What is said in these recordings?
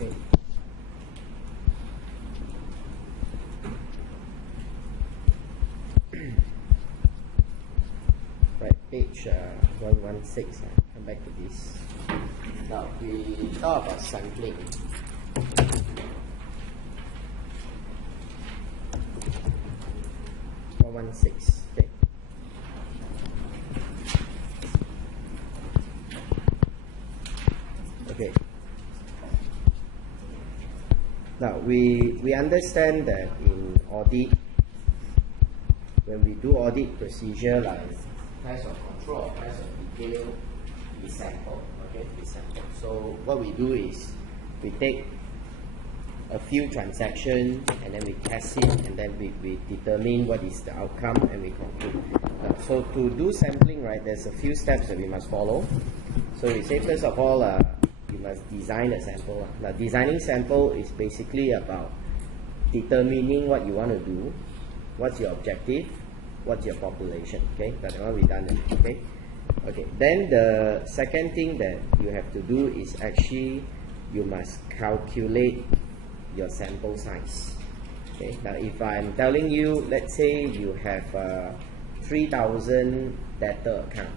Okay. Right, page 116. Come back to this. Now we talk about sampling. Okay. Okay. Now we understand that in audit, when we do audit procedure like test of control, test of detail, we sample. Okay, we sample. So what we do is we take a few transactions and then we test it, and then we determine what is the outcome and we conclude. So to do sampling, right, there's a few steps that we must follow. So we say first of all, you must design a sample. Now designing sample is basically about determining what you want to do, what's your objective, what's your population. Okay, that's what we've done. Okay. Then the second thing that you have to do is actually you must calculate your sample size. Okay. Now if I'm telling you, let's say you have 3,000 data account.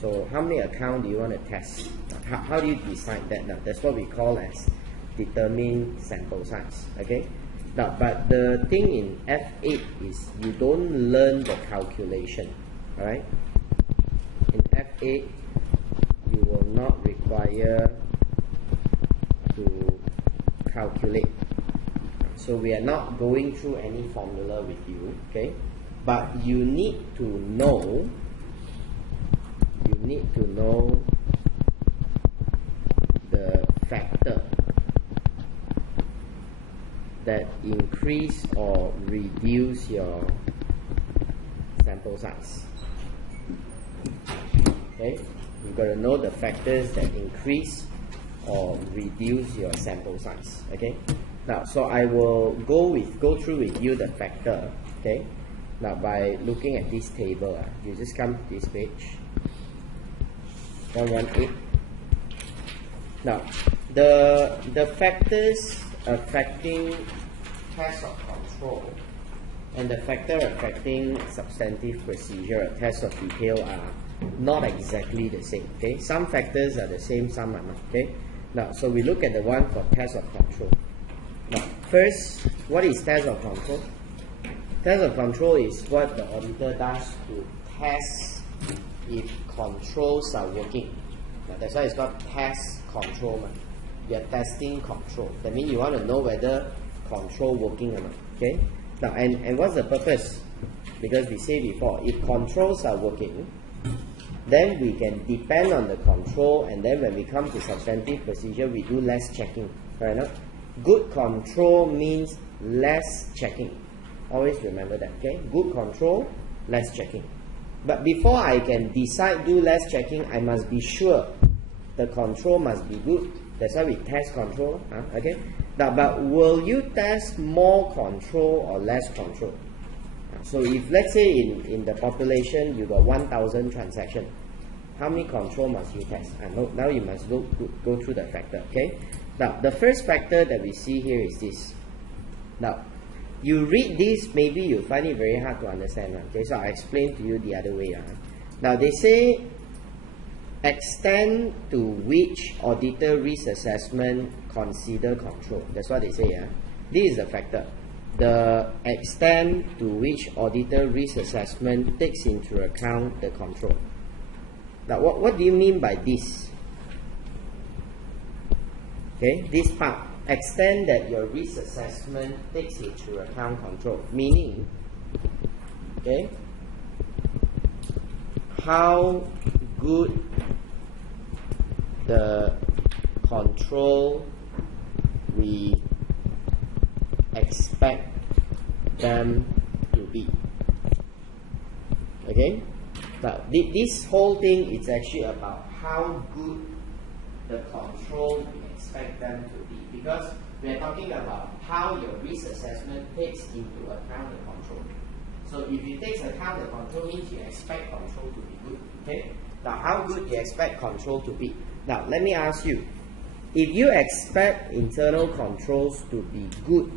So how many account do you want to test? How do you decide that? Now that's what we call as determine sample size. Okay. Now, but the thing in F8 is you don't learn the calculation. All right. In F8, you will not require to calculate. So we are not going through any formula with you. Okay. But you need to know. The factor that increase or reduce your sample size. Okay, you've got to know the factors that increase or reduce your sample size. Okay, now so I will go through with you the factor. Okay, now by looking at this table, you just come to this page 118. Now the factors affecting test of control and the factor affecting substantive procedure, test of detail, are not exactly the same. Okay, some factors are the same, some are not. Okay, now so we look at the one for test of control. Now first, what is test of control? Test of control is what the auditor does to test if controls are working. Now, that's why it's called test control. You are testing control. That means you want to know whether control working or not. Okay. Now and what's the purpose? Because we say before, if controls are working, then we can depend on the control, and then when we come to substantive procedure, we do less checking. Right? Now, good control means less checking. Always remember that. Okay. Good control, less checking. But before I can decide do less checking, I must be sure the control must be good. That's why we test control. Okay. Now, but will you test more control or less control? So if let's say in the population you got 1,000 transactions, how many control must you test? Now you must go through the factor. Okay. Now the first factor that we see here is this. Now you read this, maybe you find it very hard to understand. Okay, so I explain to you the other way. Now they say extent to which auditor risk assessment consider control. That's what they say. This is the factor. The extent to which auditor risk assessment takes into account the control. Now what do you mean by this? Okay, this part. Extent that your risk assessment takes into account control, meaning, okay, how good the control we expect them to be. Okay, now this whole thing is actually about how good the control we expect them to be. Because we are talking about how your risk assessment takes into account the control. So if it takes account the control, means you expect control to be good. Okay. Now how good you expect control to be? Now let me ask you, if you expect internal controls to be good,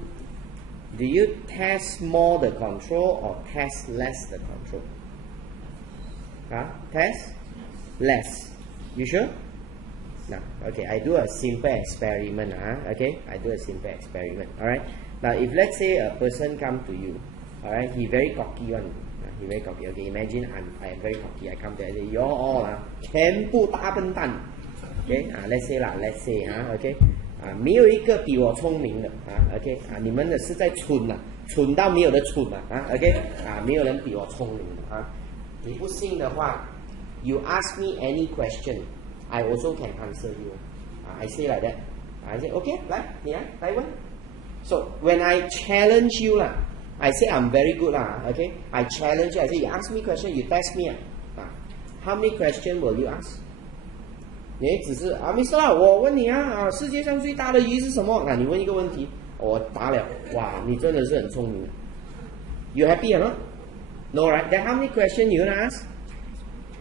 do you test more the control or test less the control? Huh? Test less. You sure? Now, okay, I do a simple experiment. Okay, I do a simple experiment. Alright. Now, if let's say a person come to you, alright, he very cocky one. He very cocky. Okay, imagine I am very cocky. I come to you and say, you all 全部大笨蛋. Okay, let's say okay, 没有一个比我聪明的okay, 你们的是在蠢蠢到没有的蠢okay, 没有人比我聪明的你不信的话 you ask me any question, I also can answer you. I say like that. I say, okay, 来问. So when I challenge you I say I'm very good okay, I challenge you, I say you ask me question, you test me how many question will you ask? 你只是Mr. Lau, 我问你世界上最大的鱼是什么？你问一个问题，我答了，哇，你真的是很聪明。You happy or not? No, right? Then how many questions you gonna ask?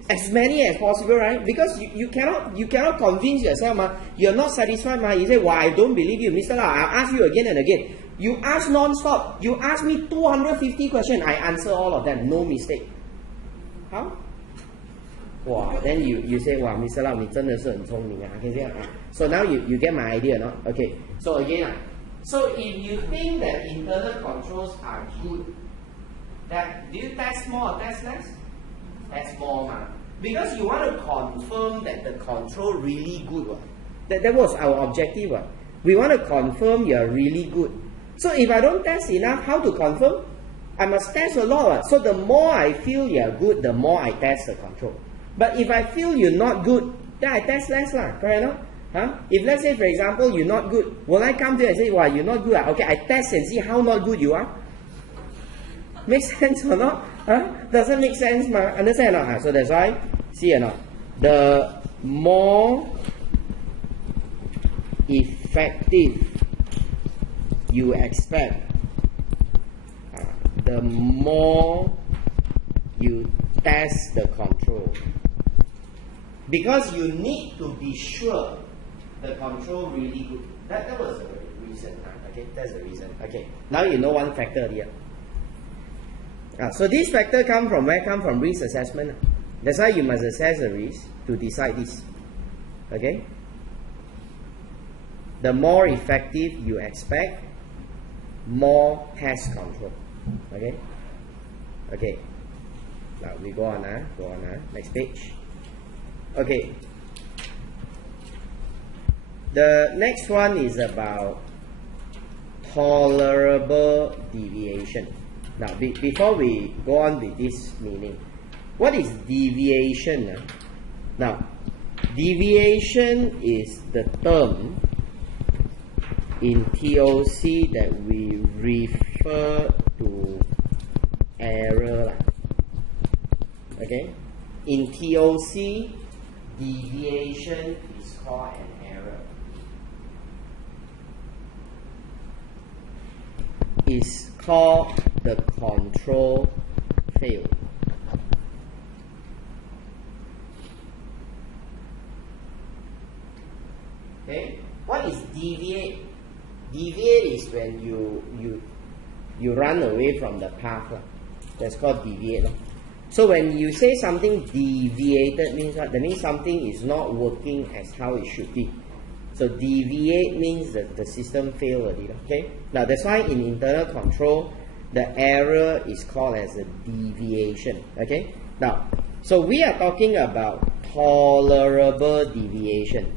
As many as possible, right? Because you cannot convince yourself, you're not satisfied, You say, I don't believe you, Mr. Lau. I'll ask you again and again. You ask non-stop. You ask me 250 questions, I answer all of them, no mistake. How? Wow, then you say, wow, Mr. Lau, 你真的是很聪明okay, so now you get my idea, no? Okay, so again, so if you think that internal controls are good, do you test more or test less? Test more, because you want to confirm that the control really good. That was our objective. We want to confirm you're really good. So if I don't test enough, how to confirm? I must test a lot. So the more I feel you're good, the more I test the control. But if I feel you're not good, then I test less, correct or not? If let's say, for example, you're not good, will I come to you and say, wow, you're not good? Okay, I test and see how not good you are. Makes sense or not? Doesn't make sense, understand or not? So that's why, see or not? The more effective you expect, the more you test the control. Because you need to be sure the control really good. That was the reason. Okay, that's the reason. Okay, now you know one factor here. So this factor come from where? Come from risk assessment. That's why you must assess the risk to decide this. Okay. The more effective you expect, more test control. Okay. Okay. Now we go on. Next page. Okay. The next one is about tolerable deviation. Now, before we go on with this meaning, what is deviation? Now, deviation is the term in TOC that we refer to error. Okay? In TOC, deviation is called an error. It's called the control fail. Okay? What is deviate? Deviate is when you run away from the path. That's called deviate. So when you say something deviated means what? That means something is not working as how it should be. So deviate means that the system failed already. Okay? Now that's why in internal control, the error is called as a deviation. Okay? Now, so we are talking about tolerable deviation.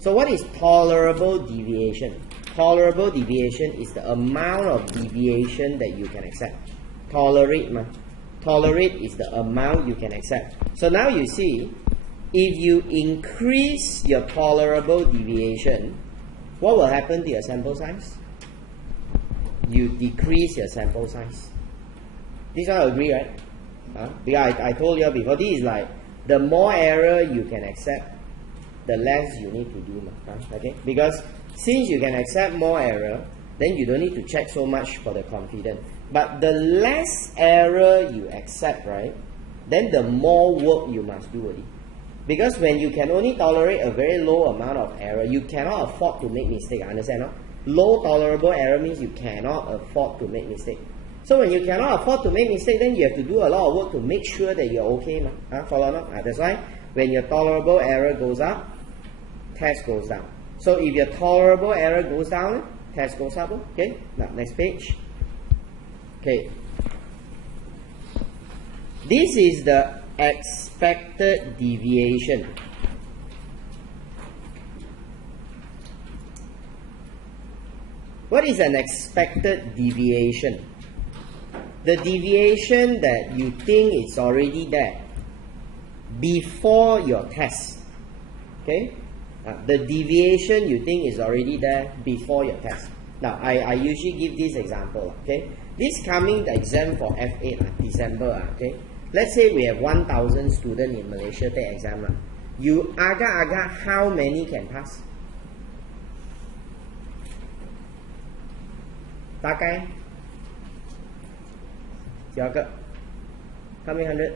So what is tolerable deviation? Tolerable deviation is the amount of deviation that you can accept. Tolerate, tolerate is the amount you can accept. So now you see, if you increase your tolerable deviation, what will happen to your sample size? You decrease your sample size. This one I agree, right? Because I told you before, this is like the more error you can accept, the less you need to do. Okay? Because since you can accept more error, then you don't need to check so much for the confidence. But the less error you accept, right, then the more work you must do already. Because when you can only tolerate a very low amount of error, you cannot afford to make mistake. Understand? No? Low tolerable error means you cannot afford to make mistake. So when you cannot afford to make mistake, then you have to do a lot of work to make sure that you're okay. Follow no? That's why when your tolerable error goes up, test goes down. So if your tolerable error goes down, test goes up. Okay. Now next page. Okay. This is the expected deviation. What is an expected deviation? The deviation that you think is already there before your test. Okay? The deviation you think is already there before your test. Now, I usually give this example. Okay? This coming exam for F8, December. Okay? Let's say we have 1,000 students in Malaysia take exam. You agak-agak how many can pass? 大概几个 How many hundred?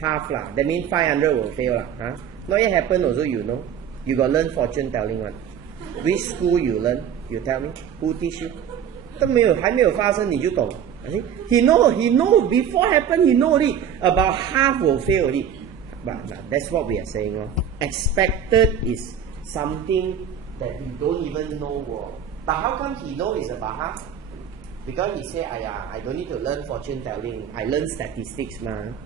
Half lah. That means 500 will fail lah. Huh? Not yet happen also, you know. You got learn fortune telling one. Which school you learn? You tell me. Who teach you? 都没有，还没有发生你就懂。I think he know before happen he know already. About half will fail already. But that's what we are saying. Expected is something that you don't even know. But how come he know is about half? Because he say, I don't need to learn fortune telling. I learn statistics, man.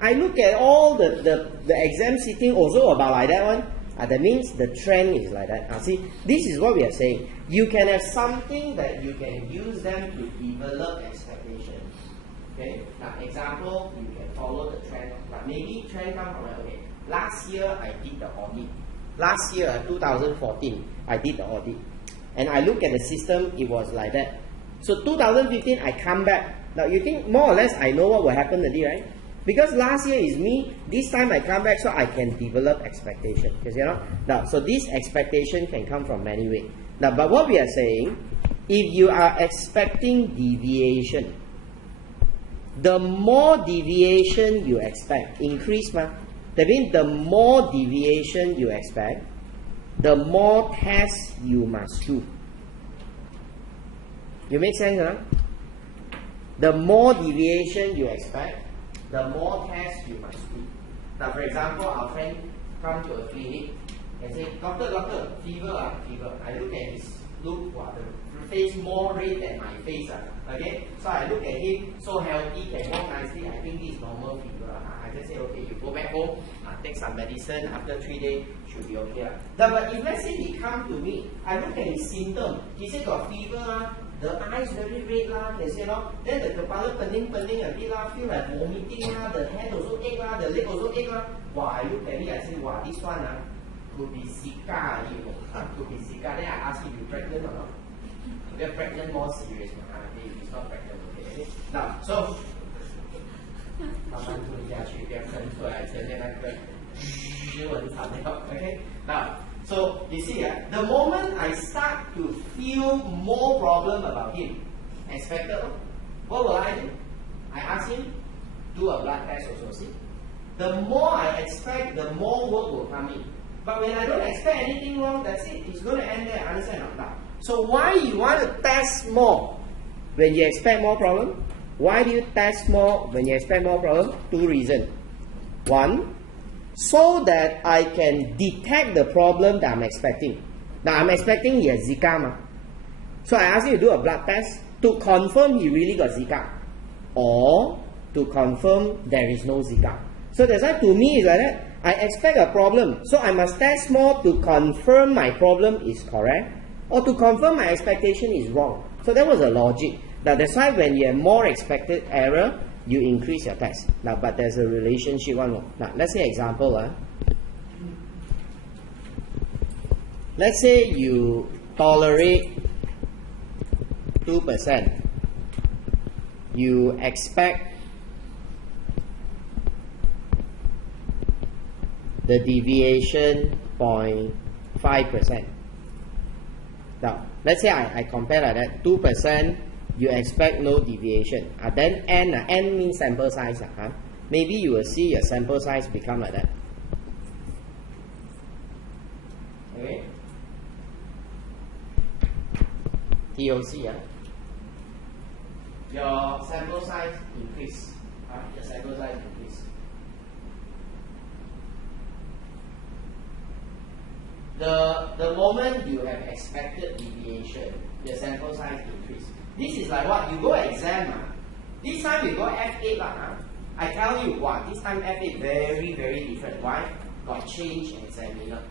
I look at all the exam sitting also about like that one. That means the trend is like that. See, this is what we are saying. You can have something that you can use them to develop expectations. Okay. Now, example, you can follow the trend. But maybe trend come from okay. Last year I did the audit. Last year, 2014, I did the audit. And I look at the system, it was like that. So 2015, I come back. Now you think more or less I know what will happen today, right? Because last year is me, this time I come back so I can develop expectation. Because you know, now so this expectation can come from many ways. Now, but what we are saying, if you are expecting deviation, the more deviation you expect, increase ma. That means the more deviation you expect, the more tests you must do. You make sense, huh? The more deviation you expect, the more tests you must do. Now, for example, our friend come to a clinic and say, doctor, fever. I look at his look, the face more red than my face. Okay, so I look at him, so healthy, can walk nicely. I think this is normal fever. I just say, okay, you go back home, take some medicine. After 3 days, should be okay. But if let's say he come to me, I look at his symptom. He say got fever, the eyes very red they say then the kepala pening a bit feel like vomiting the hand also ache the leg also ache Wow, I look at it, I say, wow, this one could be Zika, could be Zika. Then I ask him, you pregnant or not? If you're pregnant, more serious. He's not pregnant, okay? Now, so 慢慢吞下去，不要喷出来，前面那个就很惨了。Okay? Now, so you see, the moment I start to feel more problem about him, expected, what will I do? I ask him, do a blood test also. See, the more I expect, the more work will come in. But when I don't expect anything wrong, that's it. It's going to end there. Understand or not? So why you want to test more when you expect more problem? Why do you test more when you expect more problem? 2 reasons. 1, so that I can detect the problem that I'm expecting. Now I'm expecting he has Zika. So I ask you to do a blood test to confirm he really got Zika, or to confirm there is no Zika. So that's why to me is like that. I expect a problem, so I must test more to confirm my problem is correct, or to confirm my expectation is wrong. So that was the logic. Now that's why when you have more expected error, you increase your test. Now, but there's a relationship one more. Now, let's say example. Let's say you tolerate 2%. You expect the deviation 0.5%. Now, let's say I compare like that. 2%, you expect no deviation. Then n means sample size. maybe you will see your sample size become like that. Okay? TOC, your sample size increase. Your sample size increase. The moment you have expected deviation, your sample size increase. This is like what? You go exam. This time you go F8. I tell you what, this time F8 very, very different. Why? Got change examiner.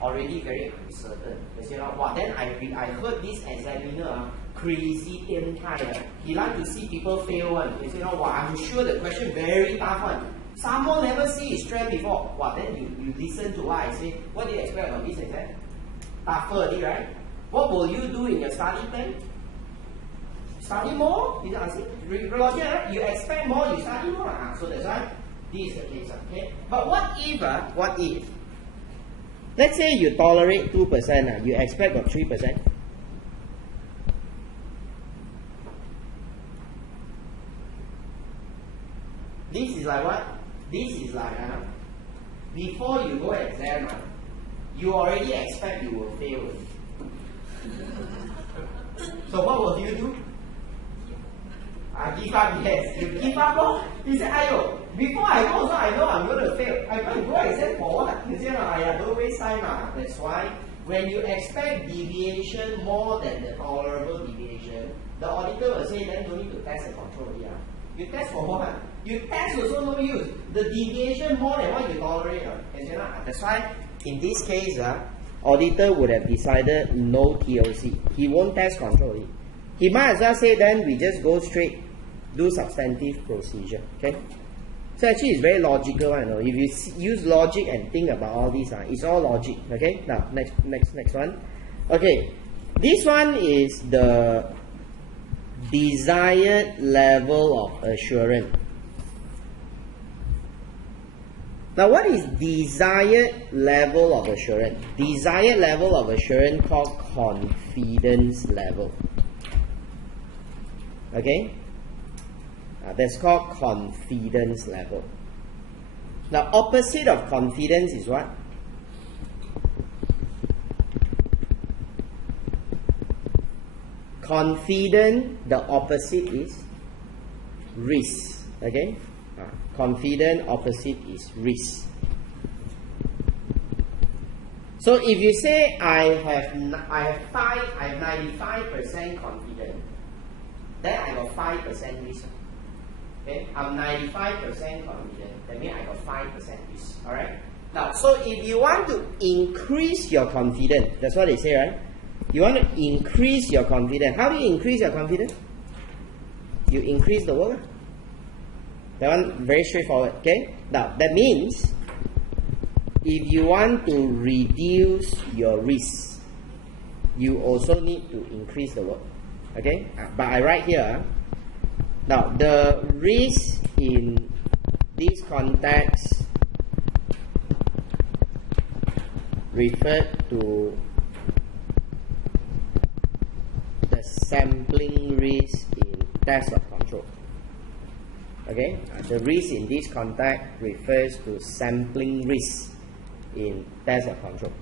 Already very uncertain. You say, wow, then I heard this examiner crazy he like to see people fail one. You say, wow, I'm sure the question very tough one. Someone never see his strength before. Wow, then you listen to what I say. What do you expect about this exam? Tougher, right? What will you do in your study plan? Study more? You expect more, you study more. So that's why this is the case. Okay? But what if? Let's say you tolerate 2%, you expect of 3%. This is like what? This is like before you go exam, you already expect you will fail. So what will you do? Give up, yes. You give up, oh. You say, ayo, before I go, so I know I'm going to fail. I'm going to go exam for what? You say, don't waste time. That's why when you expect deviation more than the tolerable deviation, the auditor will say, then don't need to test and control here. You test for what? You test also no use. The deviation more than what you tolerate. That's why in this case, auditor would have decided no TOC. He won't test control it. He might as well say then we just go straight, do substantive procedure. Okay? So actually it's very logical. If you use logic and think about all these, it's all logic. Okay? Now next one. Okay. This one is the desired level of assurance. Now what is desired level of assurance? Desired level of assurance called confidence level. Okay? That's called confidence level. Now opposite of confidence is what? Confident, the opposite is risk. Okay? Confident opposite is risk. So if you say I have 95% confident, then I got 5% risk. Okay? I'm 95% confident. That means I got 5% risk. Alright? Now, so if you want to increase your confidence, that's what they say, right? You want to increase your confidence. How do you increase your confidence? You increase the work. That one very straightforward. Okay? Now that means if you want to reduce your risk, you also need to increase the work. Okay? But I write here. Now the risk in this context referred to the sampling risk in test of control. Okay, the risk in this context refers to sampling risk in test of control.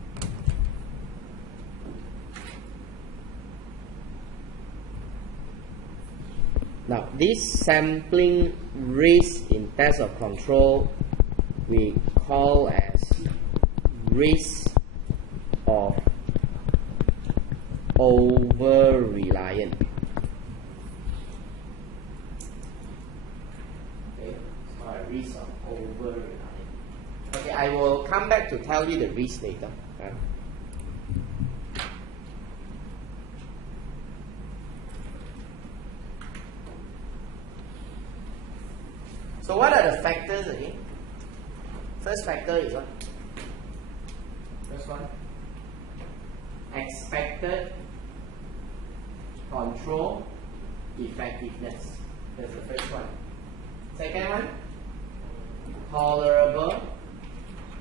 Now, this sampling risk in test of control we call as risk of over-reliance. Risk of over-reliance. Okay, I will come back to tell you the risk later. So what are the factors again? First factor is what? First one. Expected control effectiveness. That's the first one. Second one. Tolerable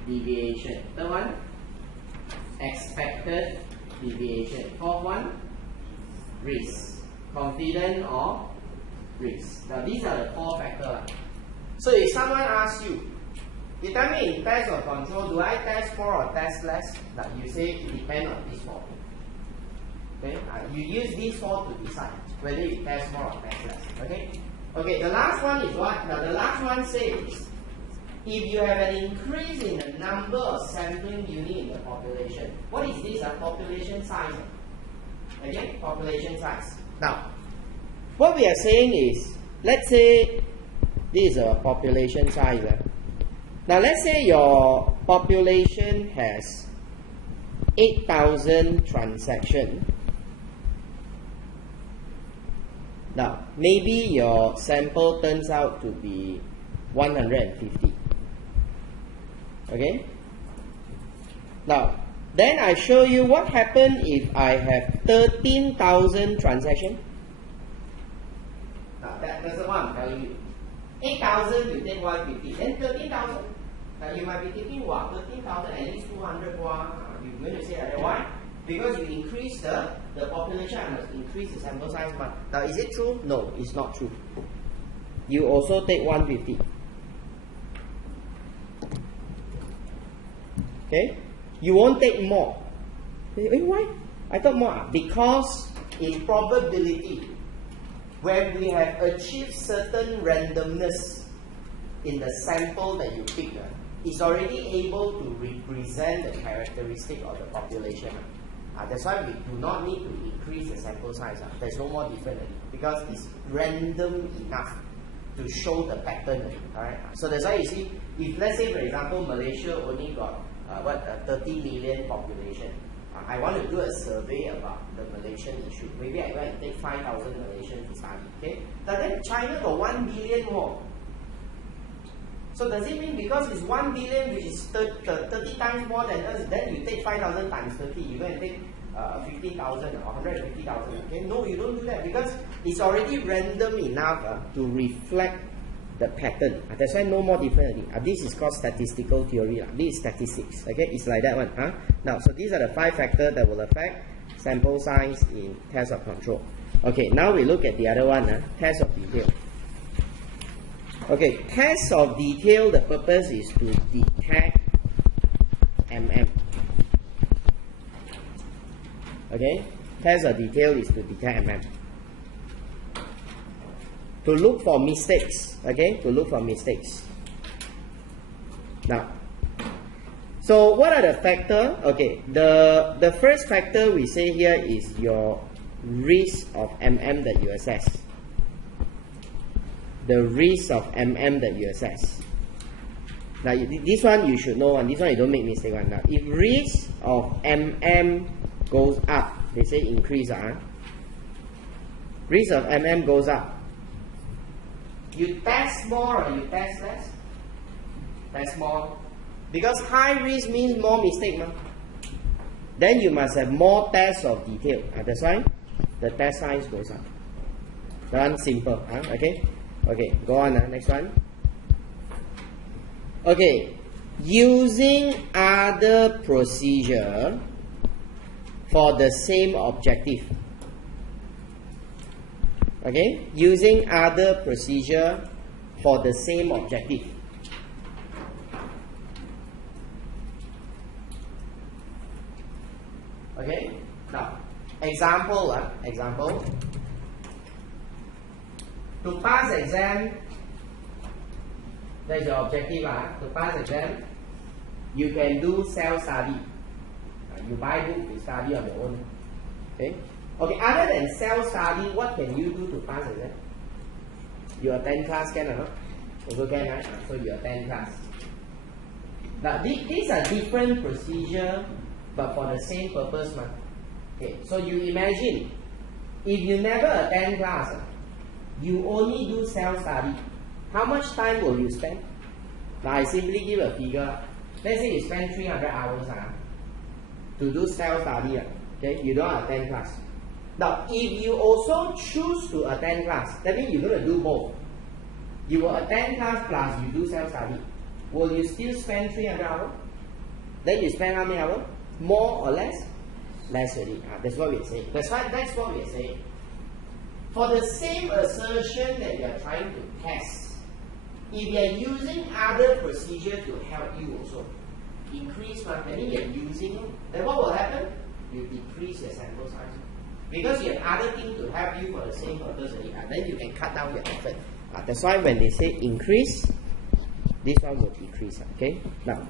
deviation. Third one, expected deviation. Fourth one, risk. Confident or risk. Now these are the four factors. So if someone asks you, you tell me in test or control, do I test more or test less? Now you say it depends on these four. Okay, you use these four to decide whether you test more or test less. Okay, okay. The last one is what? Now the last one says, if you have an increase in the number of sampling units in the population, what is this? Population size. Again, population size. Now, what we are saying is, let's say this is a population size. Now let's say your population has 8,000 transactions. Now maybe your sample turns out to be 150. Okay? Now then I show you what happens if I have 13,000 transactions. Now that's the one I'm telling you. 8,000 you take 150, then 13,000. Now you might be thinking, wow, 13,000 at least 200. Wow, you're going to say that. Why? Because you increase the population, I must increase the sample size. But now is it true? No, it's not true. You also take 150. Okay? You won't take more. Why? I thought more. Because in probability, when we have achieved certain randomness in the sample that you pick, it's already able to represent the characteristic of the population. That's why we do not need to increase the sample size. There's no more different because it's random enough to show the pattern. Alright? So that's why you see, if let's say for example Malaysia only got 30 million population. I want to do a survey about the Malaysian issue. Maybe I go and take 5,000 Malaysians to study. Okay? But then China got 1 billion more. So does it mean because it's 1 billion, which is 30 times more than us, then you take 5,000 times 30, you go and take 50,000 or 150,000? Okay? No, you don't do that because it's already random enough to reflect the pattern. That's why no more different. This is called statistical theory. This is statistics. Okay, it's like that one. Now, so these are the 5 factors that will affect sample size in test of control. Okay, now we look at the other one. Test of detail. Okay, test of detail. The purpose is to detect MM. Okay, test of detail is to detect MM. To look for mistakes, okay? To look for mistakes. Now, so what are the factors? Okay, the first factor we say here is your risk of MM that you assess. The risk of MM that you assess. Now, this one you should know, and this one you don't make mistake on. Now, if risk of MM goes up, they say increase. Risk of MM goes up. You test more or you test less? Test more. Because high risk means more mistake. Then you must have more tests of detail. That's why the test size goes up. That one simple. Okay? Okay, go on. Next one. Okay. Using other procedure for the same objective. Okay, using other procedure for the same objective. Okay, now example. To pass exam, that's your objective. To pass exam, you can do self-study. You buy book to study on your own. Okay. Okay, other than self-study, what can you do to pass exam? You attend class, can or not? Also can, right? So you attend class. Now, these are different procedure, but for the same purpose. Okay, so you imagine, if you never attend class, you only do self-study, how much time will you spend? Now, I simply give a figure. Let's say you spend 300 hours to do self-study. Okay, you don't attend class. Now, if you also choose to attend class, that means you're going to do both. You will attend class plus you do self-study. Will you still spend 300 hours? Then you spend how many hours? More or less? Less already. That's what we're saying. That's what we're saying. For the same assertion that you are trying to test, if you are using other procedure to help you also, increase one, and then you are using, then what will happen? You decrease your sample size. Because you have other things to help you for the same purpose, then you can cut down your effort. That's why when they say increase, this one will decrease. Okay? Now,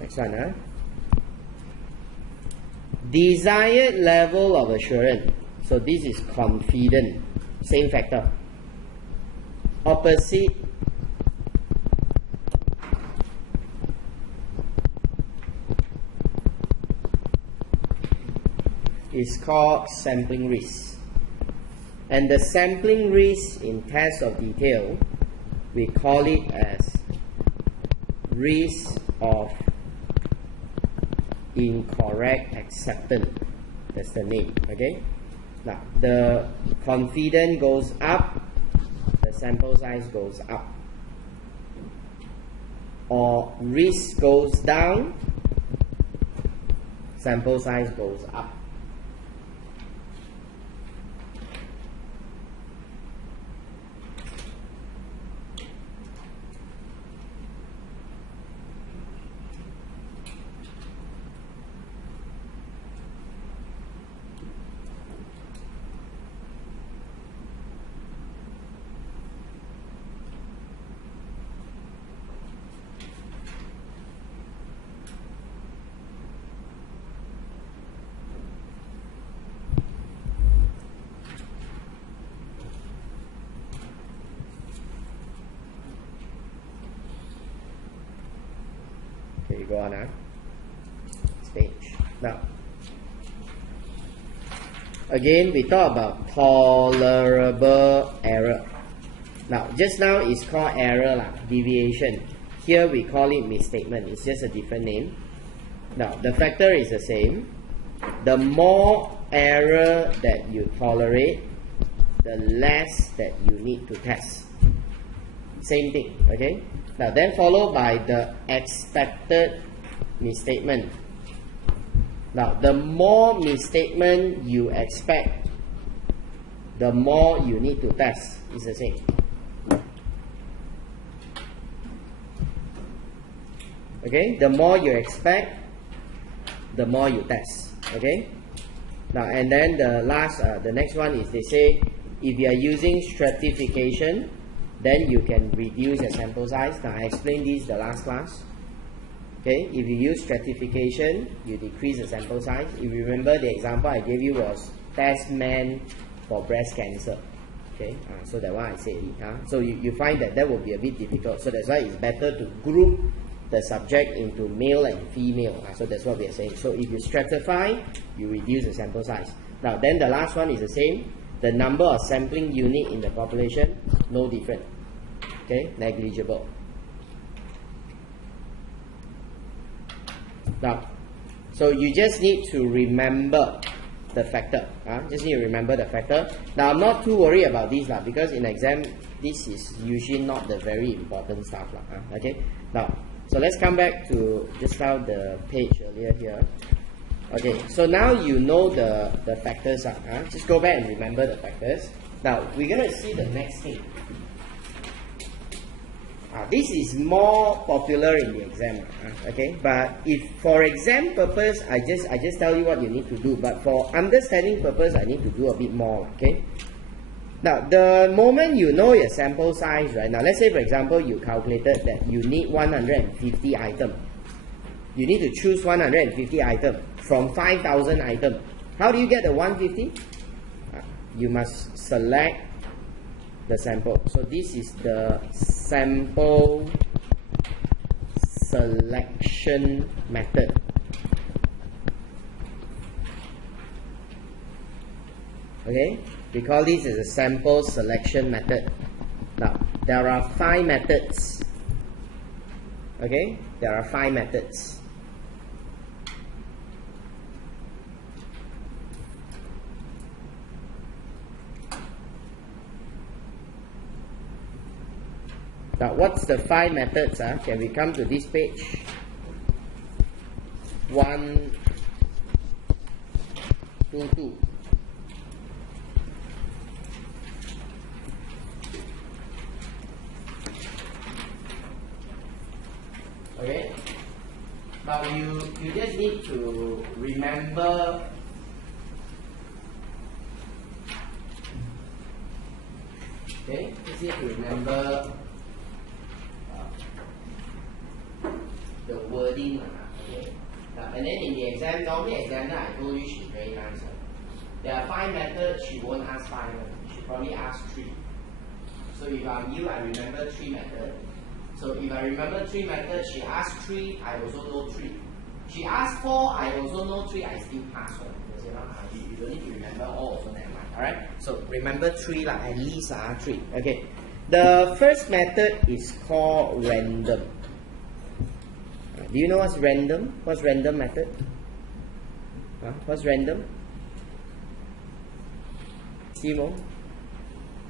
next one. Desired level of assurance. So this is confident. Same factor. Opposite is called sampling risk. And the sampling risk in test of detail, we call it as risk of incorrect acceptance. That's the name. Okay? Now, the confidence goes up, the sample size goes up. Or risk goes down, sample size goes up. Okay, go on next page. Now, again, we talk about tolerable error. Now, just now it's called error, deviation. Here we call it misstatement. It's just a different name. Now, the factor is the same. The more error that you tolerate, the less that you need to test. Same thing, okay? Now, then followed by the expected misstatement. Now, the more misstatement you expect, the more you need to test. It's the same. Okay? The more you expect, the more you test. Okay? Now, and then the last, the next one is they say, if you are using stratification, then you can reduce your sample size. Now, I explained this the last class. Okay, if you use stratification, you decrease the sample size. If you remember, the example I gave you was test man for breast cancer. Okay, so that one I said it. So you find that will be a bit difficult. So that's why it's better to group the subject into male and female. So that's what we are saying. So if you stratify, you reduce the sample size. Now, then the last one is the same. The number of sampling unit in the population, no different. Okay, negligible. Now, so you just need to remember the factor. Just need to remember the factor. Now, I'm not too worried about this because in exam, this is usually not the very important stuff. Okay, now, so let's come back to just now the page earlier here. Okay, so now you know the factors. Just go back and remember the factors. Now, we're going to see the next thing. This is more popular in the exam. Okay, but if for exam purpose, I just tell you what you need to do. But for understanding purpose, I need to do a bit more. Okay. Now, the moment you know your sample size, right? Now, let's say for example, you calculated that you need 150 items. You need to choose 150 items from 5,000 items. How do you get the 150? You must select the sample. So this is the sample selection method. Okay, we call this as a sample selection method. Now, there are 5 methods. Okay, there are 5 methods. Now, what's the 5 methods? Can we come to this page? 1, 2, 2. easy to remember easy to remember the wording. Okay? And then in the exam, normally examiner, I told you she's very nice. There are 5 methods, she won't ask 5. She probably ask 3. So if I'm you, I remember 3 methods. So if I remember 3 methods, she asked 3, I also know 3. She asked 4, I also know 3, I still pass one. Because you don't need to remember all, also never mind. Alright? So remember 3 at least 3. Okay. The first method is called random. Do you know what's random? What's random method? What's random? Simo?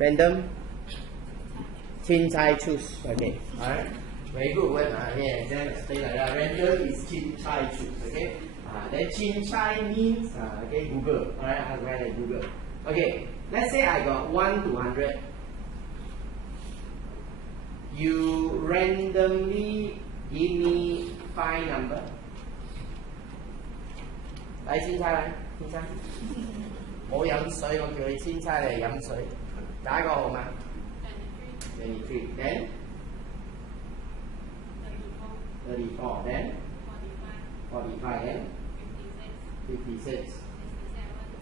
Random? Chin chai choose. Okay. Alright. Very good word. Okay, exam explain like that. Random is chin chai choose. Okay. Then chin chai means okay, Google. Alright, I'll write it Google. Okay. Let's say I got 1 to 100. You randomly give me 5 number. 嚟千差嚟，千差。冇飲水，我叫你千差嚟飲水。第一個號碼 23. Then 34. Then 45. Then 56.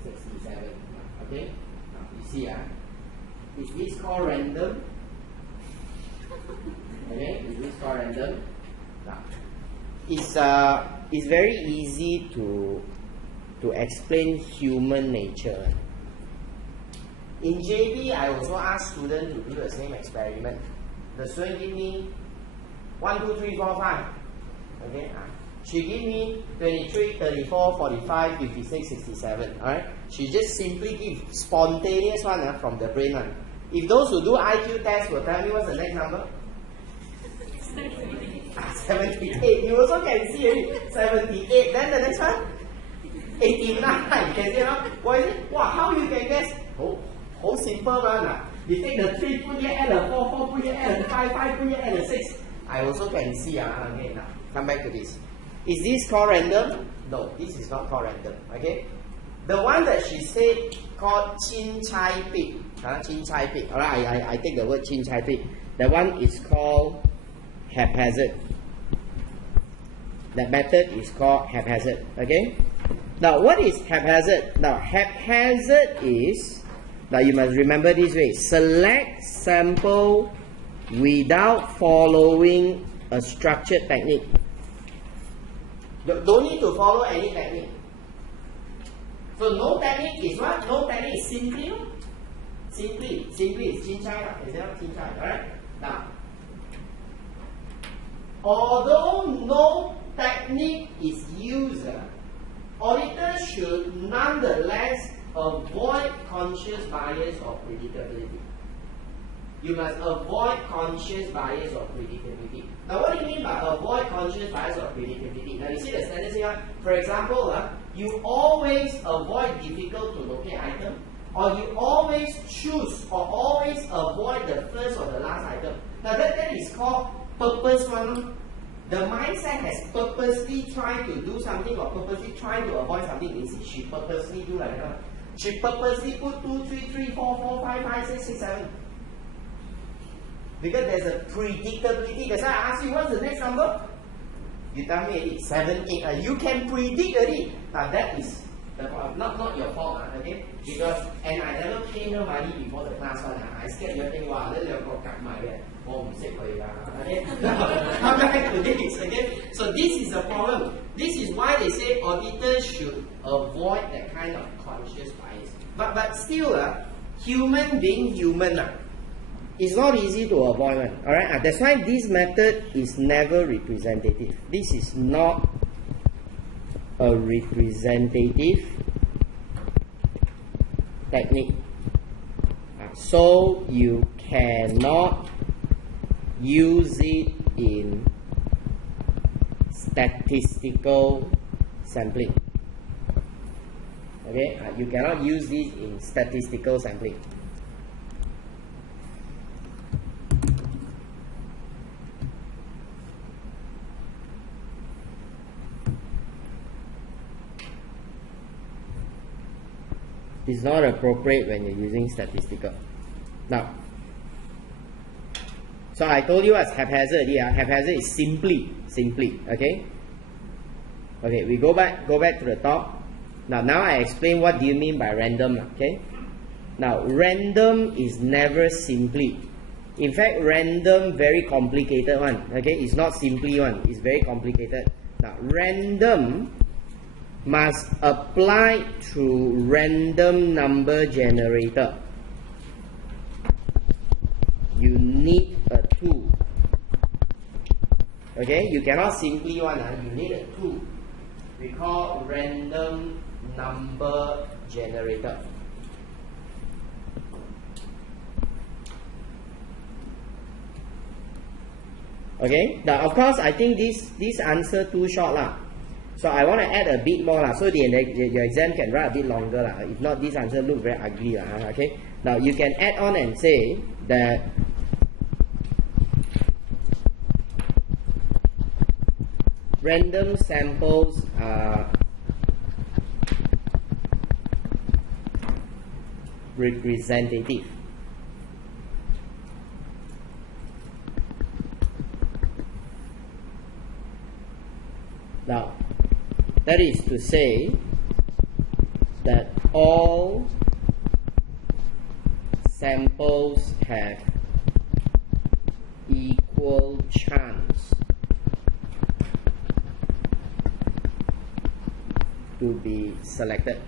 67. Okay. Now you see is this called random? Okay. Is this called random? Now, it's very easy to explain human nature. In JB, I also ask students to do the same experiment. The student give me 1, 2, 3, 4, 5. Okay, she give me 23, 34, 45, 56, 67. Alright, she just simply give spontaneous one from the brain one. If those who do IQ test will tell me what's the next number. 78. You also can see it. 78. Then the next one, 89. You can see it. What is it? Wow, how you can guess? How simple one. You take the 3 put here, add the 4, 4 put here, add the 5, 5 put here, add the 6. I also can see. Okay, now come back to this. Is this called random? No, this is not called random. Okay. The one that she said called chin chai pig. Chin chai pig. Alright, I take the word chin chai pig. The one is called haphazard. That method is called haphazard. Okay. Now, what is haphazard? Now, haphazard is, now you must remember this way: select sample without following a structured technique. Don't need to follow any technique. So no technique is what? No technique is simply. Simply is chin chai. Is that chin chai? Alright. Now, although no technique is used, auditors should nonetheless avoid conscious bias or predictability. You must avoid conscious bias or predictability. Now, what do you mean by avoid conscious bias or predictability? Now, you see the standards here. For example, you always avoid difficult to locate item, or you always choose or always avoid the first or the last item. Now, that is called purpose one. The mindset has purposely tried to do something or purposely trying to avoid something. Means she purposely do like that. She purposely put 2, 3, 3, 4, 4, 5, 5, 6, 6, 7. Because there's a predictability. That's why I ask you, what's the next number? You tell me it's 7, 8. You can predict already. Now that is not your fault, okay? Because and I never pay her money before the class one. I scared you think, wow, then you're going to cut my head. Okay? Come back to this, okay? So this is the problem. This is why they say auditors should avoid that kind of conscious bias. But still, human being human, it's not easy to avoid one. Alright? That's why this method is never representative. This is not a representative technique. So you cannot use it in statistical sampling. Okay, you cannot use this in statistical sampling. It's not appropriate when you're using statistical. Now, so I told you what's haphazard here. Haphazard is simply, okay? Okay, we go back to the top. Now I explain what do you mean by random, okay? Now, random is never simply. In fact, random very complicated one, okay? It's not simply one, it's very complicated. Now, random must apply to random number generator. You need a tool. Okay, you cannot simply one, you need a tool. We call random number generator. Okay, now of course I think this answer too short lah. So I want to add a bit more lah, so your exam can write a bit longer lah. If not, this answer look very ugly lah. Okay, now you can add on and say that random samples are representative. Now, that is to say that all samples have equal chance to be selected.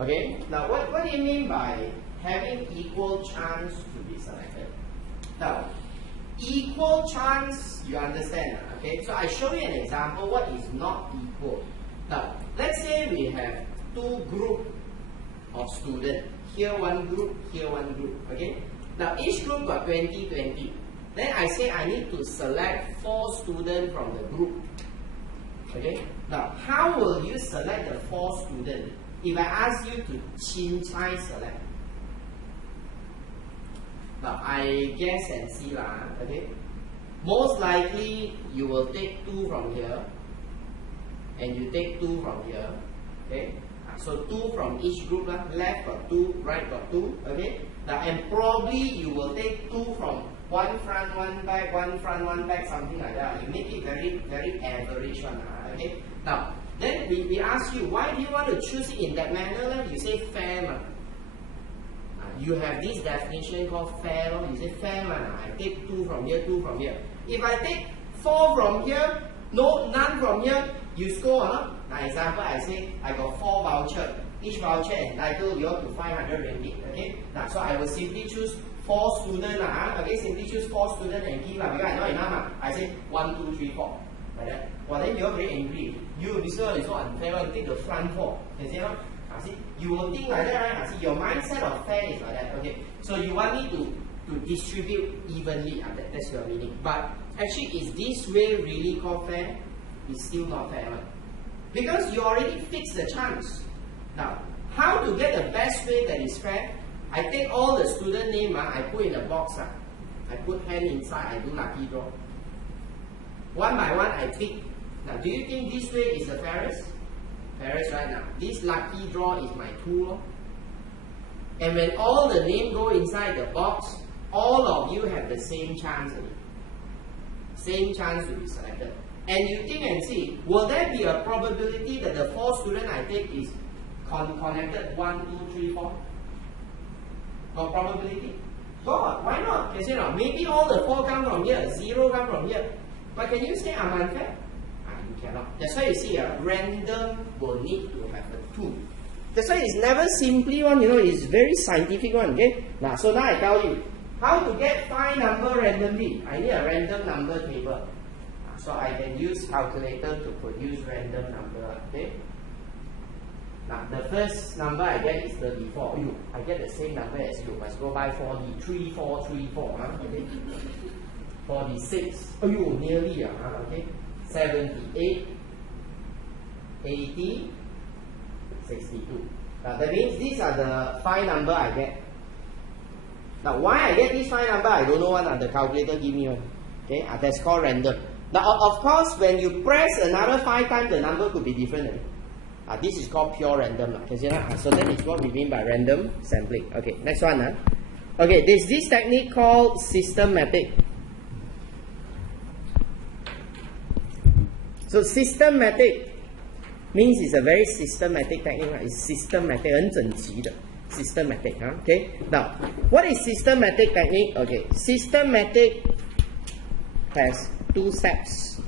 Okay, now what do you mean by having equal chance to be selected? Now, equal chance, you understand, okay? So I show you an example what is not equal. Now, let's say we have two groups of students. Here one group, here one group, okay? Now, each group got 20. Then I say I need to select 4 students from the group. Okay? Now, how will you select the 4 students? If I ask you to chin-chai select. Now, I guess and see lah, okay? Most likely, you will take 2 from here, and you take 2 from here, okay? So 2 from each group lah. Left got 2, right got 2, okay? Now, and probably you will take 2 from one front, one back, one front, one back, something like that. You make it very average one, okay? Now, then we ask you, why do you want to choose it in that manner? You say fair man. You have this definition called fair. You say fair man. I take 2 from here, 2 from here. If I take 4 from here, none from here, you score. Now, example, I say I got 4 voucher. Each voucher entitled you to 500 ringgit. Okay. Now, so I will simply choose 4 students. Okay, simply choose 4 students and give because I know enough. I say 1, 2, 3, 4. Like that. Well, then you're very angry. You this one is so unfair. You take the front 4. You see, see, you will think like that, right? See, your mindset of fair is like that. Okay. So you want me to distribute evenly. That's your meaning. But actually, is this way really called fair? It's still not fair, right? Because you already fixed the chance. Now, how to get the best way that is fair? I take all the student name, I put in a box. I put hand inside, I do lucky draw. One by one, I pick. Now, do you think this way is the fairest? Fairest right now. This lucky draw is my tool. And when all the names go inside the box, all of you have the same chance. Same chance to be selected. And you think and see, will there be a probability that the 4 students I take is connected 1, 2, 3, 4? Got probability? God, why not? You say, no, maybe all the 4 come from here, 0 come from here. But can you say I'm unfair? You cannot. That's why you see, random will need to have a tool. That's why it's never simply one, it's very scientific one, okay? Now, so now I tell you, how to get 5 number randomly. I need a random number table. So I can use calculator to produce random number, okay? Now, the first number I get is 34. I get the same number as you. Must go by 43, 4, 3, 4. Okay? 46. Nearly. Okay? 78, 80, 62. That means these are the 5 number I get. Now why I get this 5 number, I don't know one. The calculator give me one. Okay, that's called random. Now of course, when you press another 5 times, the number could be different. This is called pure random. So that is what we mean by random sampling. Okay, next one. Okay, there's this technique called systematic. So systematic means it's a very systematic technique. It's systematic, 很整齐的 systematic. Okay. Now, what is systematic technique? Okay, systematic has 2 steps.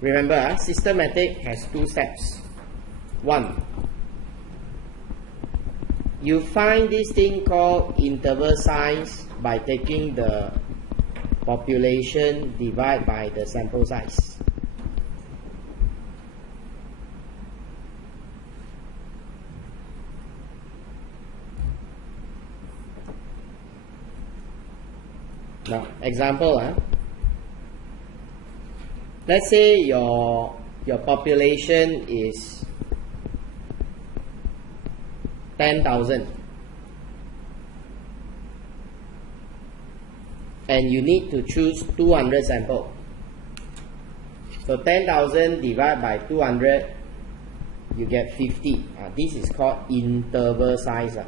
Remember, systematic has 2 steps. 1, you find this thing called interval size by taking the population divided by the sample size. Now, example, let's say your population is 10,000 and you need to choose 200 sample. So 10,000 divided by 200, you get 50. This is called interval size.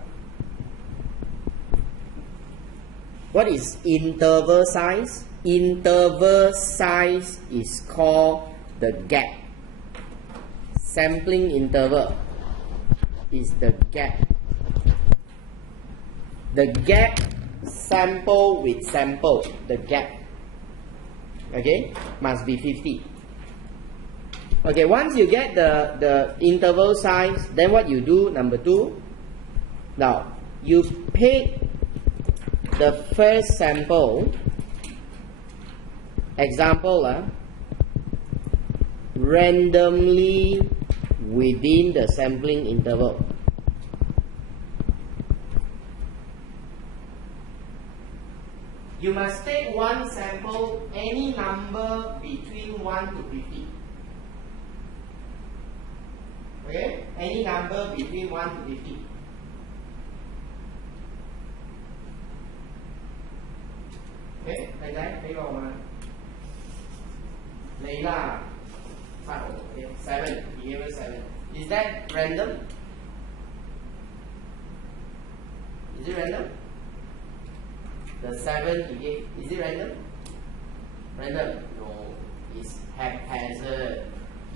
What is interval size? Interval size is called the gap. Sampling interval is the gap. The gap sample with sample, the gap, okay, must be 50. Okay, once you get the interval size, then what you do, number 2, now you pick the first sample, example, randomly within the sampling interval. You must take one sample, any number between 1 to 50. Okay? Any number between 1 to 50. Okay? Like that? Take over. Layla. Okay. 7. Behavior 7. Is that random? Is it random? The 7 he gave, is it random? Random? No, it's haphazard.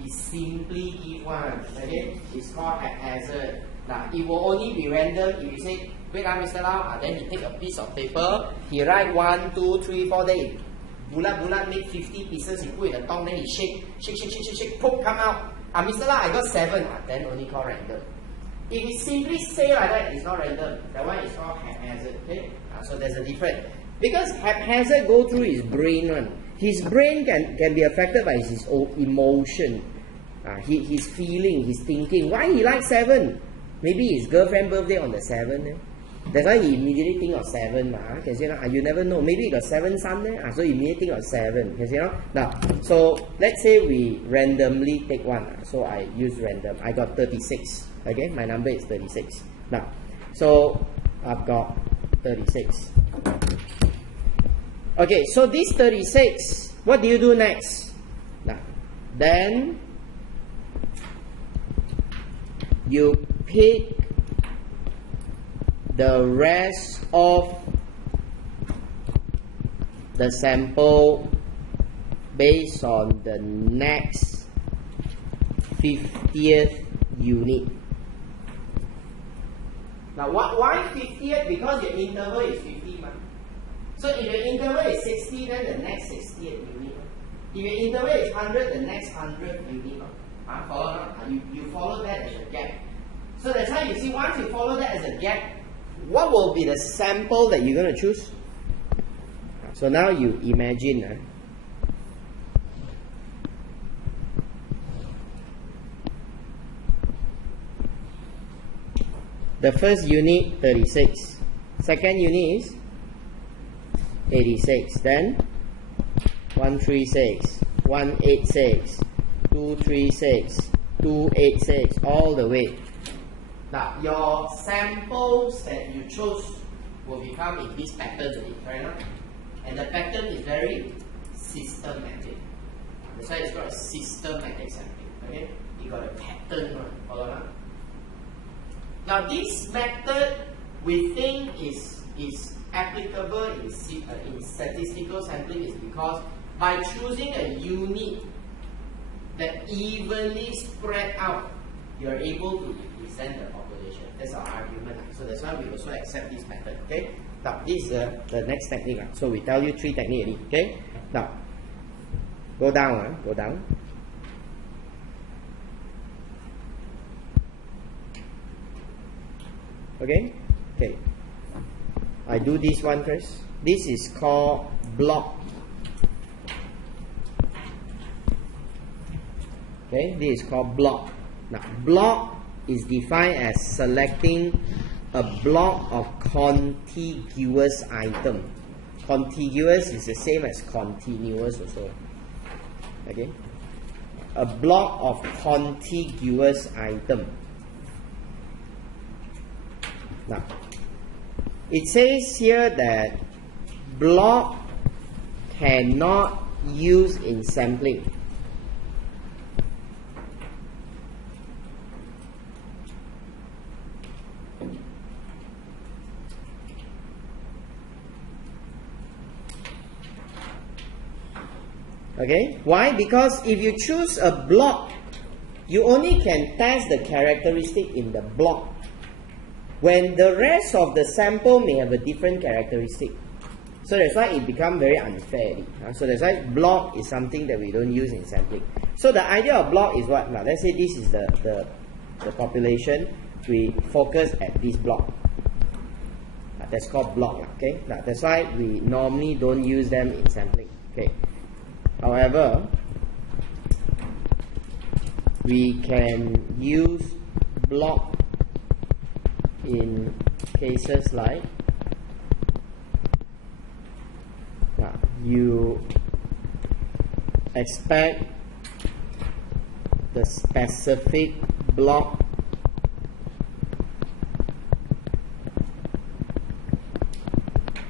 He simply give one. Okay? It's called haphazard. Now, it will only be random if you say, wait, Mr. Lau, then he take a piece of paper, he write 1, 2, 3, 4, then he bulat make 50 pieces, he put in the tongue, then he shake, pop, come out. Mr. Lau, I got 7. Then only called random. If he simply say like that, it's not random. That one is called haphazard. Okay? So there's a difference. Because haphazard go through his brain one. His brain can be affected by his own emotion. His feeling, his thinking. Why he like 7? Maybe his girlfriend birthday on the 7th. That's why he immediately think of 7. You never know. Maybe he got 7 sons there. So he immediately think of 7. Now, so let's say we randomly take one. So I use random. I got 36. Okay, my number is 36. Now, so I've got 36. Okay, so this 36, what do you do next? Now, then you pick the rest of the sample based on the next 50th unit. Now, why 50th? Because your interval is 50. So if your interval is 60, then the next 60th unit. If your interval is 100, the next 100th unit. You follow that as a gap. So that's how you see, once you follow that as a gap, what will be the sample that you're going to choose? So now you imagine. The first unit, 36. Second unit is 86. Then 136, 186, 236, 286, all the way. Now, your samples that you chose will become in this pattern, right? And the pattern is very systematic. That's why it's called a systematic sampling. Okay, you got a pattern, right? Follow that? Now, this method we think is applicable in statistical sampling is because by choosing a unit that evenly spread out, you are able to represent the population. That's our argument. So that's why we also accept this method. Okay. Now this is the next technique. So we tell you 3 techniques. Okay. Now go down. Go down. Okay. Okay. I do this one first. This is called block. Okay, this is called block. Now, block is defined as selecting a block of contiguous item. Contiguous is the same as continuous also. Okay, a block of contiguous item. Now, it says here that block cannot use in sampling. Okay, why? Because if you choose a block, you only can test the characteristic in the block, when the rest of the sample may have a different characteristic. So that's why it becomes very unfair. So that's why block is something that we don't use in sampling. So the idea of block is what? Now let's say this is the population. We focus at this block. That's called block. Okay, now that's why we normally don't use them in sampling. Okay. However, we can use block in cases like you expect the specific block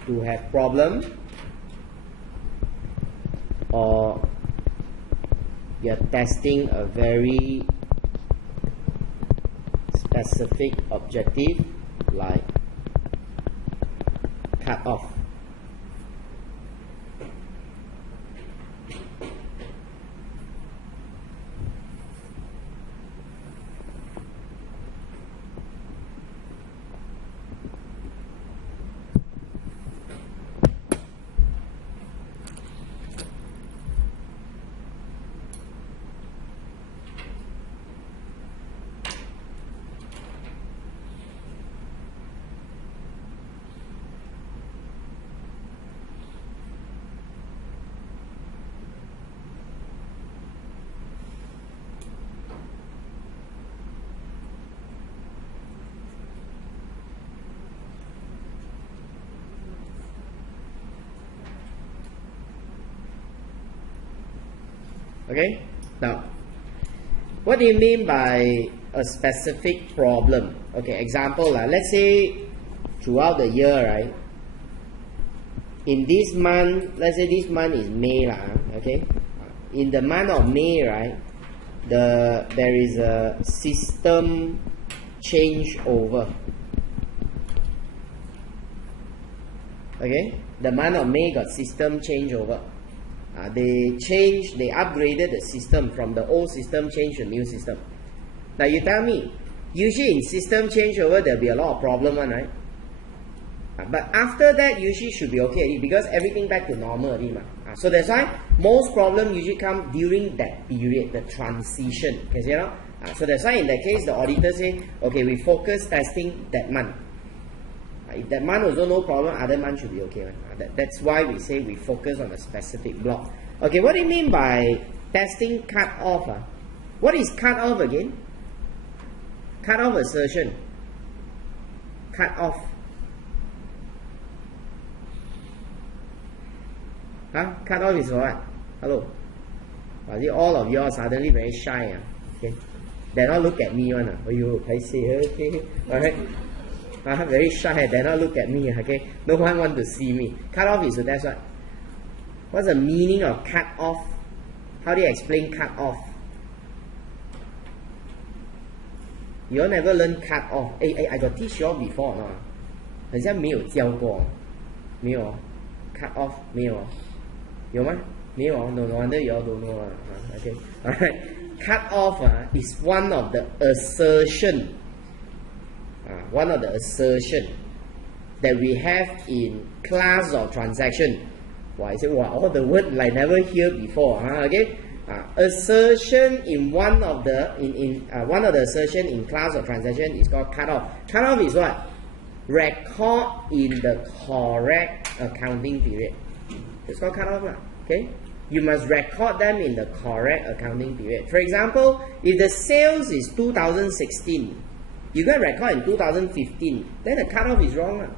to have problem, or you're testing a very specific objective like cut off. Okay, now what do you mean by a specific problem? Okay, example, let's say throughout the year, right? In this month, let's say this month is May, okay? In the month of May, right, there is a system changeover. Okay, the month of May got system changeover. They upgraded the system from the old system change to new system. Now you tell me, usually in system changeover there'll be a lot of problem, right? But after that usually should be okay because everything back to normal already. So that's why most problems usually come during that period, the transition. Okay, you know? So that's why in that case the auditor say, okay, we focus testing that month. If that month also no problem, other month should be okay. Right? That's why we say we focus on a specific block. Okay, what do you mean by testing cut off? What is cut off again? Cut off assertion. Cut off. Cut off is what? Hello? All of you are suddenly very shy. Okay. They not look at me one. Oh, you I say okay, alright. Very shy. They not look at me. Okay, no one want to see me. Cut off is that's what. What's the meaning of cut off? How do you explain cut off? You all never learn cut off. Hey, I got teach you all before or not? 好像没有教过，没有 cut off 没有，有吗？没有 no wonder you all don't know okay, alright. Cut off is one of the assertion, one of the assertion that we have in class or transaction. Why I say all the word like never hear before, okay? Assertion in one of the one of the assertion in class or transaction is called cut off. Cut off is what? Record in the correct accounting period. It's called cut off, okay? You must record them in the correct accounting period. For example, if the sales is 2016, you got to record in 2015, then the cut off is wrong.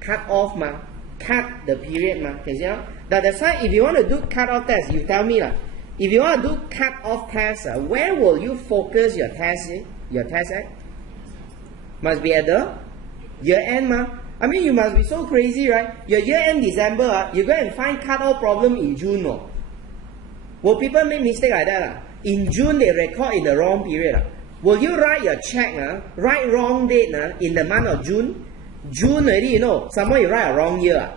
Cut off, cut the period. Can you see? That's why if you want to do cut off test, you tell me. If you want to do cut off test, where will you focus your test? Your test at? Must be at the year end, I mean, you must be so crazy, right? Your year end December, you go and find cut off problem in June, no? Will people make mistake like that? In June, they record in the wrong period. Will you write your check, write wrong date in the month of June? June already, you know, somewhere you write a wrong year.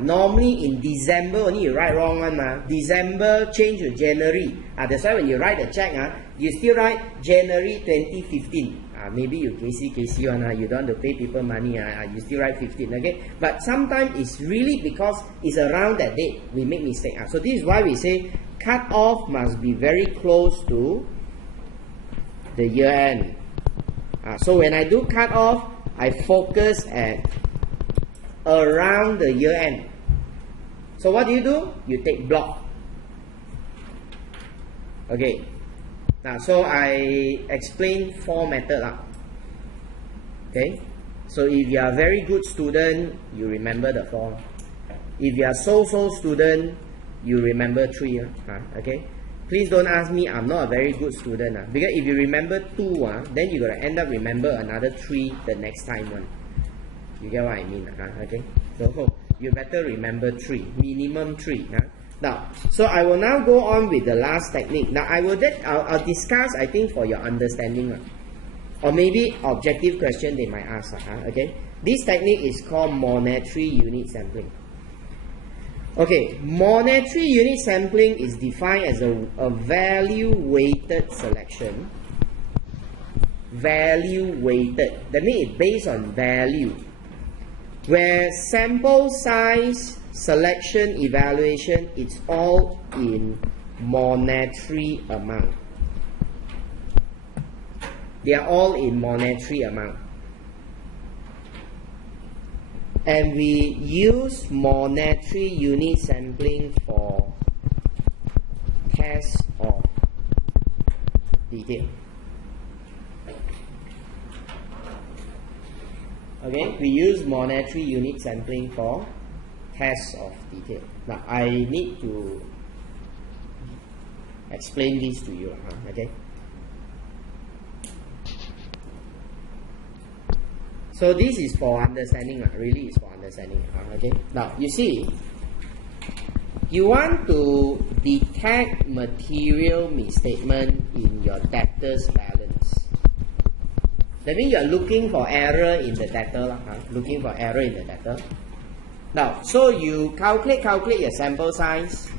Normally in December only you write wrong one. December change to January. That's why when you write the check, you still write January 2015. Maybe you KC one, you don't want to pay people money, you still write 15, okay? But sometimes it's really because it's around that date we make mistake. So this is why we say cut off must be very close to the year end. So when I do cut off, I focus at around the year end. So what do? You take block. Okay. Now, so I explained 4 methods. Okay. So if you are a very good student, you remember the 4. If you are so-so student, you remember 3. Okay. Please don't ask me, I'm not a very good student. Because if you remember 2, then you're going to end up remember another 3 the next time. You get what I mean? Okay. So you better remember 3, minimum 3. Now, so I will now go on with the last technique. Now, I'll discuss, I think, for your understanding, or maybe objective question they might ask. Okay, this technique is called monetary unit sampling. Okay, monetary unit sampling is defined as a value-weighted selection. Value-weighted. That means it's based on value, where sample size, selection, evaluation, it's all in monetary amount. They are all in monetary amount. And we use monetary unit sampling for test of detail. Okay, we use monetary unit sampling for test of detail. Now, I need to explain this to you. Okay. So this is for understanding. Really, is for understanding. Okay. Now, you see, you want to detect material misstatement in your debtor's balance. That means you are looking for error in the debtor. Looking for error in the debtor. Now, so you calculate your sample size.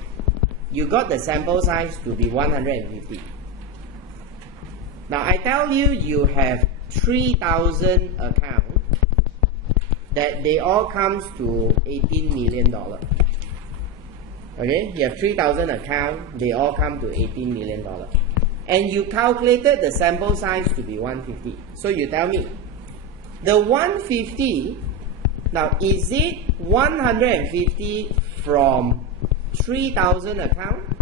You got the sample size to be 150. Now, I tell you, you have 3,000 accounts that they all comes to $18 million. Okay, you have 3,000 accounts, they all come to $18 million. And you calculated the sample size to be 150. So you tell me, the 150, now is it 150 from 3,000 accounts?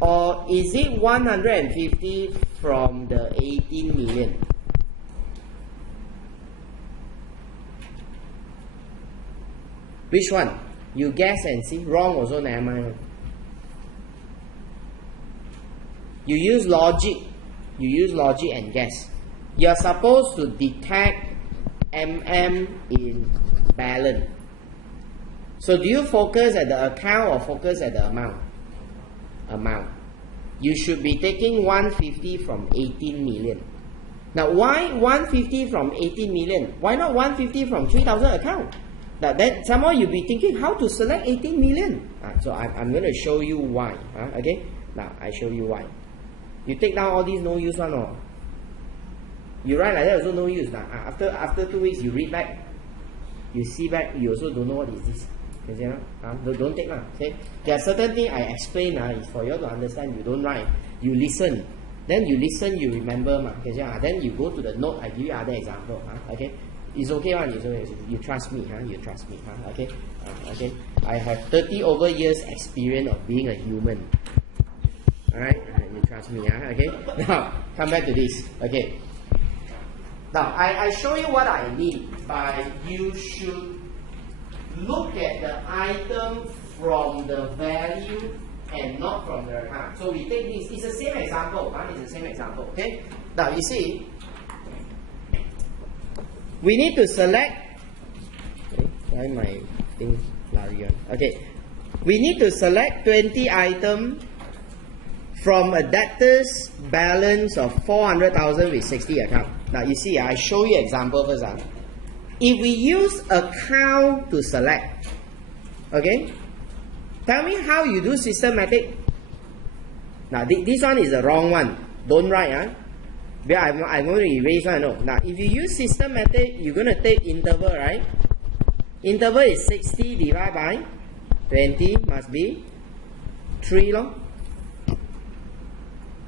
Or is it 150 from the 18 million? Which one? You guess and see. Wrong also never mind. You use logic. you use logic and guess. You are supposed to detect in balance. So do you focus at the account or focus at the amount? Amount. You should be taking 150 from 18 million. Now why 150 from 18 million? Why not 150 from 3,000 account? Now then somehow you'll be thinking how to select 18 million. So I'm going to show you why. Okay? Now I show you why. You take down all these no use one or you write like that also no use. Now after 2 weeks you read back, you see back, you also don't know what is this. Don't take lah. Okay? There are certain things I explain is for you to understand. You don't write, you listen. Then you listen, you remember then you go to the note, I give you other example. Okay? It's okay one, it's okay. You trust me, you trust me. Okay? Okay? I have 30 over years experience of being a human. Alright? You trust me, okay? Now come back to this. Okay. Now I show you what I mean by you should look at the item from the value and not from the account. So we take this. It's the same example. It's the same example. Okay. Now you see, we need to select. Why my thing blurry? Okay. We need to select 20 items from a debtor's balance of 400,000 with 60 account. Now you see, I show you example first. If we use account to select, okay, tell me how you do systematic. Now this one is the wrong one. Don't write. I'm going to erase one. No. Now if you use systematic, you're going to take interval, right? Interval is 60 divided by 20 must be 3 long.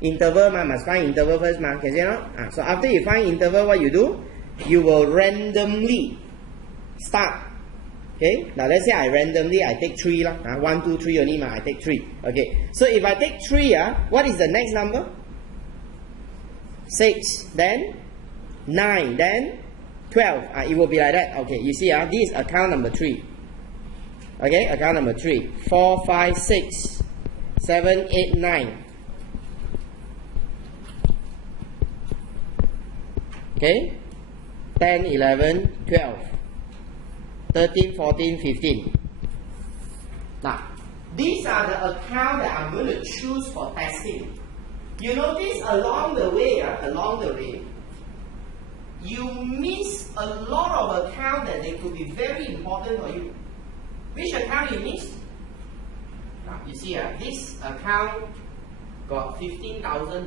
Interval must find interval first. Can you see not? So after you find interval, what you do? You will randomly start. Okay. Now let's say I randomly I take 3 lah. 1, 2, 3 only. I take 3. Okay. So if I take 3, what is the next number? 6. Then 9. Then 12. It will be like that. Okay. You see, this is account number 3. Okay. Account number 3. 4, 5, 6, 7, 8, 9. Okay. 10, 11, 12, 13, 14, 15. Now, these are the accounts that I'm going to choose for testing. You notice along the way, you miss a lot of accounts that they could be very important for you. Which account you miss? Now, you see, this account got $15,000,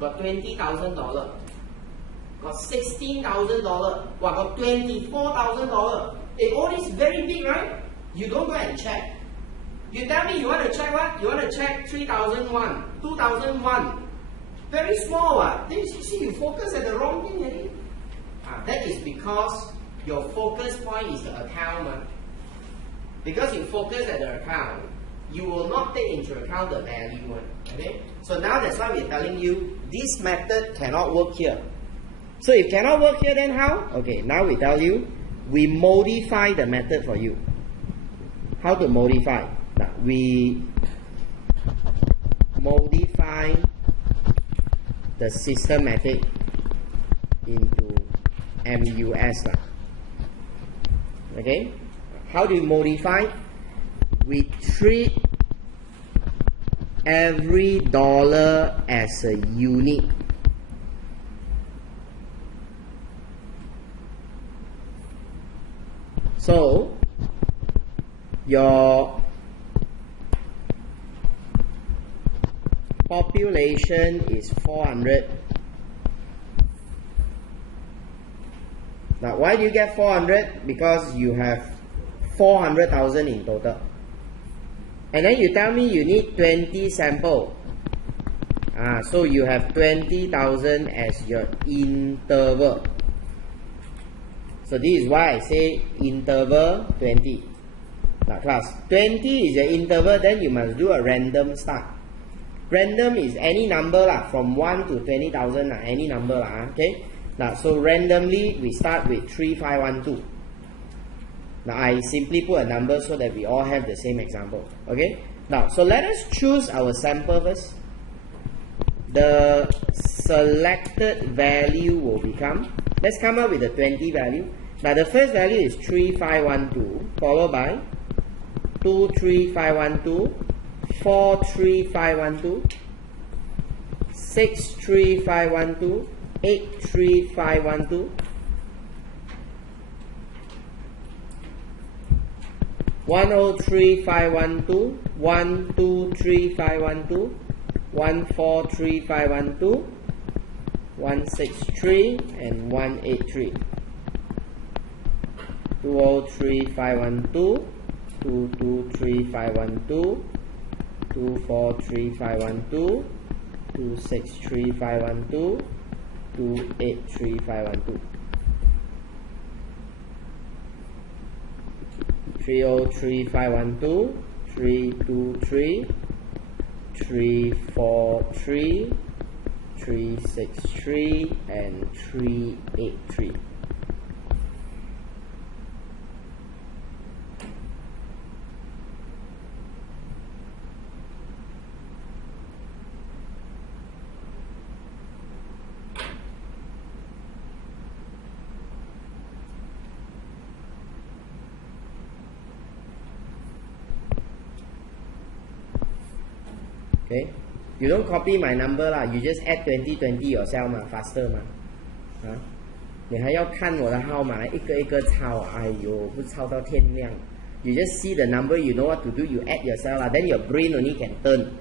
got $20,000. Got $16,000, got $24,000. All this very big, right? You don't go and check. You tell me you want to check what? You want to check 3,001, 2,001. Very small. Then you see you focus at the wrong thing. That is because your focus point is the account. Because you focus at the account, you will not take into account the value. Okay? So now that's why we're telling you this method cannot work here. So if cannot work here, then how? Okay, now we tell you, we modify the method for you. How to modify? Now, we modify the systematic into MUS. Okay? How do you modify? We treat every dollar as a unit. So, your population is 400. Now, why do you get 400? Because you have 400,000 in total. And then you tell me you need 20 sample. So you have 20,000 as your interval. So this is why I say interval 20. Now class, 20 is the interval, then you must do a random start. Random is any number from 1 to 20,000, any number. Okay? Now, so randomly we start with 3512. Now I simply put a number so that we all have the same example. Okay? Now, so let us choose our sample first. the selected value will become, let's come up with the 20 value. Now the first value is 3512, followed by 23512, 43512, 63512, 83512, 103,512, 123,512, 143,512, 163 and 183, 203,512, 223,512, 243,512, 263,512, 283,512. 303,512, 323, 343, 363 and 383. Okay, you don't copy my number lah, you just add 20 yourself 嘛 faster 嘛，啊，你还要看我的号码，一个一个抄啊，哎呦，不抄到天亮。You just see the number, you know what to do, you add yourself lah, then your brain only can turn.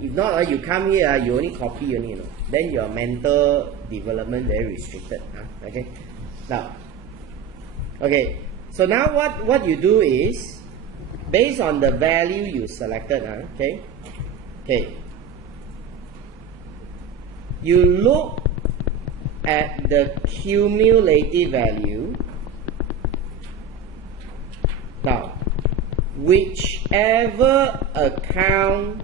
If not, you come here, you only copy only, you know. Then your mental development very restricted. Okay, now, okay, so now what you do is, based on the value you selected, okay. Okay, you look at the cumulative value. Now, whichever account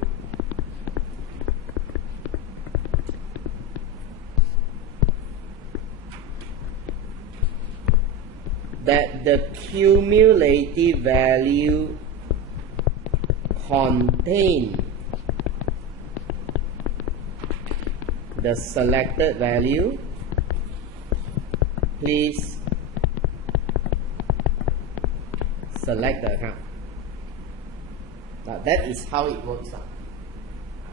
that the cumulative value contains the selected value, please select the account. Now that is how it works out.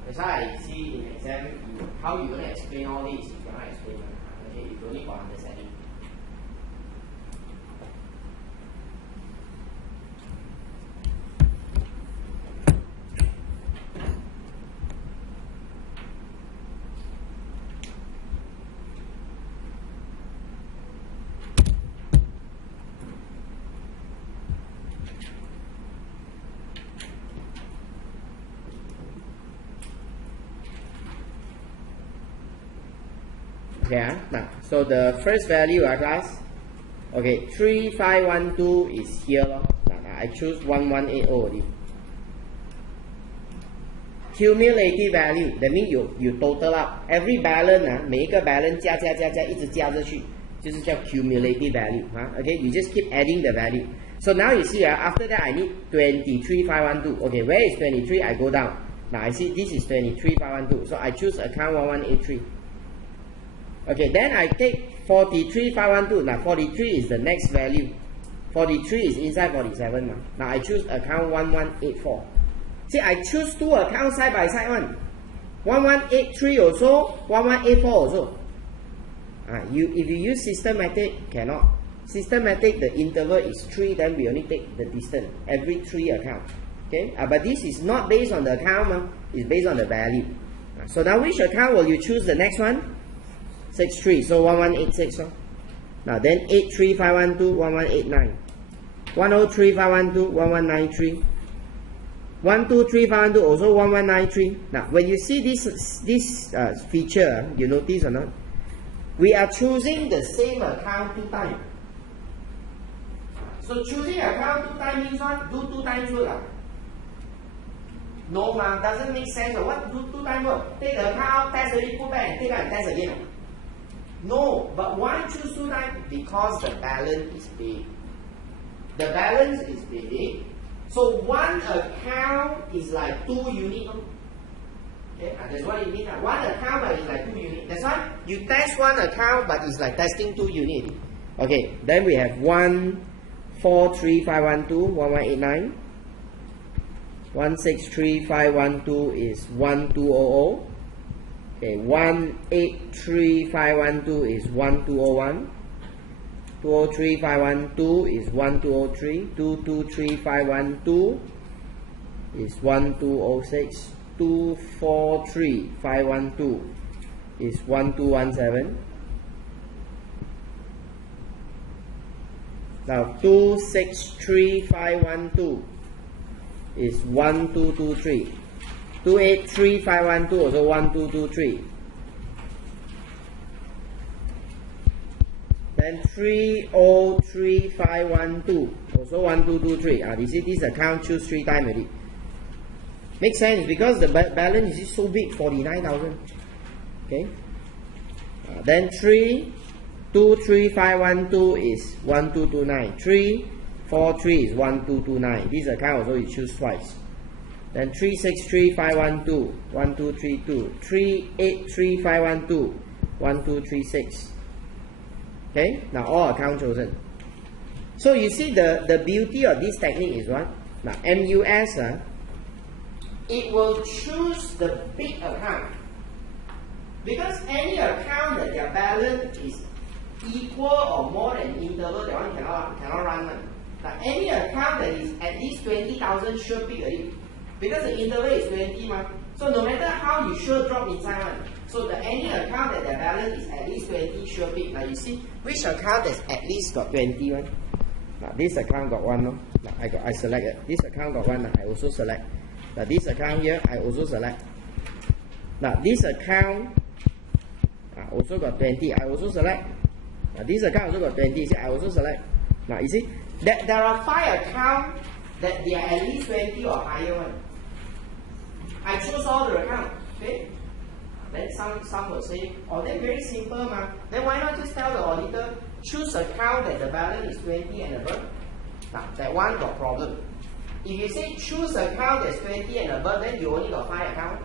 That's why I see in exam, how you going to explain all this, you cannot explain. Okay, it's only for understanding. Yeah, now, so the first value, class, okay, 3512 is here. Now, I choose 1180 already. Cumulative value, that means you total up. Every balance, 每一个 balance 加一直加上去，就是叫 cumulative value. Okay, you just keep adding the value. So now you see, after that I need 23,512. Okay, where is 23? I go down. Now I see this is 23,512. So I choose account 1183. Okay, then I take 43,512. Now 43 is the next value. 43 is inside 47. Now I choose account 1184. See, I choose two accounts side by side one. 1183 also, 1184 also. If you use systematic, cannot. Systematic, the interval is 3, then we only take the distance every 3 accounts. Okay, but this is not based on the account, it's based on the value. So now which account will you choose the next one? 63, so 1186. Now then 83512, 1189. 103,512, 1193. 123,512, also 1193. Now when you see this feature, you notice or not? We are choosing the same account 2 times. So choosing account 2 times means what? Do 2 times work. No, doesn't make sense. What do 2 times work? Take the account, test again, put back, take out and test again. No, but why choose 2 times? Because the balance is big. The balance is big. So one account is like 2 units. Okay, that's what it means. One account but it's like 2 units. That's why you test one account but it's like testing 2 units. Okay, then we have 143,512, 1189. 163,512 is 1200. Okay, 183,512 is 1201. 203,512 is 1203. 223,512 is 1206. 243,512 is 1217. Now 263,512 is 1223. 283,512 also 1223. Then 303,512 also 1223. You see this account choose 3 times already. Makes sense because the balance is so big, 49,000. Okay. Then 323,512 is 1229. 343 is 1229. This account also you choose twice. Then 363,512, 1232. 383,512, 1236. Okay. Now all accounts chosen. So you see the beauty of this technique is what? Now MUS. It will choose the big account because any account that their balance is equal or more than interval, that one cannot run. Now any account that is at least 20,000 sure pick already because the interval is 20 ma. So no matter how you sure drop inside one. So any account that their balance is at least 20 sure pick. Now you see which account that's at least got 20 one. Now this account got one. No? Now I select it. This account got one. I also select. Now this account here, I also select. Now this account also got 20, I also select. Now this account also got 20, I also select. Now you see, that there are 5 accounts that they are at least 20 or higher one. I choose all the accounts, okay? Then some will say, oh then very simple ma. Then why not just tell the auditor, choose account that the balance is 20 and above? Now that one got problem. If you say choose account that's 20 and above, then you only got 5 accounts.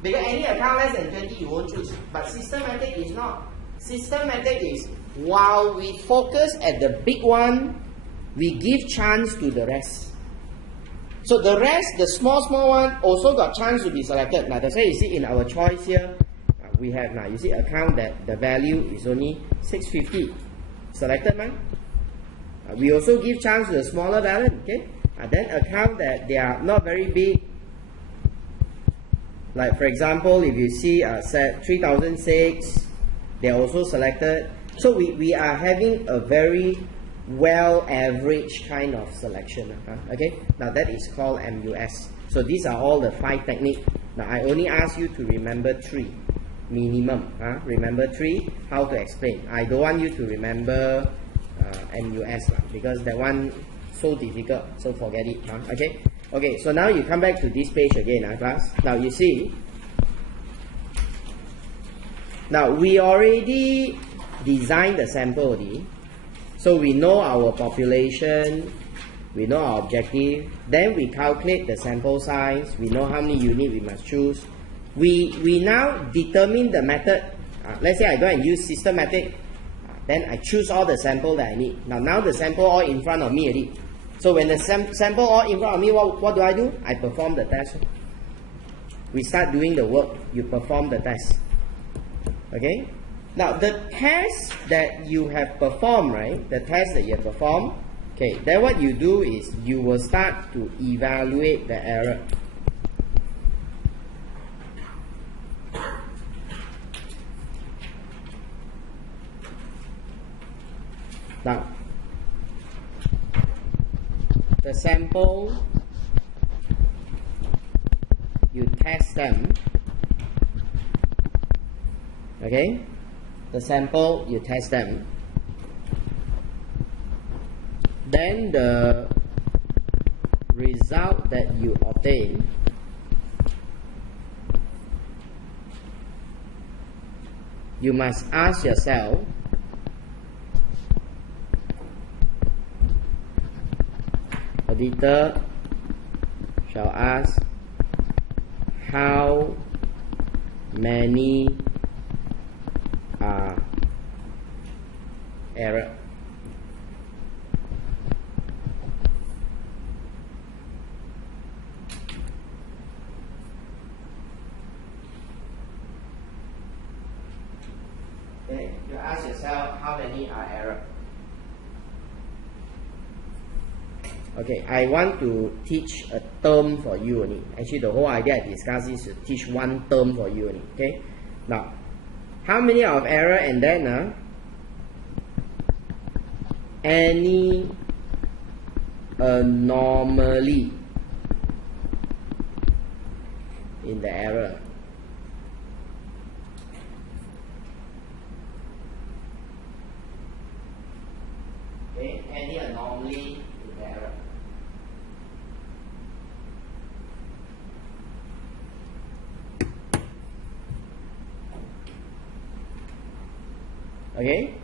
Because any account less than 20 you won't choose. But systematic is not. Systematic is while we focus at the big one, we give chance to the rest. So the rest, the small one, also got chance to be selected. Now that's why you see in our choice here, we have now you see account that the value is only 650. Selected man. We also give chance to the smaller balance, okay? Then account that they are not very big, like for example, if you see set 3006, they are also selected. So we are having a very well average kind of selection, okay? Now that is called MUS. So these are all the 5 techniques. Now I only ask you to remember 3 minimum. Remember 3. How to explain? I don't want you to remember MUS because that one so difficult, so forget it. Okay, so now you come back to this page again, class. Now you see, now we already designed the sample already, so we know our population, we know our objective, then we calculate the sample size, we know how many units we must choose. We now determine the method. Let's say I go and use systematic. Then I choose all the sample that I need. Now the sample all in front of me already. So when the sample all in front of me, what do? I perform the test. We start doing the work. You perform the test. Okay? Now the test that you have performed, right? The test that you have performed, okay, then what you do is you will start to evaluate the error. Now, the sample, you test them, okay? The sample, you test them. Then the result that you obtain, you must ask yourself, auditor shall ask, how many are error? Okay, you ask yourself how many are error. Okay, I want to teach a term for you only. Actually, the whole idea I discussed is to teach one term for you only. Okay, now how many of error, and then any anomaly in the error. Okay, any anomaly in the error. Okay,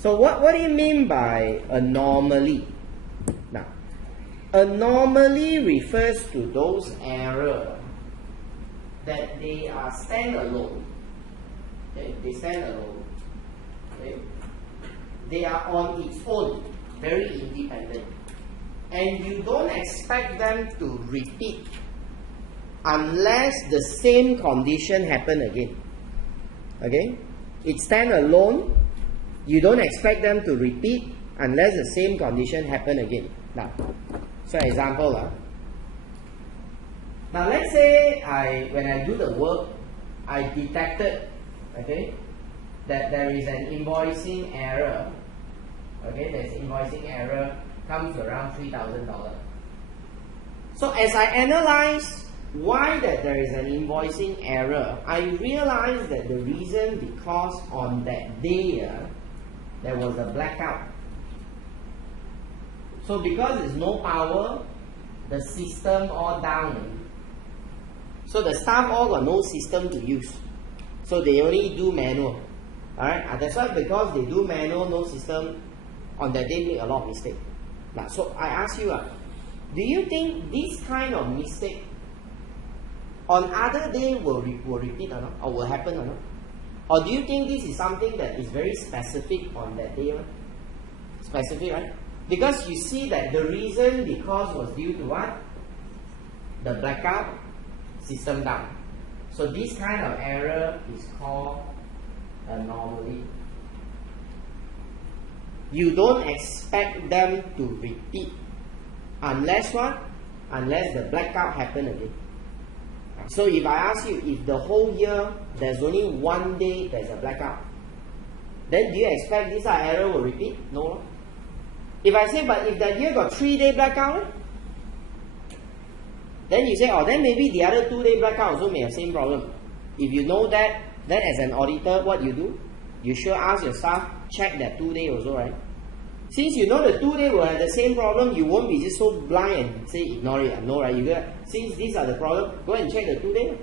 so what do you mean by anomaly? Now, anomaly refers to those errors that they are standalone. Okay, they stand alone. Okay, they are on its own, very independent, and you don't expect them to repeat unless the same condition happen again. Okay, it stand alone. You don't expect them to repeat unless the same condition happen again. Now, so example, now let's say when I do the work, I detected, okay, that there is an invoicing error. Okay, there's invoicing error comes around $3,000. So as I analyze why that there is an invoicing error, I realize that the reason because on that day there was a blackout. So because there's no power, the system all down. So the staff all got no system to use. So they only do manual. Alright, that's why because they do manual, no system, on that day make a lot of mistake. Now, so I ask you, do you think this kind of mistake on other day will repeat or not? Or will happen or not? Or do you think this is something that is very specific on that day? Right? Specific, right? Because you see that the reason because was due to what? The blackout, system down. So this kind of error is called anomaly. You don't expect them to repeat unless what? Unless the blackout happen again. So if I ask you, if the whole year there's only one day there's a blackout, then do you expect this error will repeat? No. If I say, but if that year got 3-day blackout, then you say, oh, then maybe the other 2-day blackout also may have same problem. If you know that, then as an auditor, what you do? You should ask your staff, check that 2-day also, right? Since you know the 2-day will have the same problem, you won't be just so blind and say ignore it. No, right? You go, since these are the problem, go and check the 2-day.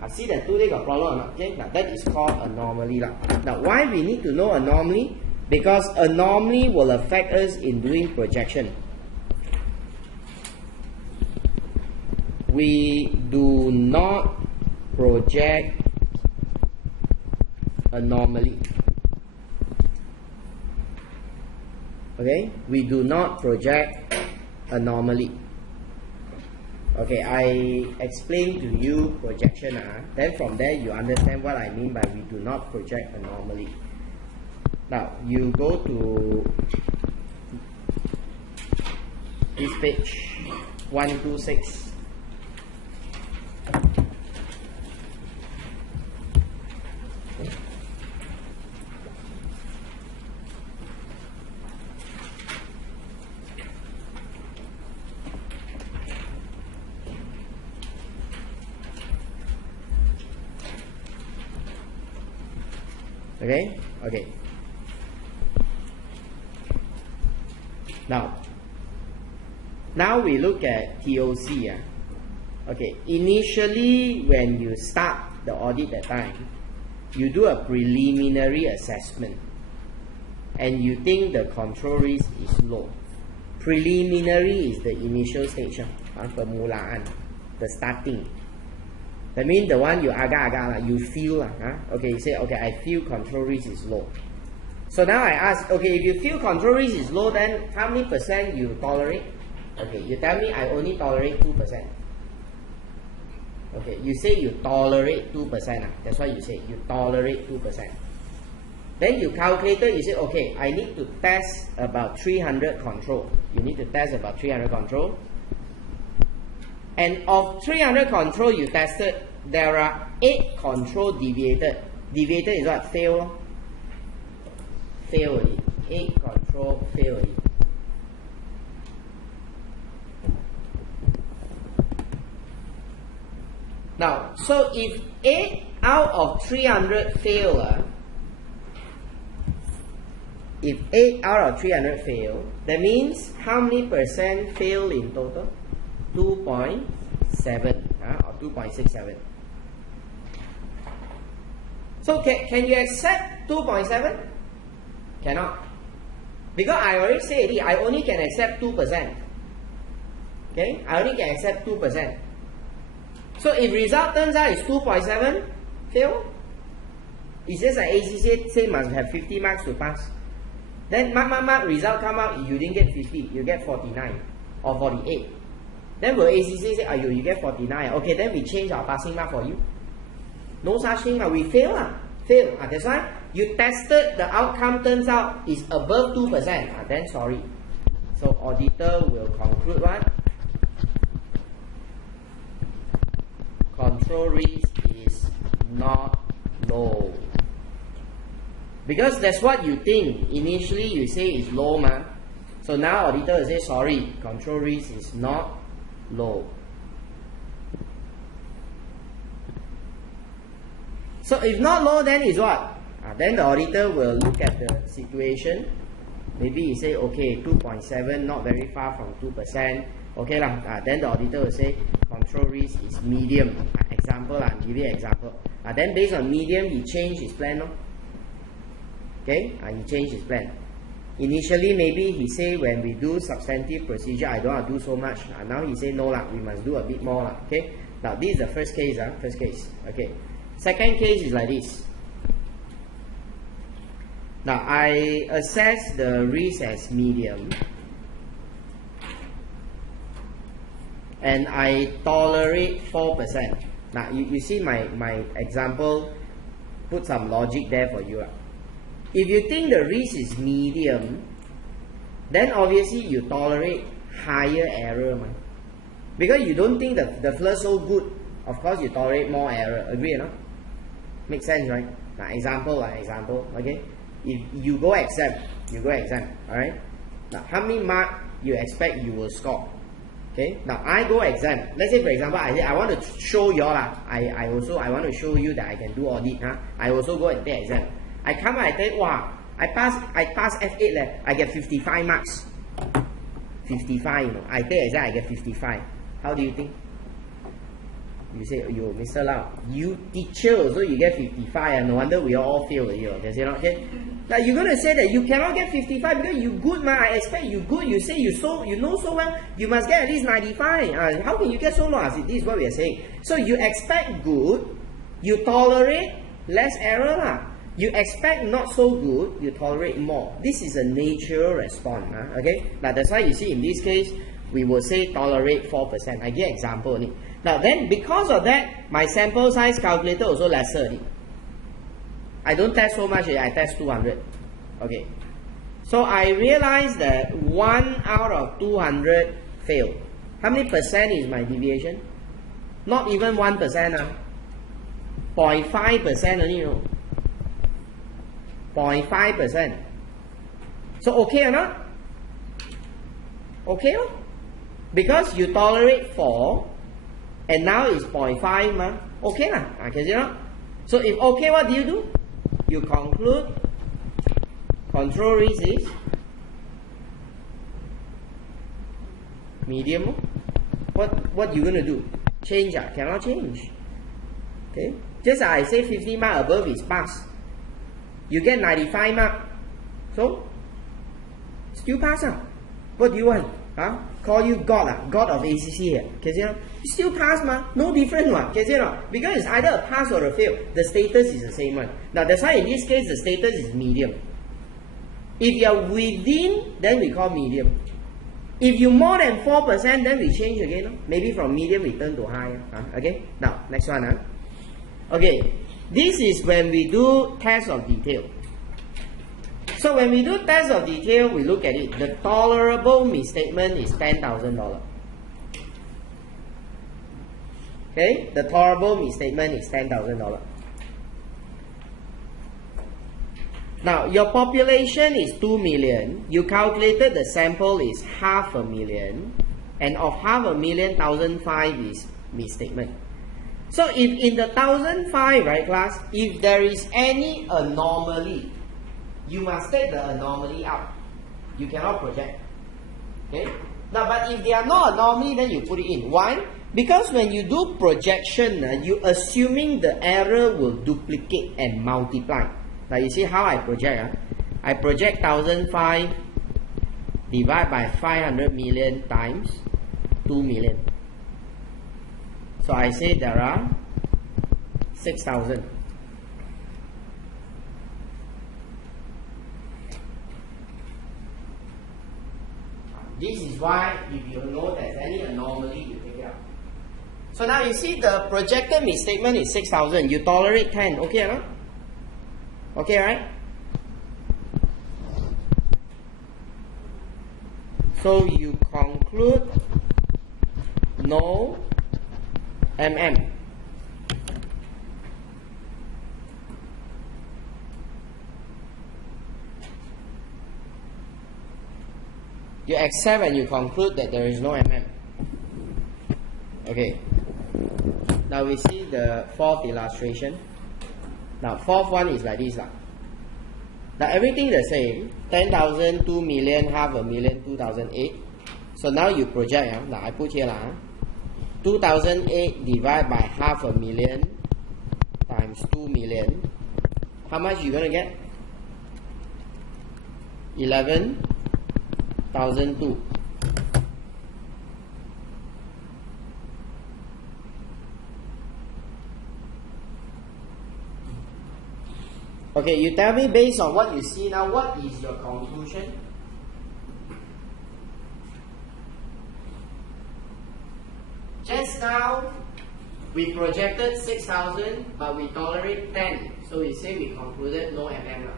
I see that 2-day got problem or not. Okay? Now that is called anomaly. Now why we need to know anomaly? Because anomaly will affect us in doing projection. We do not project anomaly. Okay, we do not project anomaly. Okay, I explain to you projection. Then from there you understand what I mean by we do not project anomaly. Now you go to this page 126. Okay, okay. Now we look at TOC. Okay, initially when you start the audit that time, you do a preliminary assessment and you think the control risk is low. Preliminary is the initial stage, permulaan, the starting. That means the one you agak-agak, you feel, okay, you say, okay, I feel control risk is low. So now I ask, okay, if you feel control risk is low, then how many percent you tolerate? Okay, you tell me I only tolerate 2%. Okay, you say you tolerate 2%. That's what you say, you tolerate 2%. Then you calculated, you say, okay, I need to test about 300 control. You need to test about 300 control. And of 300 control you tested, there are 8 control deviated. Deviated is what? Fail. Fail already. 8 control fail already. Now, so if 8 out of 300 fail, if 8 out of 300 fail, that means how many percent fail in total? 2.7 or 2.67. So can you accept 2.7? Cannot. Because I already said it, I only can accept 2%. Okay? I only can accept 2%. So if result turns out is 2.7, fail. It's just like ACCA say must have 50 marks to pass. Then mark, result come out, you didn't get 50, you get 49 or 48. Then will ACCA say, you get 49, okay, then we change our passing mark for you. No such thing, we fail. Fail. That's why you tested, the outcome turns out is above 2%. Then sorry. So auditor will conclude what? Control risk is not low. Because that's what you think. Initially you say it's low, so now auditor will say, sorry, control risk is not low. So if not low, then is what? Then the auditor will look at the situation. Maybe he say, okay, 2.7, not very far from 2%. Okay lah. Then the auditor will say, control risk is medium. Example, I'm giving an example. Then based on medium, he changed his plan. Okay, he changed his plan. Initially, maybe he say when we do substantive procedure, I don't want to do so much. Now he say no lah, we must do a bit more lah. Okay. Now this is the first case. First case. Okay. Second case is like this. Now I assess the risk as medium, and I tolerate 4%. Now you see my example, put some logic there for you. If you think the risk is medium, then obviously you tolerate higher error, because you don't think the flow so good. Of course you tolerate more error. Agree or not? Makes sense, right? Now example. Okay, if you go exam, alright? Now how many mark you expect you will score? Okay, now I go exam. Let's say for example, I want to show you all I want to show you that I can do audit. I also go and take exam. I come out, I tell you, wow, I pass F8 I get 55 marks. 55, I take exam, I get 55. How do you think? You say, yo, Mr. Lau, you teacher also you get 55, no wonder we all fail here. Okay? Now you're gonna say that you cannot get 55 because you good, I expect you good. You say you know so well, you must get at least 95. How can you get so low? This is what we are saying. So you expect good, you tolerate less error . You expect not so good, you tolerate more. This is a natural response. Okay? Now that's why you see in this case, we will say tolerate 4%. I give an example only. Now then, because of that, my sample size calculator also lesser. I don't test so much, I test 200. Okay. So I realized that 1 out of 200 failed. How many percent is my deviation? Not even 1%. 0.5% only, 0.5%. So okay or not? Okay, because you tolerate 4 and now it's 0.5, okay lah. So if okay, what do? You conclude control risk is medium. What you gonna do? Change? Cannot change. Okay, just as I say 50 mark above is pass. You get 95 mark, so still pass. What do you want? call you God, God of ACCA here. Can you see? You still pass, no different one. Can you see? Because it's either a pass or a fail. The status is the same one. Now that's why in this case the status is medium. If you are within, then we call medium. If you more than 4%, then we change again. Maybe from medium we turn to high. Okay. Now next one. Okay. This is when we do test of detail. So when we do test of detail, we look at it. The tolerable misstatement is $10,000. Okay, the tolerable misstatement is $10,000. Now your population is 2 million. You calculated the sample is 500,000, and of 500,000, 1,005 is misstatement. So if in the 1,005, right, class, if there is any anomaly, you must take the anomaly out. You cannot project. Okay? Now, but if there are no anomaly, then you put it in. Why? Because when you do projection, you assuming the error will duplicate and multiply. Now, you see how I project? I project 1,005 divide by 500 million times 2 million. So I say there are 6,000. This is why if you know there's any anomaly, you take it out. So now you see the projected misstatement is 6,000. You tolerate 10. Okay, no? Okay, right? So you conclude no MM. You accept and you conclude that there is no MM. Okay. Now we see the fourth illustration. Now fourth one is like this. Now everything the same. 10,000, 2 million, 500,000, 2008. So now you project. Now I put here 2008 divided by 500,000 times 2 million. How much you gonna get? 11,002. Okay, you tell me based on what you see now, what is your conclusion? Just now, we projected 6,000, but we tolerate 10. So we say we concluded no MM.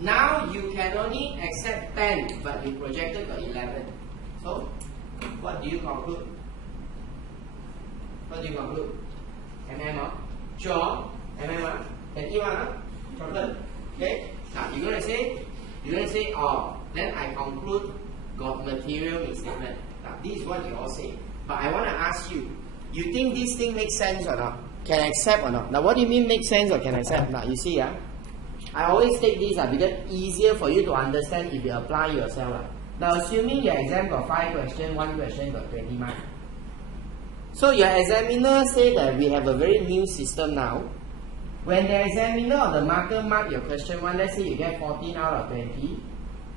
Now you can only accept 10, but you projected the 11. So, what do you conclude? What do you conclude? MM, sure, MM, and even chocolate. Okay. Now you're gonna say, oh, then I conclude got material misstatement. Now this is what you all say. But I want to ask you, you think this thing makes sense or not? Can I accept or not? Now what do you mean make sense or can I accept? Now you see, I always take this because easier for you to understand if you apply yourself. Now assuming your exam got 5 questions, 1 question got 20 marks. So your examiner say that we have a very new system now. When the examiner or the marker mark your question 1, let's say you get 14 out of 20,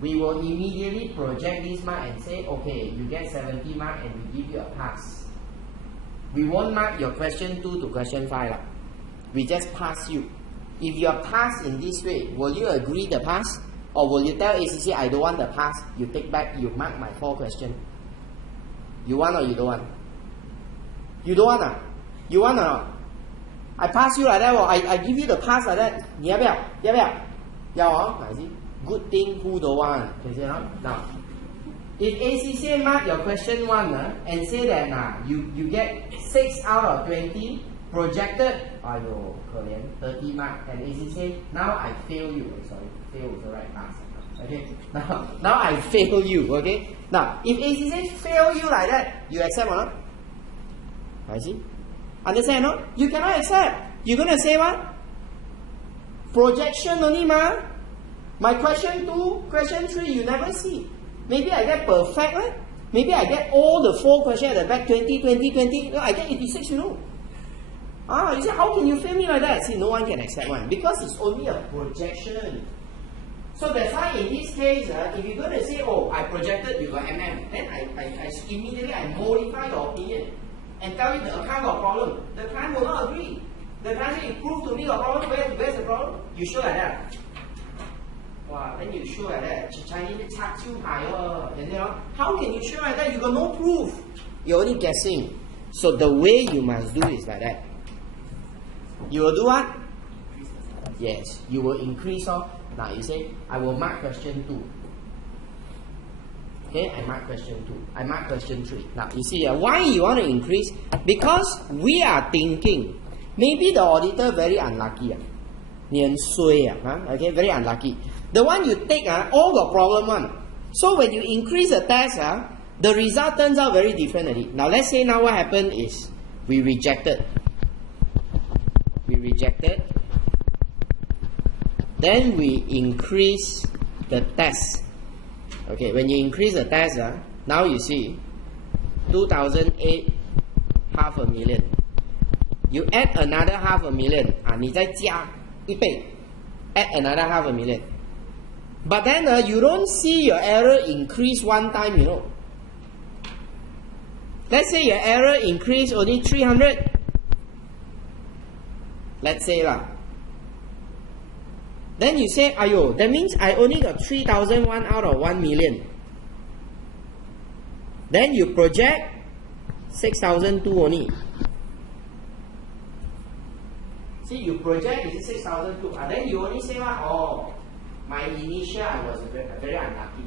we will immediately project this mark and say, okay, you get 70 marks and we give you a pass. We won't mark your question 2 to question 5. We just pass you. If you are passed in this way, will you agree the pass? Or will you tell ACCA, I don't want the pass, you take back, you mark my 4 questions? You want or you don't want? You don't want? You want or not? I pass you like that, or I give you the pass like that. 你要不要？要不要？要哦。I see. Good thing who don't want. Can you see now? If ACCA mark your question 1 and say that you get 6 out of 20 projected, 哎呦可怜 30 mark, and ACCA now I fail you. Sorry, fail is the right pass. Okay. Now I fail you. Okay. Now if ACCA fail you like that, you accept or not? I see. Understand or not? You cannot accept. You're gonna say what? Projection only ma. My question 2, question 3, you never see. Maybe I get perfect, right? Maybe I get all the 4 questions at the back, 20, 20, 20. No, I get 86, you know. You say, how can you fail me like that? See, no one can accept one. Because it's only a projection. So that's why in this case, if you're going to say, oh, I projected you got MM, then I immediately modify your opinion and tell you the account got problem. The client will not agree. The client say, you prove to me got problem, where's the problem? You show like that. Wow, then you show like that. Chinese how can you show like that? You got no proof. You're only guessing. So the way you must do is like that. You will do what? Yes, you will increase. Now you say, I will mark question 2. Okay, I mark question 2. I mark question 3. Now you see, why you want to increase? Because we are thinking, maybe the auditor very unlucky. Okay, very unlucky. The one you take, all got problem one. So when you increase the test, the result turns out very different already. Now let's say now what happened is, we rejected. Then we increase the test. Okay, when you increase the test, now you see 2008, 500,000. You add another 500,000, 你再加1倍, add another 500,000. But then you don't see your error increase one time, you know. Let's say your error increase only 300. Let's say lah. Then you say, ayo, that means I only got 3,001 out of 1 million. Then you project 6,002 only. See, you project is 6,002. Then you only say, oh, my initial I was very unlucky.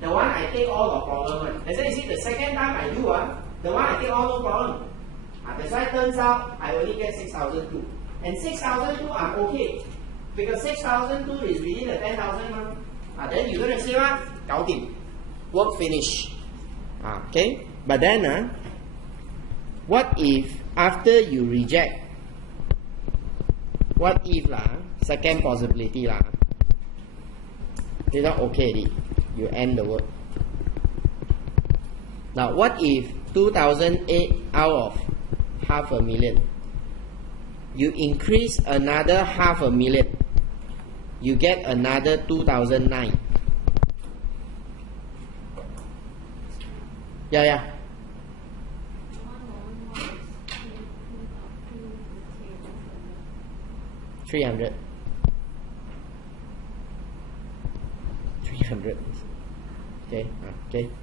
The one I take all the problem. That's why you see the second time I do, the one I take all no problem. That's why it turns out I only get 6,002. And 6,002 I'm okay. Because 6,002 is within the 10,000. Then you're going to say what? 搞定. Work finish. Okay? But then, what if after you reject? What if second possibility it's not okay, you end the work. Now what if 2008 out of 500,000, you increase another 500,000, you get another 2009. Yeah. 300. Okay,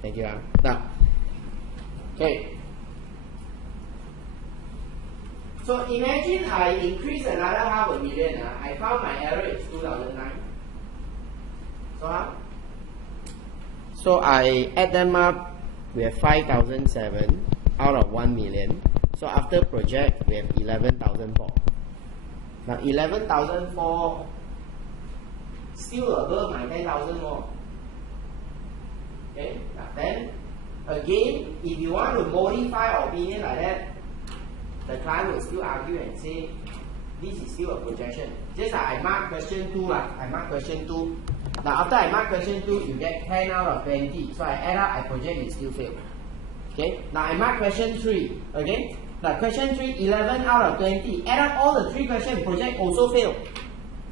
thank you. Now, okay. So imagine I increase another 500,000. I found my error is 2009. So I add them up. We have 5,007 out of 1 million. So after project, we have 11,004. Now 11,004 still above my 10,000 more. Okay. Then again, if you want to modify opinion like that, the client will still argue and say this is still a projection. Just like I mark question 2, I mark question 2. Now after I mark question 2, you get 10 out of 20. So I add up, I project, it still fail. Okay. Now I mark question 3. Okay. Now question 3, 11 out of 20. Add up all the 3 questions, project also fail.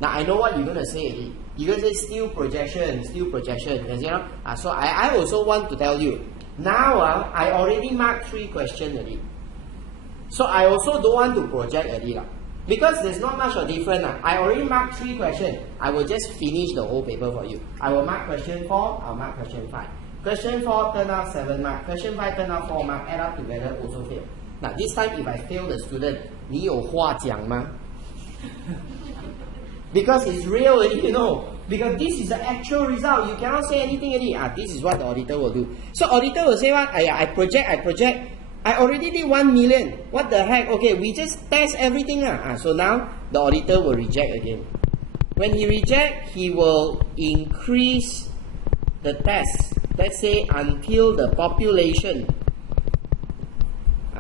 Now I know what you're going to say. You're going to say still projection. So I also want to tell you. Now I already marked 3 questions already. So I also don't want to project already. Because there's not much of a difference. I already marked 3 questions. I will just finish the whole paper for you. I will mark question 4, I'll mark question 5. Question 4 turn out 7 mark. Question 5 turn out 4 mark. Add up together also fail. Now this time if I fail the student, 你有话讲吗? Because it's real already, you know. Because this is the actual result. You cannot say anything already. This is what the auditor will do. So auditor will say what? I project. I already did 1 million. What the heck? Okay, we just test everything. So now the auditor will reject again. When he reject, he will increase the test. Let's say until the population.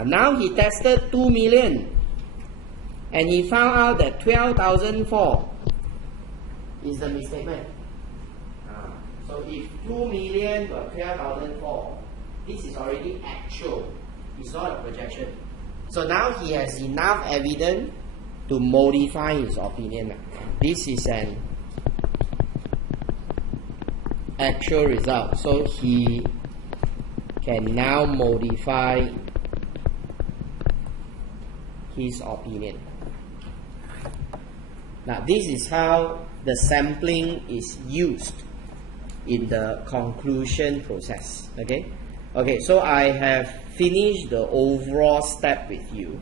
Now he tested 2 million. And he found out that 12,004 is the misstatement. So if 2 million to 12,004, this is already actual. It's not a projection. So now he has enough evidence to modify his opinion. This is an actual result. So he can now modify his opinion. Now this is how the sampling is used in the conclusion process. Okay, so I have finished the overall step with you,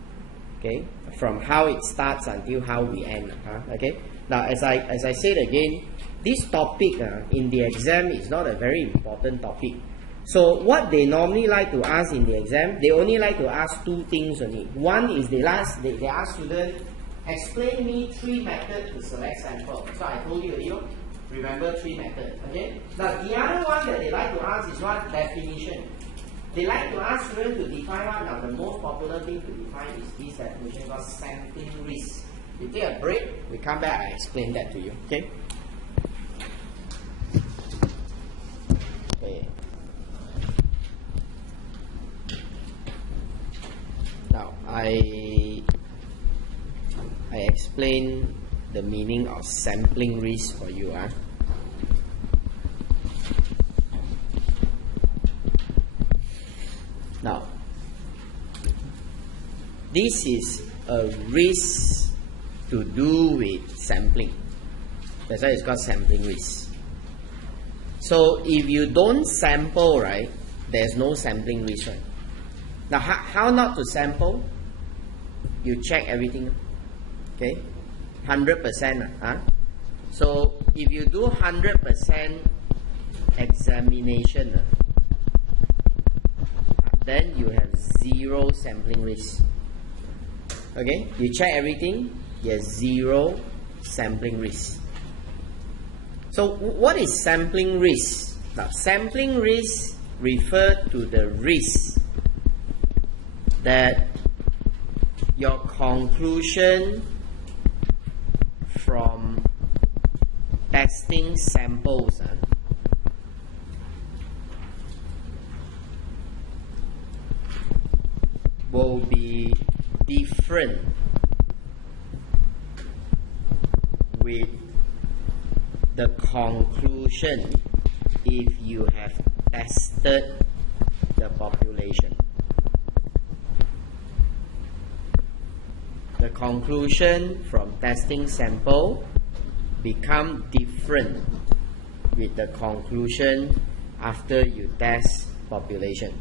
okay, from how it starts until how we end. Okay, now as I said again, this topic in the exam is not a very important topic. So what they normally like to ask in the exam, they only like to ask two things only. One is they ask students, explain me 3 methods to select sample. So I told you, remember 3 methods. Okay. Now the other one that they like to ask is what? Definition. They like to ask students to define what. Now the most popular thing to define is this definition called sampling risk. We take a break, we come back, I explain that to you. Okay. Okay. Now I explain the meaning of sampling risk for you. Now, this is a risk to do with sampling. That's why it's called sampling risk. So if you don't sample, right, there's no sampling risk, right? Now, how not to sample? You check everything. Okay, 100%. So if you do 100% examination, then you have 0 sampling risk. Okay, you check everything, you have 0 sampling risk. So what is sampling risk? Now, sampling risk refers to the risk that your conclusion from testing samples will be different with the conclusion if you have tested the population. The conclusion from testing sample become different with the conclusion after you test population.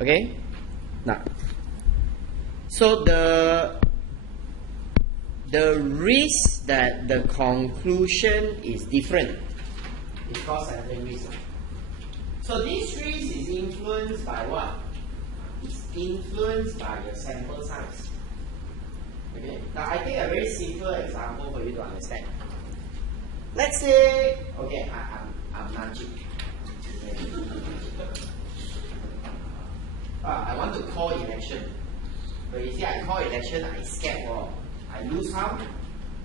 Okay, now, so the risk that the conclusion is different is called sampling risk. So this risk is influenced by what? It's influenced by your sample size. Okay, now I take a very simple example for you to understand. Let's say, okay, I'm Najib. I want to call election. But you see, I call election, I scared I lose how?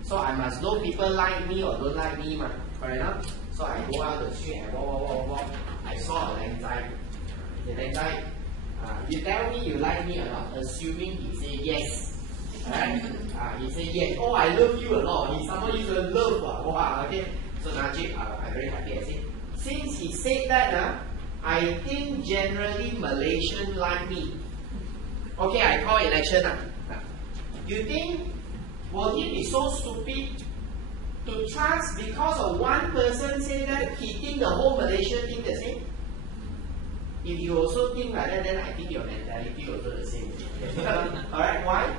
So I must know people like me or don't like me, correct enough? So I go out the street and walk. I saw a land guy. The land guy, you tell me you like me or not, assuming he say yes. Alright? He say yes. Oh, I love you a lot. He's someone you can love. Okay. So Najib, I'm very happy. I say, since he said that, I think generally Malaysian like me. Okay, I call election. You think, will he be so stupid to trust because of one person say that he think the whole Malaysia think the same? If you also think like that, then I think your mentality also the same. Alright, why?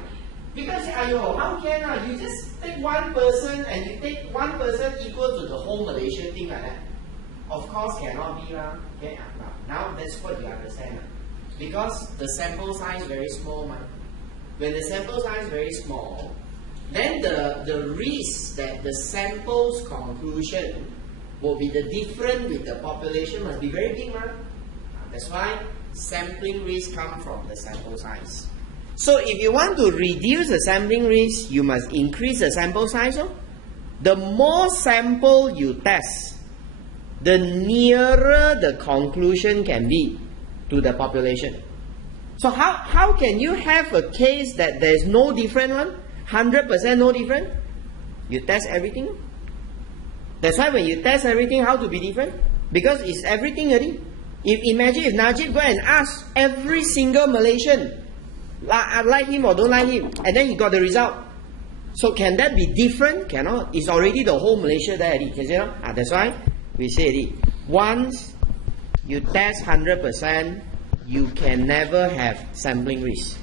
Because how can you just take one person and you take one person equal to the whole Malaysia thing like that? Of course cannot be okay? Now that's what you understand. Because the sample size very small. When the sample size is very small, then the risk that the sample's conclusion will be the difference with the population must be very big. That's why sampling risk comes from the sample size. So if you want to reduce the sampling risk, you must increase the sample size. The more sample you test, the nearer the conclusion can be to the population. So how can you have a case that there is no different one? 100% no different? You test everything. That's why when you test everything, how to be different? Because it's everything already. Imagine if Najib go and ask every single Malaysian, like him or don't like him, and then he got the result. So can that be different? Cannot. It's already the whole Malaysia there already. Can you see? That's why we say already. Once you test 100%, you can never have sampling risk.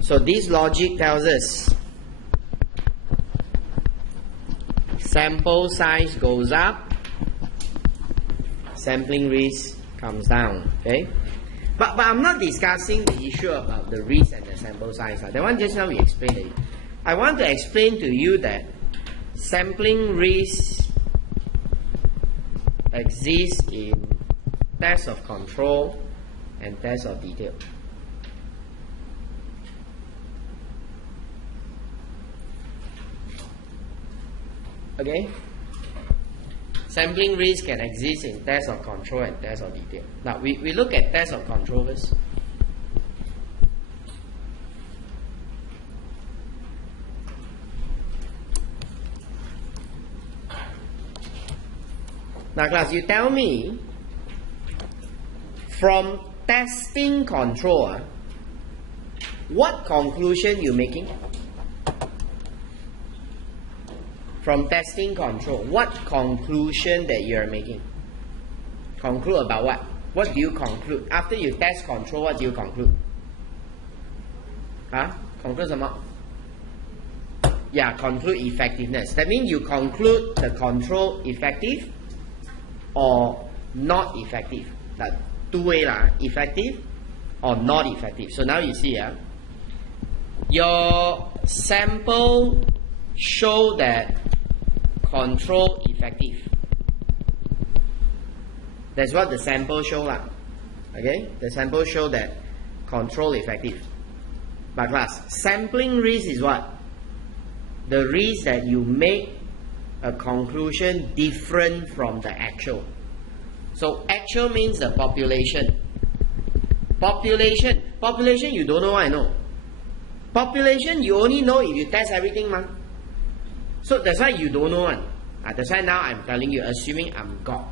So this logic tells us sample size goes up, sampling risk comes down. Okay, but I'm not discussing the issue about the risk and the sample size. That one just now we explained it. I want to explain to you that sampling risk exists in test of control and test of detail. Okay? Sampling risk can exist in test of control and test of detail. Now, we look at test of control first. Now, class, you tell me, from testing control, what conclusion you making? From testing control, what conclusion that you are making? Conclude about what? What do you conclude? After you test control, what do you conclude? Conclude what? Yeah, conclude effectiveness. That means you conclude the control effective or not effective. Like two way lah, effective or not effective. So now you see, your sample show that control effective. That's what the sample show lah. Okay, the sample show that control effective. But class, sampling risk is what? The risk that you make a conclusion different from the actual. So actual means the population. Population you don't know, I know. Population you only know if you test everything, man. So that's why you don't know one. That's why now I'm telling you, assuming I'm God,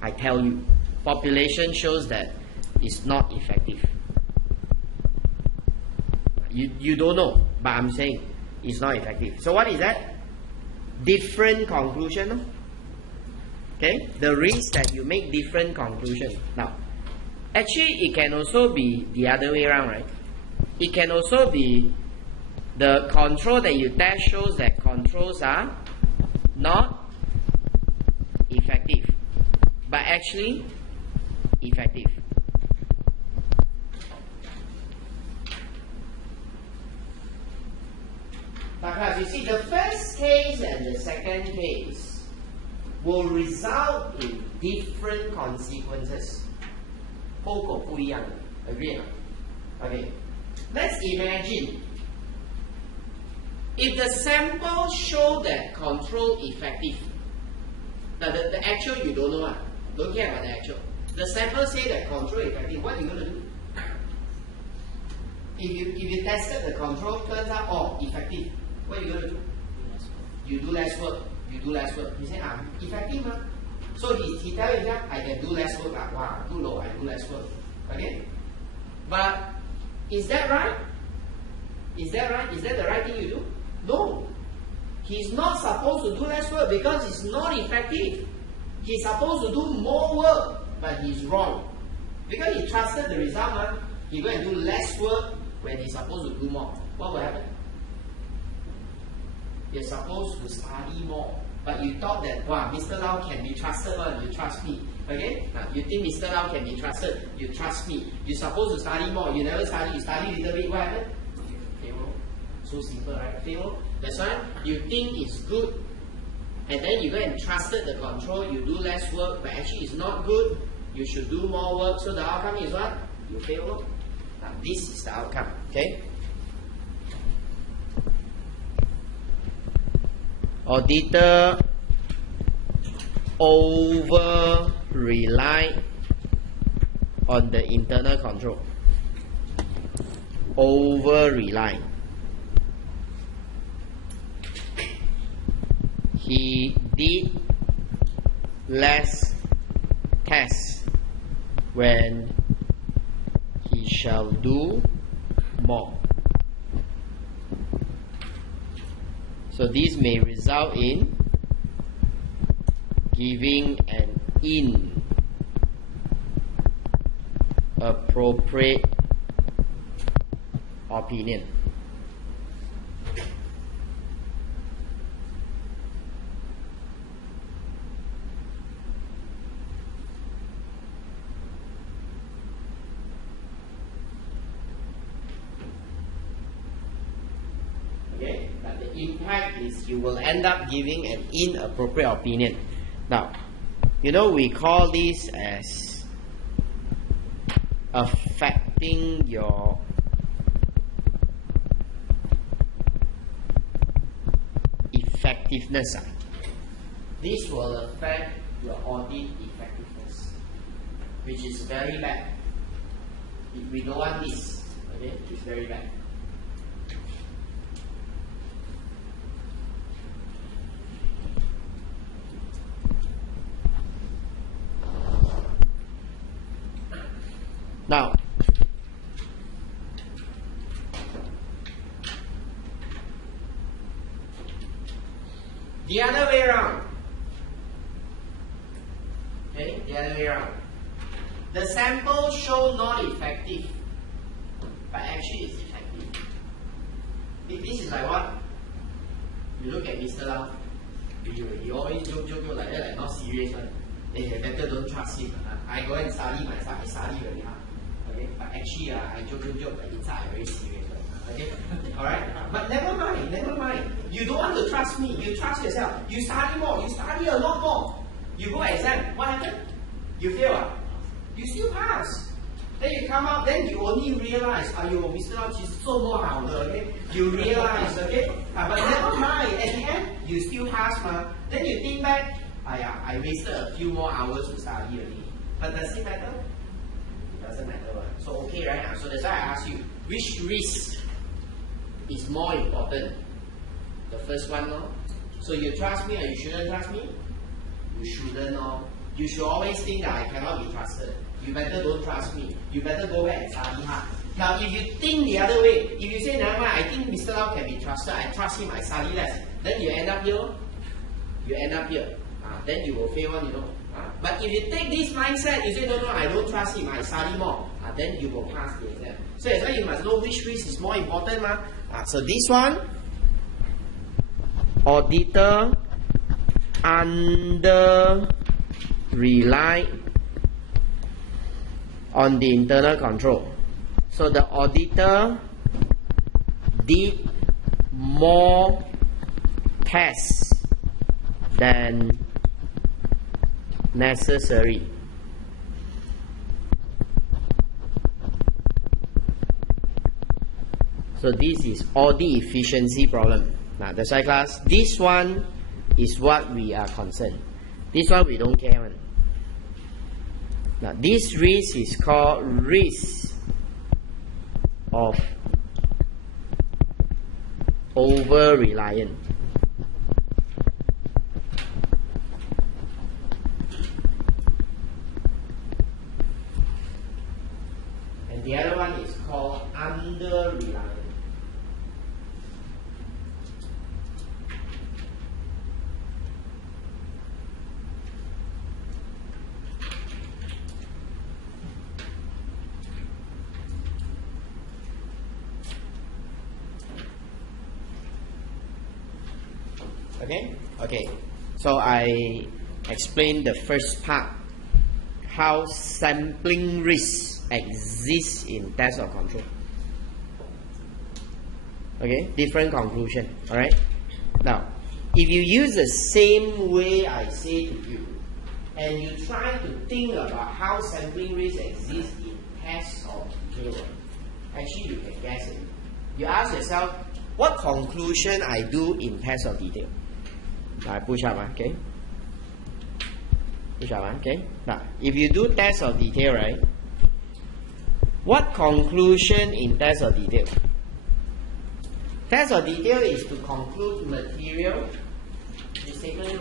I tell you, population shows that it's not effective. You don't know, but I'm saying it's not effective. So what is that? Different conclusion. Okay, the risk that you make different conclusion. Now, actually, it can also be the other way around, right? It can also be the control that you test shows that controls are not effective, but actually effective. Because you see, the first case and the second case will result in different consequences. 后果不一样的 agree? Okay. Let's imagine if the sample show that control effective. Now the actual you don't know, don't care about the actual. The sample say that control effective. What are you going to do? If you tested the control, turns out effective. What are you going to do? You do less work. You do less work. He said, I'm effective, man. So he tell you that I can do less work. Wow, too low. I do less work. Okay? But is that right? Is that right? Is that the right thing you do? No. He's not supposed to do less work because it's not effective. He's supposed to do more work, but he's wrong. Because he trusted the result, man. He go and do less work when he's supposed to do more. What will happen? You're supposed to study more. But you thought that, wow, Mr. Lau can be trusted, you trust me. Okay? Now, you think Mr. Lau can be trusted, you trust me. You're supposed to study more, you never study, you study a little bit, what happened? Fail. So simple, right? Fail. That's why you think it's good, and then you go and trusted the control, you do less work, but actually it's not good, you should do more work, so the outcome is what? You fail. Now, this is the outcome. Okay? auditor over rely on the internal control. Over rely. He did less tests when he shall do more. So this may result in giving an inappropriate opinion. Okay, but the impact is you will end up giving an inappropriate opinion. Now, you know, we call this as affecting your effectiveness. This will affect your audit effectiveness, which is very bad. If we don't want this, okay, it's very bad. Now, the other way around. Okay, the other way around. The sample show not effective, but actually it's effective. This is like what? You look at Mr. Lau, he always joke like that, like not serious one. They better don't trust him. I go and study myself, I study already. Okay, but actually I joke, but inside I'm very serious. Okay, alright? But never mind. You don't want to trust me, you trust yourself. You study more, you study a lot more. You go exam, what happened? You fail. You still pass. Then you come out, then you only realize, Mr. Lau 其实做多好的, okay? You realize, okay? But never mind, at the end, you still pass, then you think back, I wasted a few more hours to study already. But does it matter? It doesn't matter. So okay, right? So that's why I ask you, which risk is more important? The first one, no? So you trust me or you shouldn't trust me? You shouldn't, no? You should always think that I cannot be trusted. You better don't trust me. You better go back and study hard. Now, if you think the other way, if you say, never mind, I think Mr. Lau can be trusted, I trust him, I study less, then you end up here. You end up here. Then you will fail one, you know. But if you take this mindset, you say, no, I don't trust him, I study more, then you will pass the exam. So that's why you must know which risk is more important. So this one, auditor under rely on the internal control. So the auditor did more tests than necessary. So this is audit efficiency problem. Now that's why class, this one is what we are concerned. This one we don't care one. Now this risk is called risk of over-reliance. And the other one is called under-reliance. Okay. So I explained the first part, how sampling risk exists in test of control. Okay, different conclusion. Alright. Now, if you use the same way I say to you, and you try to think about how sampling risk exists in test of detail, actually you can guess it. You ask yourself, what conclusion I do in test of detail? push up, okay? Push up, okay? Now, if you do test of detail, right? What conclusion in test of detail? Test of detail is to conclude material misstatement.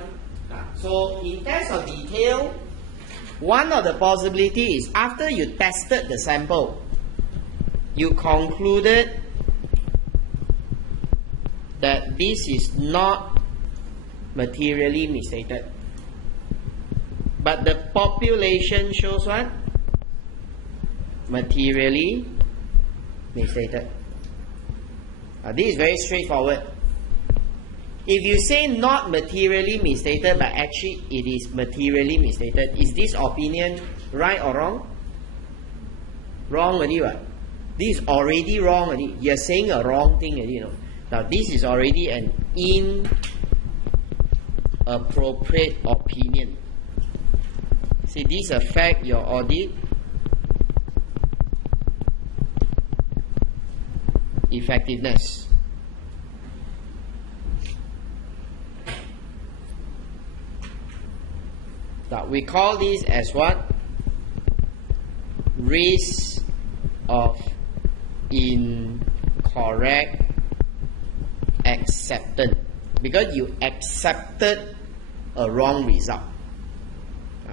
So in test of detail, one of the possibility is after you tested the sample, you concluded that this is not materially misstated. But the population shows what? Materially misstated. This is very straightforward. If you say not materially misstated, but actually it is materially misstated, is this opinion right or wrong? Wrong already, what? This is already wrong already. You're saying a wrong thing already, you know. Now this is already an inappropriate opinion. See, this affects your audit effectiveness. Now we call this as what? Risk of incorrect acceptance, because you accepted a wrong result.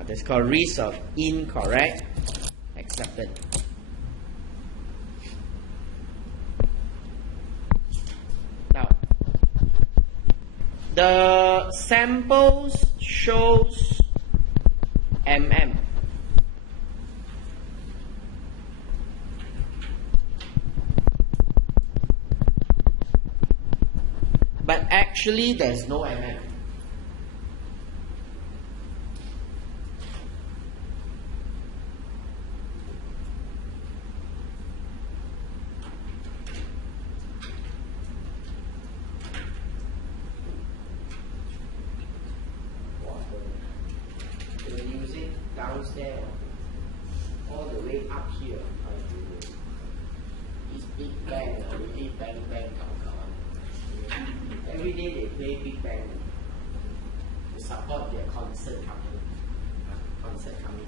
That's called risk of incorrect acceptance. Now, the samples shows mm. But actually there's no mm. You're using downstairs all the way up here. It's big bang, really bang bang come. Every day they play Big Bang to support their concert coming.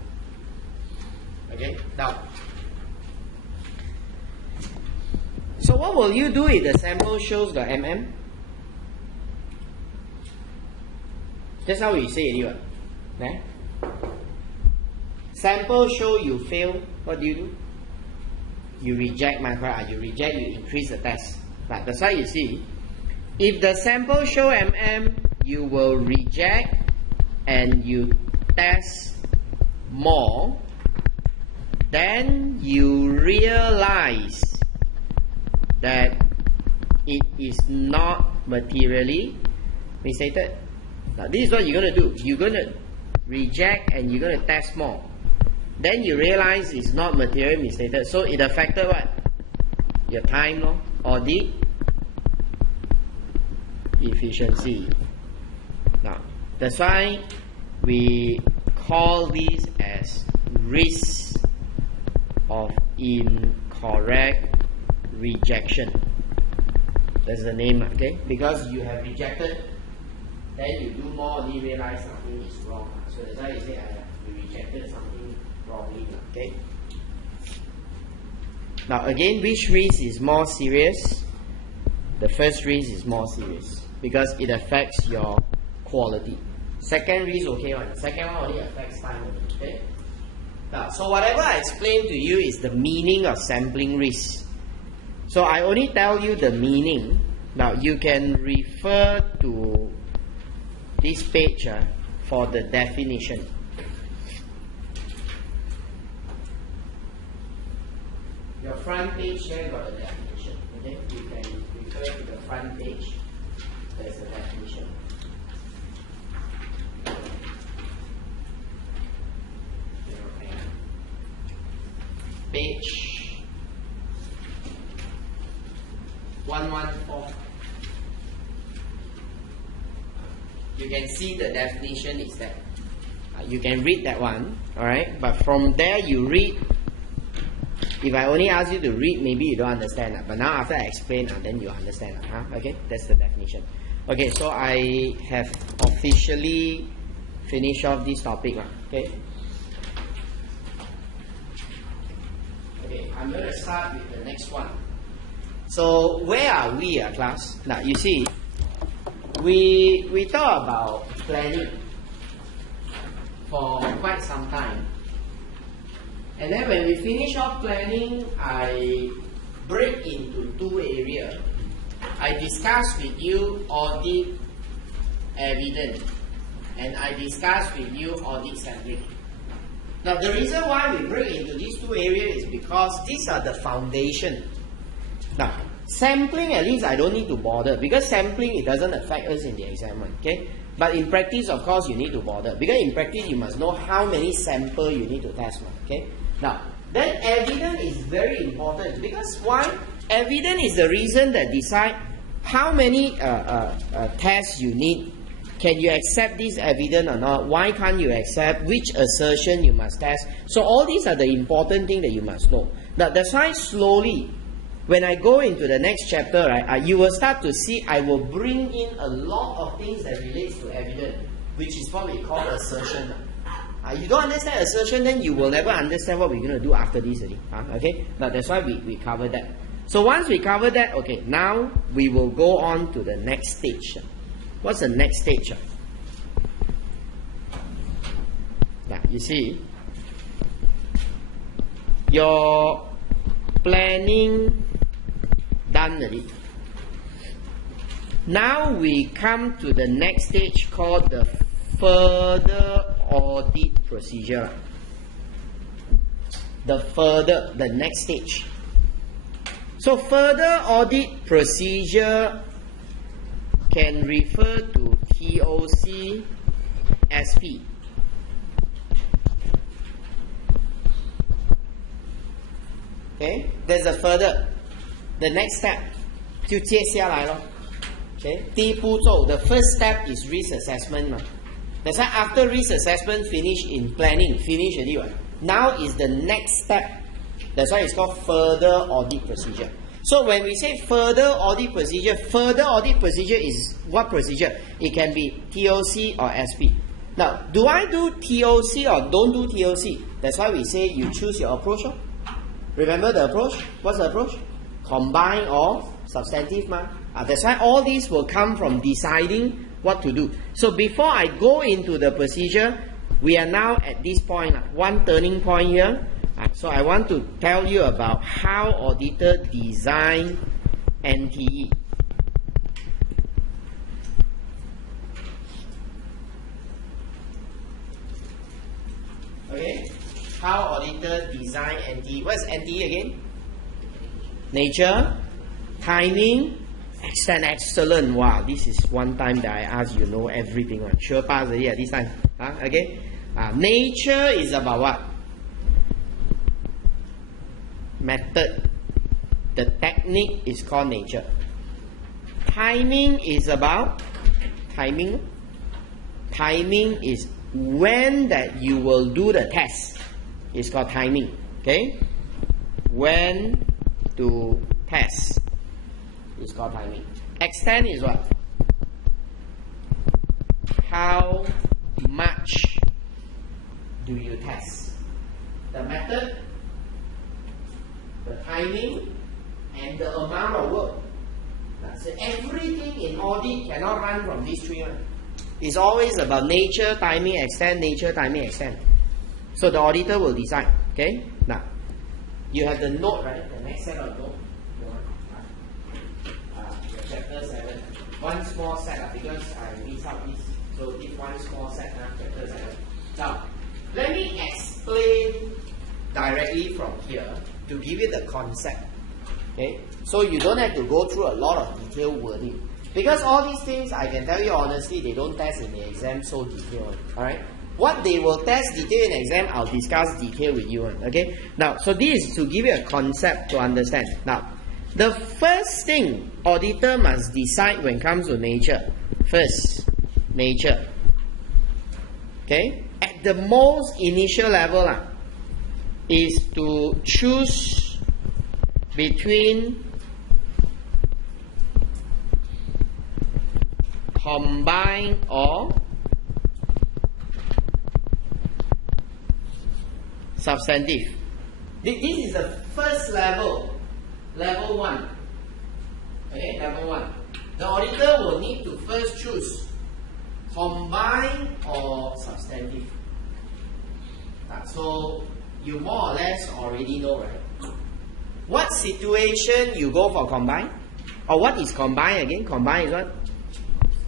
Okay, now. So what will you do if the sample shows the mm? That's how we say it, right? Nah? Sample show you fail, what do? You reject, you reject, you increase the test. But that's why you see, if the sample show mm, you will reject and you test more, then you realize that it is not materially misstated. Now this is what you're going to do. You're going to reject and you're going to test more. Then you realize it's not materially misstated. So it affected what? Your time, no? Audit efficiency. Now, that's why we call this as risk of incorrect rejection. That's the name, okay? Because you have rejected, then you do more, and you realize something is wrong. So that's why you say, you rejected something wrongly, okay? Now, again, which risk is more serious? The first risk is more serious, because it affects your quality. Second risk, okay one. Second one only affects time, okay? Now, so whatever I explained to you is the meaning of sampling risk. So I only tell you the meaning. Now you can refer to this page for the definition. Your front page here got a definition. Okay, you can refer to the front page. There's a definition. Page 114. You can see the definition is there. You can read that one, alright? But from there you read. If I only ask you to read, maybe you don't understand. But now after I explain, then you understand. Okay, that's the definition. Okay, so I have officially finish off this topic. Okay. Okay, I'm going to start with the next one. So where are we, class? Now you see, we talk about planning for quite some time, and then when we finish off planning, I break into two areas. I discuss with you audit evidence, and I discuss with you audit sampling. Now the reason why we break into these two areas is because these are the foundation. Now sampling, at least I don't need to bother, because sampling, it doesn't affect us in the exam, okay? But in practice, of course, you need to bother, because in practice you must know how many samples you need to test, okay? Now then evidence is very important, because why? Evidence is the reason that decide how many tests you need. Can you accept this evidence or not? Why can't you accept? Which assertion you must test? So all these are the important things that you must know. Now that's why slowly, when I go into the next chapter, right, you will start to see I will bring in a lot of things that relates to evidence, which is what we call assertion. You don't understand assertion, then you will never understand what we're going to do after this. Okay? Now that's why we cover that. So once we cover that, okay, now we will go on to the next stage. What's the next stage? Now you see, your planning done already. Now we come to the next stage called the further audit procedure. The next stage. So further audit procedure can refer to TOC, SP. Okay, there's a further. The next step 就接下来咯。Okay, 第一步骤 the first step is risk assessment. That's why after risk assessment finish in planning, finish already. Now is the next step. That's why it's called further audit procedure. So when we say further audit procedure is what procedure? It can be TOC or SP. Now, do I do TOC or don't do TOC? That's why we say you choose your approach. Remember the approach? What's the approach? Combine or substantive. That's why all these will come from deciding what to do. So before I go into the procedure, we are now at this point, one turning point here. So I want to tell you about how auditor design NTE. Okay, how auditor design NTE. What is NTE again? Nature, timing, extent, excellent. Wow, this is one time that I ask you know everything. Sure pass already this time. Okay. Nature is about what? Method. The technique is called nature. Timing is about timing. Timing is when that you will do the test. It's called timing. Okay? When to test. It's called timing. Extent is what? How much do you test? The method, the timing, and the amount of work. So everything in audit cannot run from these three. It's always about nature, timing, extent, nature, timing, extent. So the auditor will decide. Okay? Now, you have the note, right? The next set of note. Chapter 7. One small set, because I missed out this. So this one small set, chapter 7. Now, let me explain directly from here to give you the concept. Okay? So you don't have to go through a lot of detailed wording. Because all these things, I can tell you honestly, they don't test in the exam so detailed. Alright? What they will test detail in exam, I'll discuss detail with you. Okay? Now, so this is to give you a concept to understand. Now, the first thing auditor must decide when it comes to nature. First, nature. Okay? At the most initial level is to choose between combine or substantive. This is the first level, level 1. Okay, level 1. The auditor will need to first choose combined or substantive. So you more or less already know, right? What situation you go for combined? Or what is combined again? Combined is what?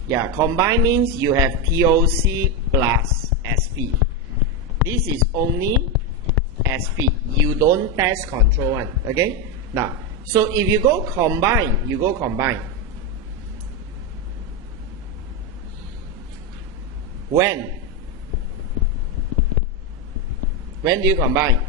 Yeah, combined means you have TOC plus SP. This is only SP. You don't test control one. Okay? Now, so if you go combine, you go combine. When? When do you combine?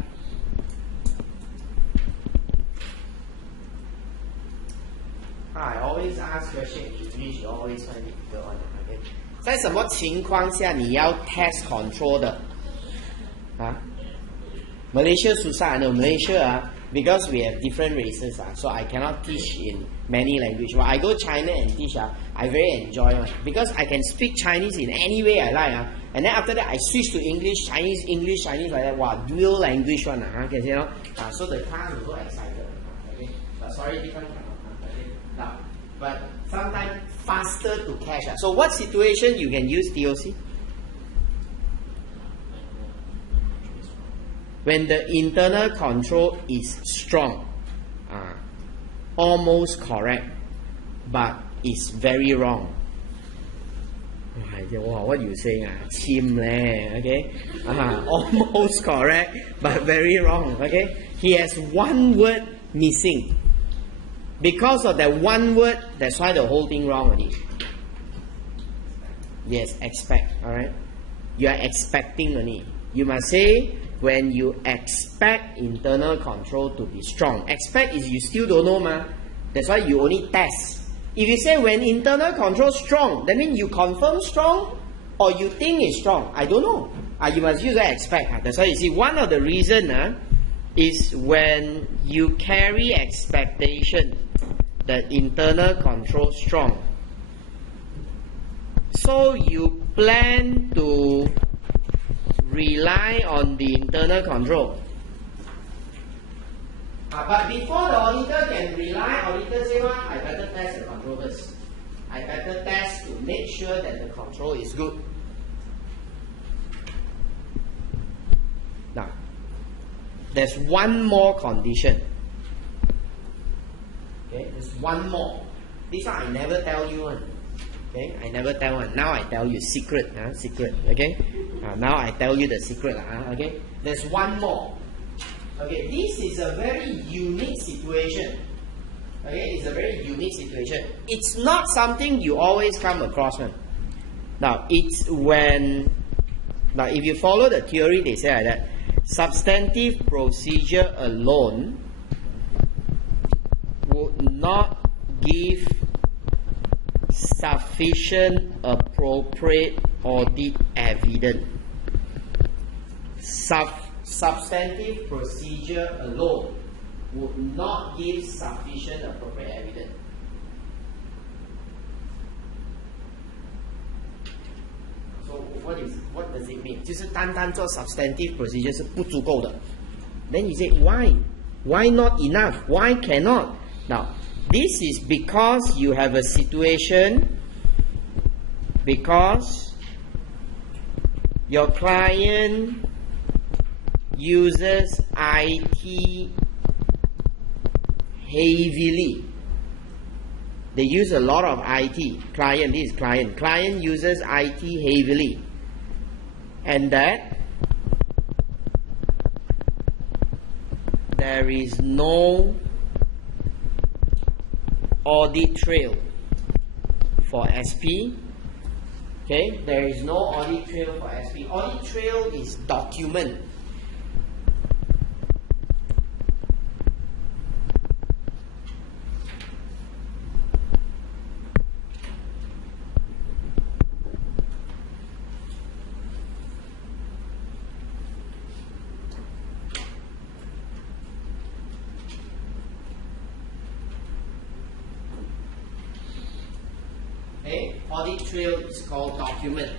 I always ask question in English, you always find it difficult one. Okay? 在什么情况下你要 test control 的？啊？ Malaysia susah, no, Malaysia, because we have different races, so I cannot teach in many languages. When I go China and teach, I very enjoy it because I can speak Chinese in any way I like. And then after that, I switch to English, Chinese, like that. Wow, dual language one. Can you know? So the class is so excited. Okay? But sorry, different. Okay? Now, but sometimes faster to catch. So what situation you can use TOC? When the internal control is strong, almost correct, but it's very wrong. Wow, what you saying? Chim leh, okay? Almost correct, but very wrong. Okay? He has one word missing. Because of that one word, that's why the whole thing wrong already. Yes, expect. Alright? You are expecting only. You must say when you expect internal control to be strong. Expect is you still don't know, ma. That's why you only test. If you say when internal control strong, that means you confirm strong or you think it's strong. I don't know. You must use that expect. That's why you see one of the reason is when you carry expectation, the internal control strong. So you plan to rely on the internal control. But before the auditor can rely, auditor say what? I better test the control first. I better test to make sure that the control is good. Now, there's one more condition. Okay, there's one more. This one I never tell you one. Okay, I never tell one. Now I tell you secret. Secret. Okay. Now I tell you the secret. Okay. There's one more. Okay. This is a very unique situation. Okay. It's a very unique situation. It's not something you always come across. Now it's when. Now if you follow the theory, they say like that. Substantive procedure alone would not give sufficient appropriate audit evidence. Substantive procedure alone would not give sufficient appropriate evidence. So what does it mean? 就是单单做 substantive procedure 是不足够的。Then you say why? Why not enough? Why cannot? Now, this is because you have a situation because your client uses IT heavily. They use a lot of IT. Client, this is client. Client uses IT heavily. And that there is no audit trail for SP. Okay, there is no audit trail for SP. Audit trail is document. Audit trail is called document.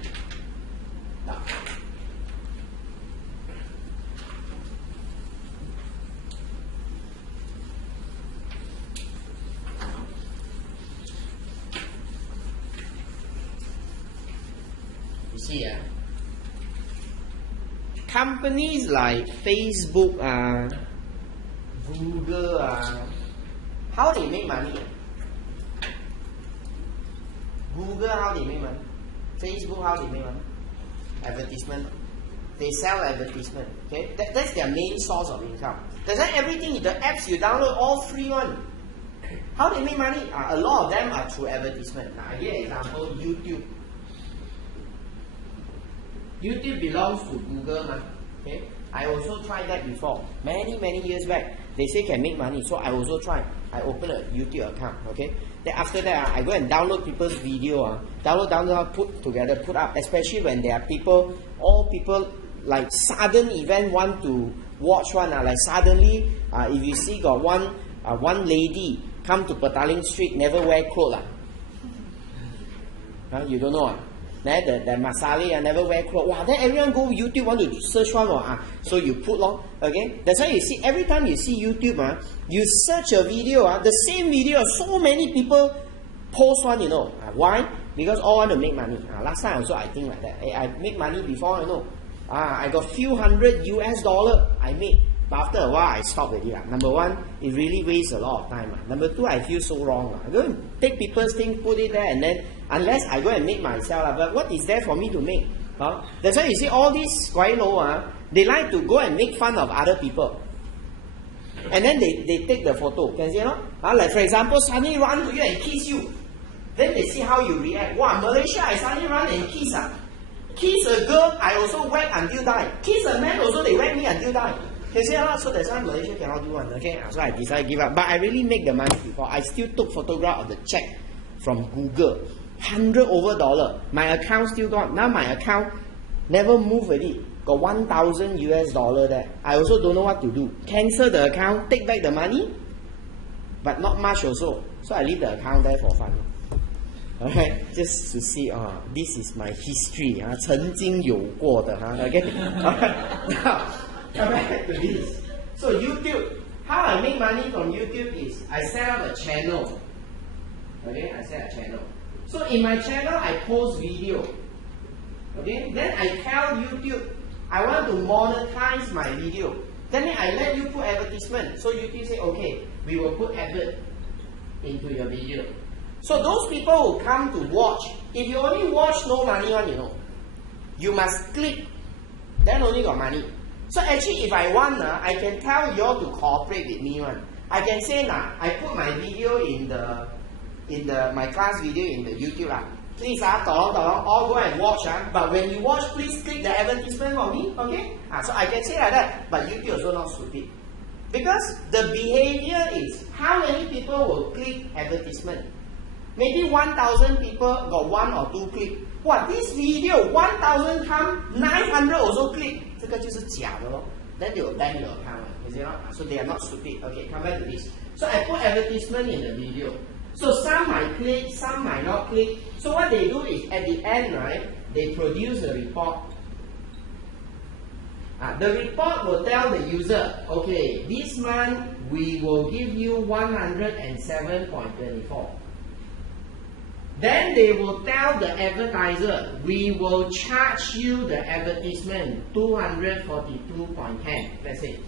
see, companies like Facebook, Google, how they make money? Google, how they make money? Facebook, how they make money? Advertisement. They sell advertisement. Okay, that's their main source of income. That's why everything, the apps you download, all free one. How they make money? A lot of them are through advertisement. Now, I give an example, YouTube. YouTube belongs to Google, okay? I also tried that before, many years back. They say can make money, so I also tried. I opened a YouTube account, okay? Then after that, I go and download people's video, download, put together, put up, especially when there are people, all people like sudden event want to watch one, like suddenly, if you see got one lady come to Petaling Street, never wear clothes, you don't know, the Masali never wear clothes. Wow, then everyone go YouTube want to search one, so you put long, okay? That's why you see every time you see YouTube, you search a video, the same video, so many people post one, you know. Why? Because all want to make money. Last time also I think like that. I make money before, you know. I got few $100 US I made. But after a while I stopped already. Number one, it really wastes a lot of time. Number two, I feel so wrong. I go and take people's things, put it there, and then unless I go and make myself, but what is there for me to make? That's why you see all these quite low, they like to go and make fun of other people. And then they take the photo. Can you see, no? Like for example, suddenly run to you and kiss you. Then they see how you react. Wow, Malaysia, I suddenly run and kiss. Kiss a girl, I also whack until die. Kiss a man, also they whack me until die. Can you see, so that's why Malaysia cannot do one. Okay, so I decided to give up. But I really make the money before. I still took photograph of the check from Google. $100 over. My account still got. Now my account never move already. Got $1,000 US there. I also don't know what to do. Cancel the account, take back the money, but not much also. So I leave the account there for fun. Alright, just to see, this is my history. 曾经有过的, okay? Alright, now, come back to this. So YouTube, how I make money from YouTube is I set up a channel. Okay, I set a channel. So in my channel, I post video. Okay, then I tell YouTube, I want to monetize my video. Then I let you put advertisement. So YouTube say, okay, we will put advert into your video. So those people who come to watch, if you only watch, no money one, you know. You must click, then only got money. So actually, if I want, I can tell you all to cooperate with me one. I can say, I put my video in my class video in the YouTube. Please, all go and watch. But when you watch, please click the advertisement for me. Okay? So I can say like that. But YouTube also not stupid. Because the behavior is, how many people will click advertisement? Maybe 1,000 people got 1 or 2 click. What, this video 1,000 come, 900 also click. 这个就是假的咯. Then they will ban your account. Is it not? So they are not stupid. Okay, come back to this. So I put advertisement in the video. So some might click, some might not click. So what they do is at the end, right, they produce a report. The report will tell the user, okay, this month we will give you 107.24. Then they will tell the advertiser, we will charge you the advertisement 242.10. Let's say.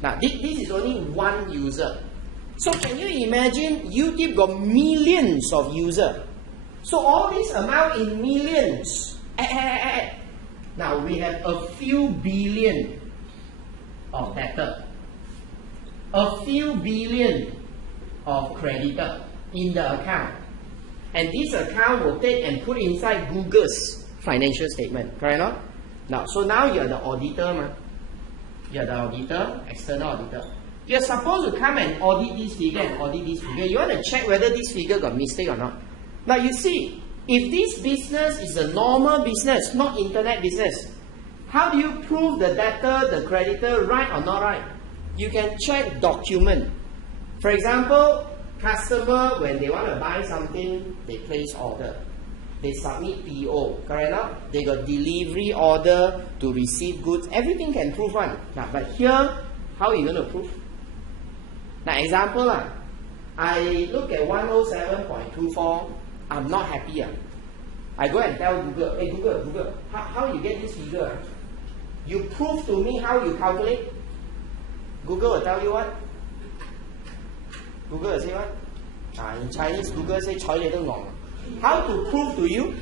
Now this is only one user. So can you imagine YouTube got millions of users? So all this amount in millions. Now we have a few billion of debtor, a few billion of creditor in the account. And this account will take and put inside Google's financial statement. Correct or not? Now, so now you are the auditor, man. You are the auditor, external auditor. You are supposed to come and audit this figure and audit this figure. You want to check whether this figure got mistake or not. Now you see, if this business is a normal business, not internet business, how do you prove the debtor, the creditor, right or not right? You can check document. For example, customer, when they want to buy something, they place order. They submit PO, correct or not? They got delivery order to receive goods. Everything can prove one. Now, but here, how are you going to prove? Now, example, I look at 107.24, I'm not happy. I go and tell Google, hey Google, how you get this figure? You prove to me how you calculate. Google will tell you what? Google will say what? In Chinese, Google say 睬你都戇. How to prove to you?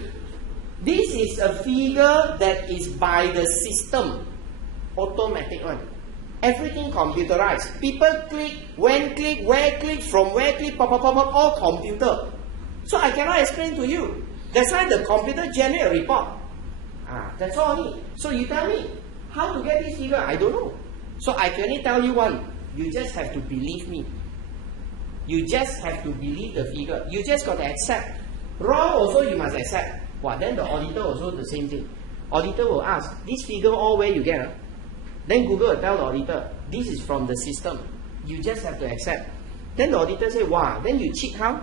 This is a figure that is by the system, automatic one. Everything computerized. People click, when click, where click, from where click, pop, all computer. So I cannot explain to you. That's why the computer generate a report. That's all I need. So you tell me, how to get this figure? I don't know. So I can only tell you one. You just have to believe me. You just have to believe the figure. You just got to accept. Wrong also you must accept. Then the auditor also the same thing. Auditor will ask, this figure all where you get? Then Google will tell the auditor, this is from the system. You just have to accept. Then the auditor say, then you cheat how?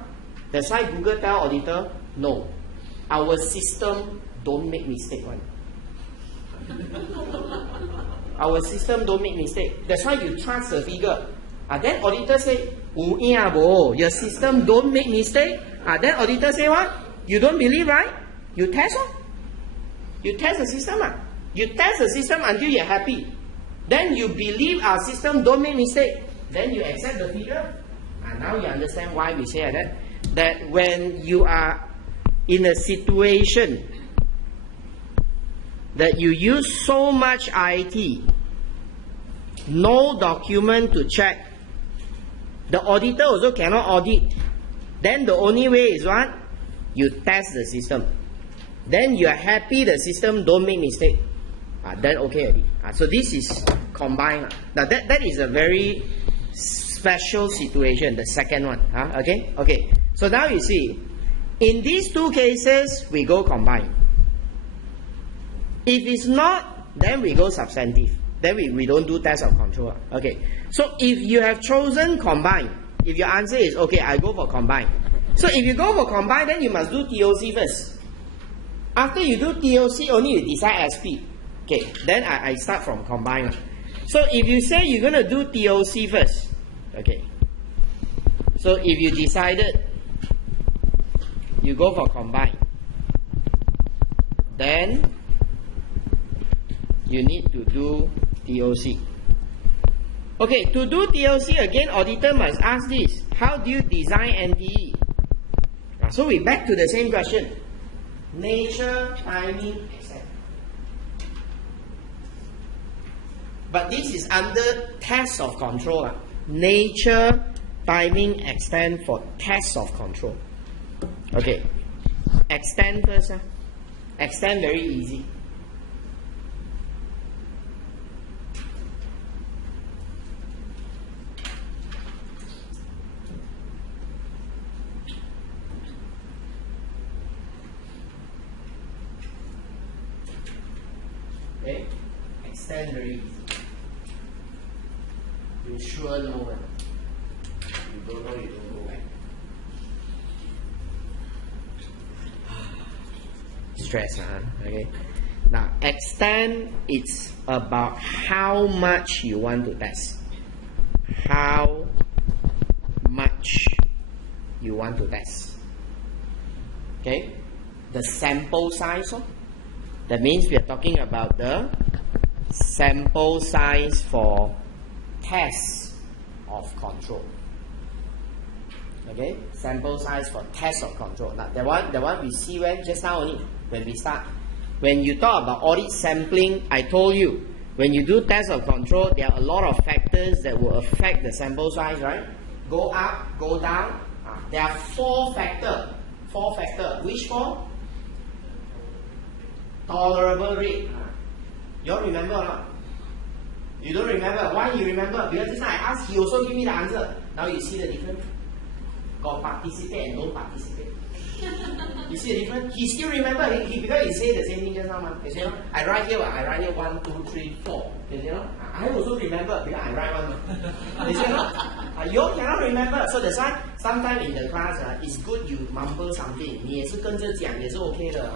That's why Google tell auditor, no. Our system don't make mistake one. Our system don't make mistake. That's why you trust the figure. Then auditor say, your system don't make mistake. Then auditor say what? You don't believe, right? You test on. You test the system. You test the system until you're happy. Then you believe our system don't make mistake. Then you accept the figure. Now you understand why we say that. That when you are in a situation that you use so much IT, no document to check, the auditor also cannot audit. Then the only way is what? You test the system. Then you are happy the system don't make mistake. Then okay already. So this is combined. Now that is a very special situation, the second one. Okay. So now you see, in these two cases, we go combine. If it's not, then we go substantive. Then we don't do test of control. Okay. So if you have chosen combine, if your answer is okay, I go for combine. So if you go for combine, then you must do TOC first. After you do TOC, only you decide SP. Okay, then I start from combine. So if you say you're going to do TOC first, okay. So if you decided, you go for combine. Then you need to do TOC. Okay, to do TOC again, auditor must ask this. How do you design NDE? So we back to the same question. Nature, timing, extent. But this is under test of control. Nature, timing, extent for test of control. Okay. Extent first. Extent very easy. Okay, extend very easy. You sure know it. You don't know, you don't go back. Stress, okay. Now, extend, it's about how much you want to test. How much you want to test. Okay, the sample size. That means we are talking about the sample size for test of control. Okay, sample size for test of control. Now the one we see when just now only when we start. When you talk about audit sampling, I told you when you do test of control, there are a lot of factors that will affect the sample size, right? Go up, go down. There are four factors. Which four? Tolerable rate. You all remember or not? You don't remember. Why you remember? Because just now I asked, he also give me the answer. Now you see the difference? Got participate and don't participate. You see the difference? He still remember because he say the same thing just now. You see, I write here 1, 2, 3, 4. You see, I also remember because I write one. You see, you all cannot remember. So that's why sometimes in the class, it's good you mumble something. 你也是跟着讲也是 OK 的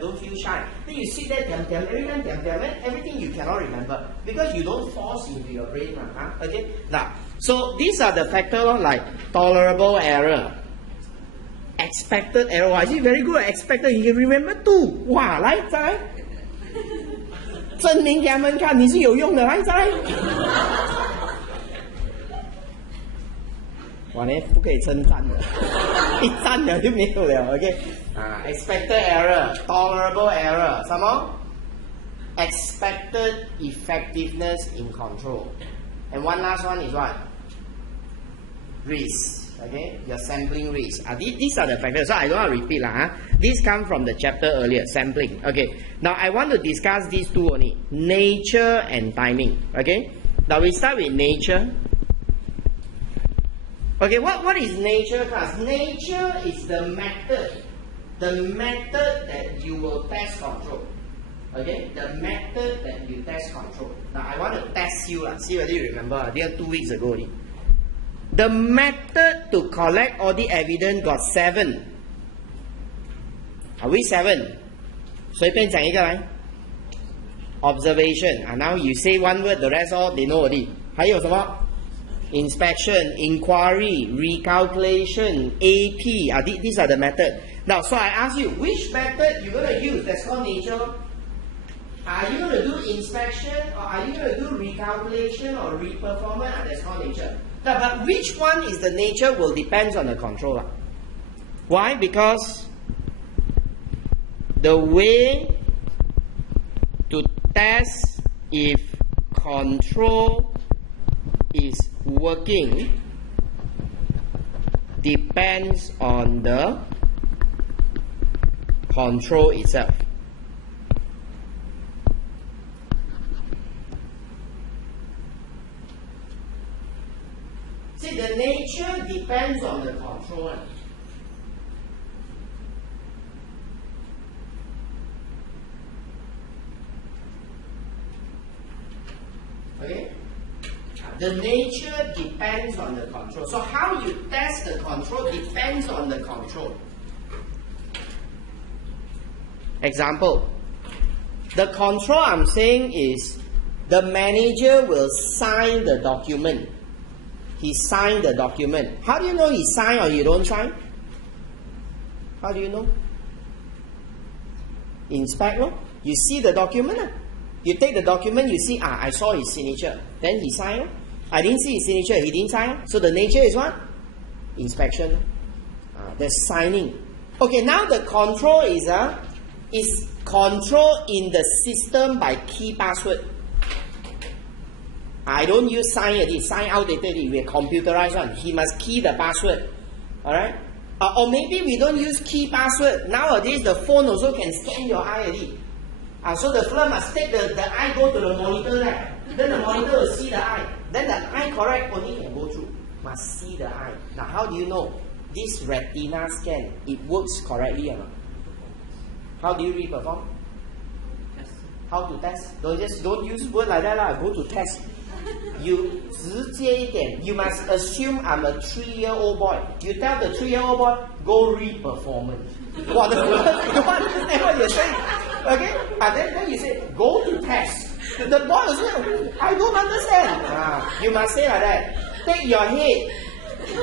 don't feel shy. Then you sit there, every time, everything you cannot remember because you don't force into your brain. Okay. Now, so these are the factors like tolerable error. expected error. Wow, actually very good at expected. You can remember two. 哇，来再来，证明给他们看你是有用的，来再来。哇，你不可以称赞的，一赞了就没有了。OK， expected error, tolerable error， 什么 ？Expected effectiveness in control. And one last one is what? Risk. Okay, your sampling risk. These are the factors. So I don't want to repeat lah. This comes from the chapter earlier, sampling. Okay. Now I want to discuss these two only: nature and timing. Okay. Now we start with nature. Okay. What is nature, class? Nature is the method that you will test control. Okay, the method that you test control. Now I want to test you lah. See whether you remember. They are 2 weeks ago only. The method to collect audit evidence got 7. Are we 7? 随便讲一个来。Observation. Now you say one word, the rest all they know already. 还有什么 ？Inspection, inquiry, recalculation, AP. These are the method. Now, so I ask you, which method you gonna use? That's called nature. Are you gonna do inspection, or are you gonna do recalculation or reperformance? That's called nature. Now, but which one is the nature will depend on the controller. Why? Because the way to test if control is working depends on the control itself. See, the nature depends on the controller. Okay? The nature depends on the control. So how you test the control depends on the control. Example. The control I'm saying is the manager will sign the document. He signed the document. How do you know he signed or you don't sign? How do you know? Inspect, no? You see the document. You take the document, you see, I saw his signature. Then he signed. I didn't see his signature, he didn't sign. So the nature is what? Inspection. There's signing. Okay, now the control is control in the system by key password. I don't use sign it, sign outdated, we computerized one. He must key the password. Alright? Or maybe we don't use key password. Nowadays the phone also can scan your eye already. So the fella must take the eye go to the monitor there. Then the monitor will see the eye. Then the eye correct only can go through. Must see the eye. Now how do you know? This retina scan, it works correctly or not? How do you reperform? How to test? Don't use word like that lah. Go to test. You 直接一点. You must assume I'm a 3-year-old boy. You tell the 3-year-old boy, go read performance. Well, the don't understand what you're saying. Okay? Then you say, go to test. The boy will say, I don't understand. You must say like that. Take your head,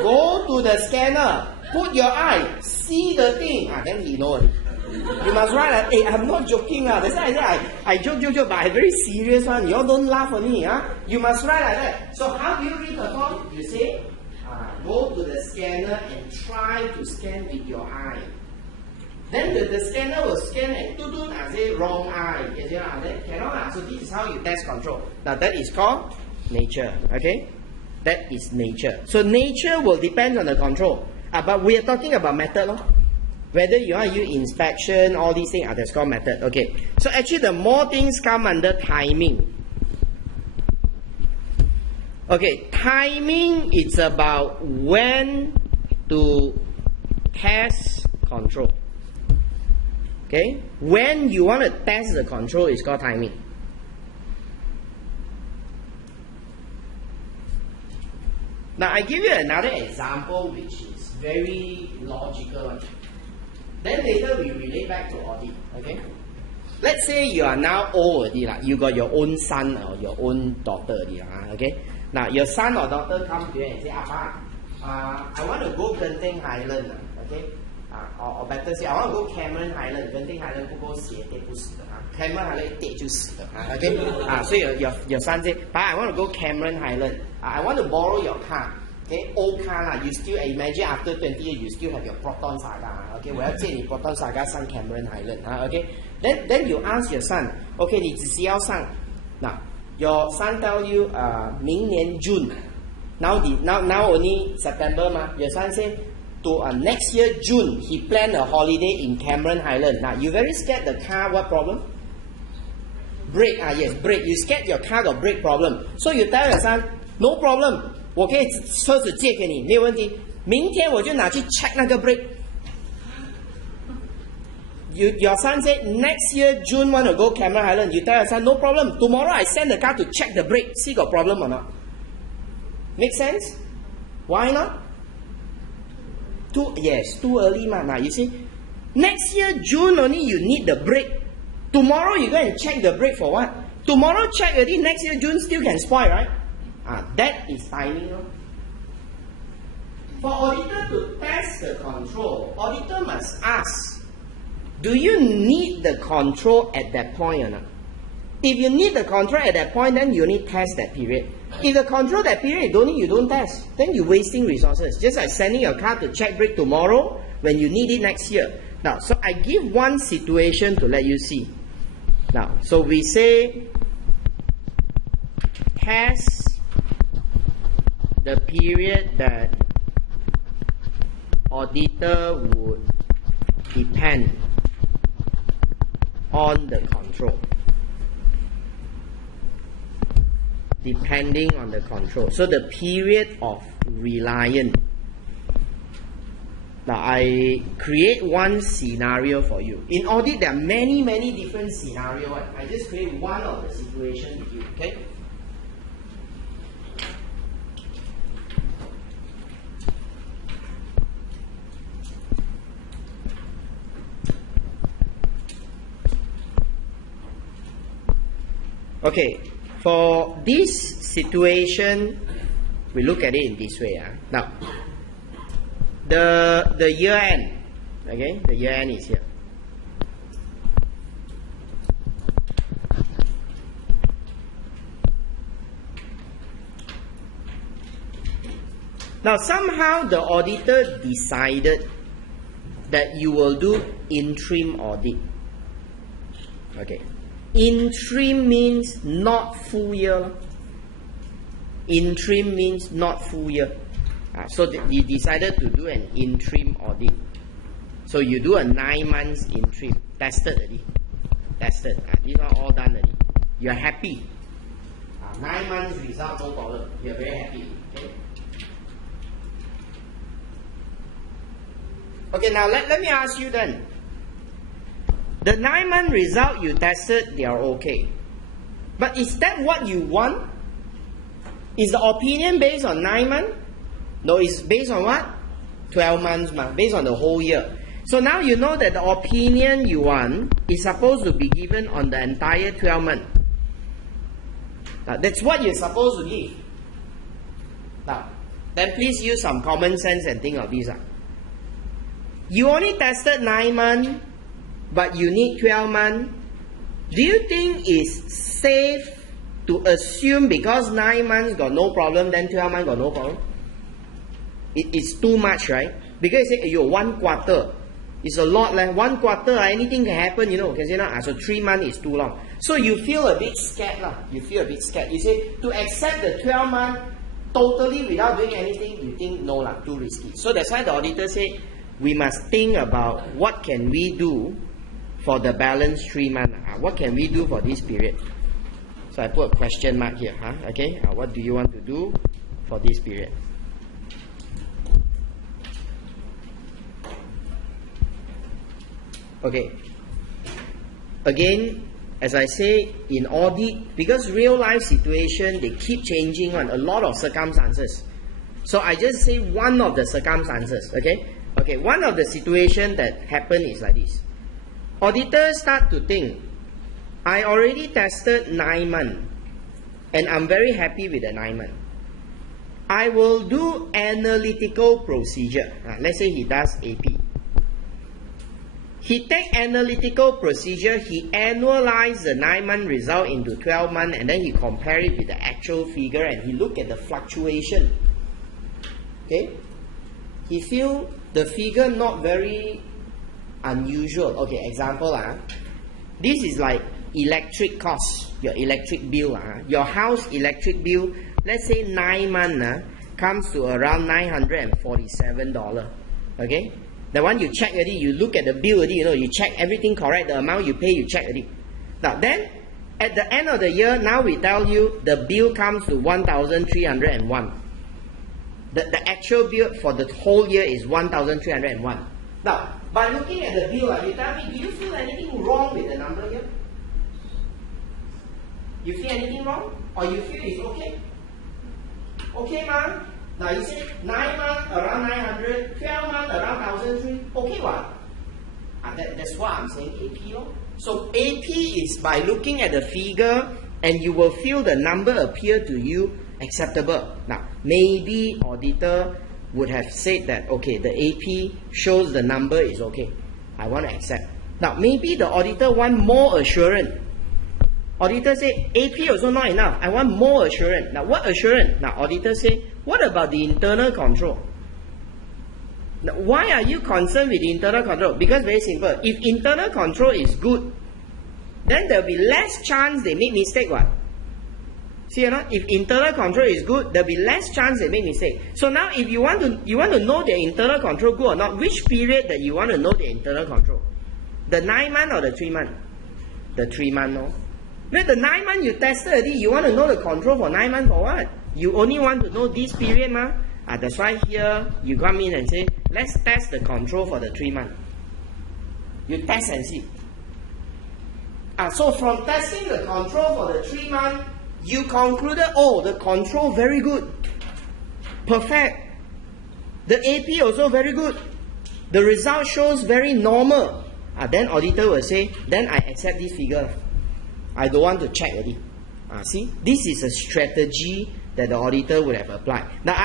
go to the scanner, put your eye, see the thing. Then he knows. You must write like, hey, I'm not joking. That's why I say I joke, but I'm very serious one. You all don't laugh at me. You must write like that. So how do you read the form? You say, go to the scanner and try to scan with your eye. Then the scanner will scan and I say wrong eye. Then cannot. So this is how you test control. Now that is called nature. Okay? That is nature. So nature will depend on the control. But we are talking about method. Whether you want to use inspection, all these things, that's called method. Okay. So actually the more things come under timing. Okay, timing it's about when to test control. Okay? When you want to test the control is called timing. Now I give you another example which is very logical. Then later we relate back to audit. Okay? Let's say you are now old already. You got your own son or your own daughter already. Okay? Now your son or daughter come to you and say, I want to go Genting Highland. Okay? or better say, I want to go Cameron Highland. Genting Highland 不够斜跌不死的Cameron Highland 跌就死的OK so your son say, but I want to go Cameron Highland. I want to borrow your car. Okay, old car lah. You still imagine after 20 years, you still have your Proton Saga. Okay, 我要借你 Proton Saga 上 Cameron Highland. Okay, then you ask your son. Okay, 你只需要上 now. Your son tell you 明年 June. Now only September 嘛. Your son say to next year June he planned a holiday in Cameron Highland. Now you very scared the car what problem? Brake yes brake. You scared your car got brake problem. So you tell your son no problem. 我可以车子借给你没有问题。明天我就拿去 check 那个 brake. Your son said next year June want to go Cameron Highland. You tell your son no problem. Tomorrow I send the car to check the brake. See got problem or not? Make sense? Why not? Too early ma. Now you see, next year June only you need the brake. Tomorrow you go and check the brake for what? Tomorrow check already. Next year June still can spoil, right? That is timing. For auditor to test the control, auditor must ask, do you need the control at that point or not? If you need the control at that point, then you only test that period. If the control that period you don't need, you don't test. Then you're wasting resources. Just like sending your car to check brake tomorrow when you need it next year. Now, so I give one situation to let you see. Now, so we say test the period that auditor would depend on the control. Depending on the control. So the period of reliance. Now I create one scenario for you. In audit there are many different scenarios. I just create one of the situation with you. Okay? Okay, for this situation, we look at it in this way. Now, the year end, okay, the year end is here. Now, somehow the auditor decided that you will do interim audit. Okay. Interim means not full year. Interim means not full year. So you decided to do an interim audit. So you do a 9 months interim. Tested already. Tested. These are all done already. You are happy. 9 months result, no problem. You are very happy. Okay, now let me ask you then. The 9-month result you tested, they are okay. But is that what you want? Is the opinion based on 9 months? No, it's based on what? 12 months, based on the whole year. So now you know that the opinion you want is supposed to be given on the entire 12 months. Now, that's what you're supposed to give. Now, then please use some common sense and think of this. You only tested 9 months, but you need 12 months. Do you think it's safe to assume because 9 months got no problem, then 12 months got no problem? It's too much, right? Because you say, yo, 1 quarter. It's a lot, like 1 quarter, anything can happen, you know. Can say, no, so 3 months is too long. So you feel a bit scared, lah. You feel a bit scared. You say, to accept the 12 months totally without doing anything, you think, no, lah, too risky. So that's why the auditor say, we must think about what can we do for the balance 3 months. What can we do for this period? So I put a question mark here. Okay, what do you want to do for this period? Okay. Again, as I say, in audit, because real life situation, they keep changing on a lot of circumstances. So I just say one of the circumstances. Okay. Okay. One of the situation that happened is like this. Auditors start to think, I already tested 9 months and I'm very happy with the 9 months. I will do analytical procedure. Let's say he does AP. He take analytical procedure, he analyze the 9-month result into 12 months, and then he compare it with the actual figure, and he look at the fluctuation. Okay? He feel the figure not very unusual. Okay, example, this is like electric cost, your electric bill. Your house electric bill, let's say 9 months comes to around $947. Okay? The one you check already, you look at the bill already, you check everything correct, the amount you pay, you check already. Now then, at the end of the year, now we tell you the bill comes to 1,301. The actual bill for the whole year is 1,301. Now, by looking at the bill, you tell me, do you feel anything wrong with the number here? You feel anything wrong? Or you feel it's okay? Okay, ma? Now you say 9 months around 900, 12 months around 1,003. Okay, what? That's what I'm saying, AP. So AP is by looking at the figure, and you will feel the number appear to you acceptable. Now, maybe auditor would have said that, okay, the AP shows the number is okay. I want to accept. Now, maybe the auditor want more assurance. Auditor say, AP also not enough. I want more assurance. Now, what assurance? Now, auditor say, what about the internal control? Now, why are you concerned with the internal control? Because very simple. If internal control is good, then there will be less chance they make mistake. What? See or not? If internal control is good, there will be less chance they make mistake. So now, if you want to know their internal control good or not, which period that you want to know their internal control? The 9 month or the 3 month? The 3 month, no? When the 9 month you tested already, you want to know the control for 9 months for what? You only want to know this period, ma? That's why here you come in and say, let's test the control for the 3 months. You test and see. So from testing the control for the 3 months, you concluded, oh, the control very good. Perfect. The AP also very good. The result shows very normal. Then auditor will say, then I accept this figure. I don't want to check already. See, this is a strategy that the auditor would have applied. Now,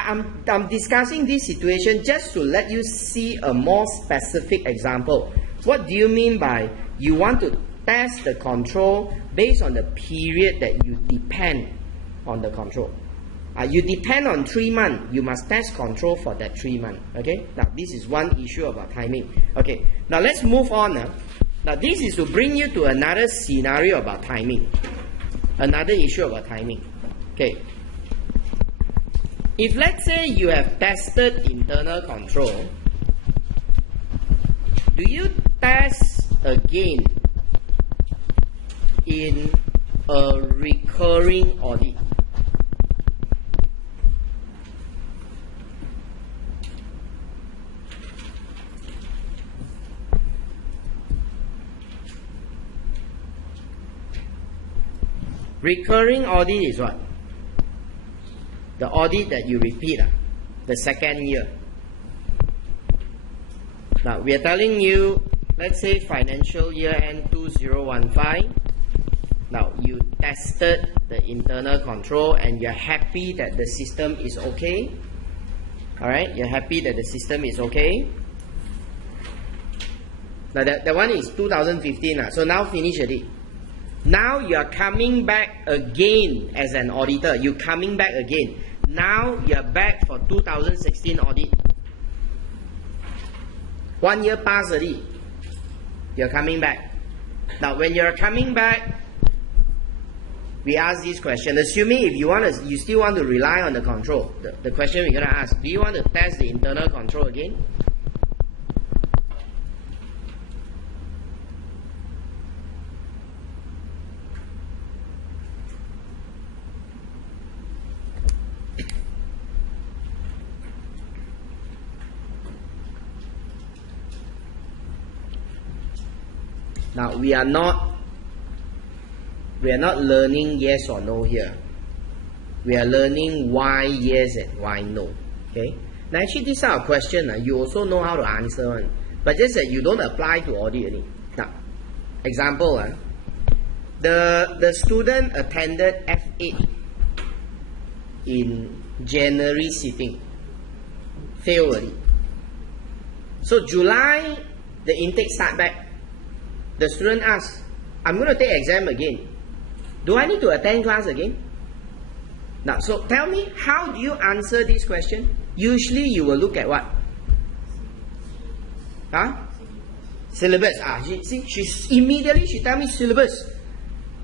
I'm discussing this situation just to let you see a more specific example. What do you mean by you want to test the control based on the period that you depend on the control? You depend on 3 months, you must test control for that 3 months. Okay? Now, this is one issue about timing. Okay, now let's move on. Now, this is to bring you to another scenario about timing. Another issue about timing. Okay. If let's say you have tested internal control, do you test again in a recurring audit? Recurring audit is what? The audit that you repeat, the second year. Now, we are telling you, let's say financial year end 2015. Now, you tested the internal control and you're happy that the system is okay. Alright, you're happy that the system is okay. Now, that one is 2015. So now finish already. Now you are coming back again as an auditor. You're coming back again. Now you are back for 2016 audit. 1 year passed already. You're coming back. Now when you're coming back, we ask this question. Assuming if you still want to rely on the control. The question we're going to ask, do you want to test the internal control again? Now we are not learning yes or no here. We are learning why yes and why no. Okay. Now actually this are a question you also know how to answer one, but just that you don't apply to audit only. Now, example the student attended F8 in January sitting, failed already. So July the intake start back. the student asks, I'm going to take exam again. Do I need to attend class again? Now, so tell me, how do you answer this question? Usually you will look at what? Huh? Syllabus. She tell me syllabus.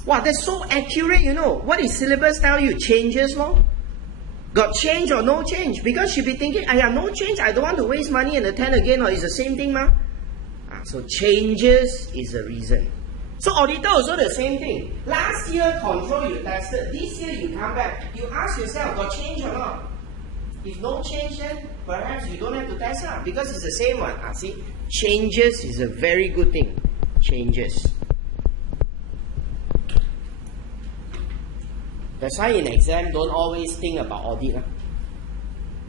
Wow, that's so accurate, you know. What is syllabus tell you? Changes, no? Got change or no change? Because she'll be thinking, no change, I don't want to waste money and attend again, or it's the same thing, ma. So changes is the reason. So auditor also the same thing. Last year control you tested, this year you come back, you ask yourself, got change or not? If no change, then perhaps you don't have to test because it's the same one. See, changes is a very good thing. Changes. That's why in exam, don't always think about audit.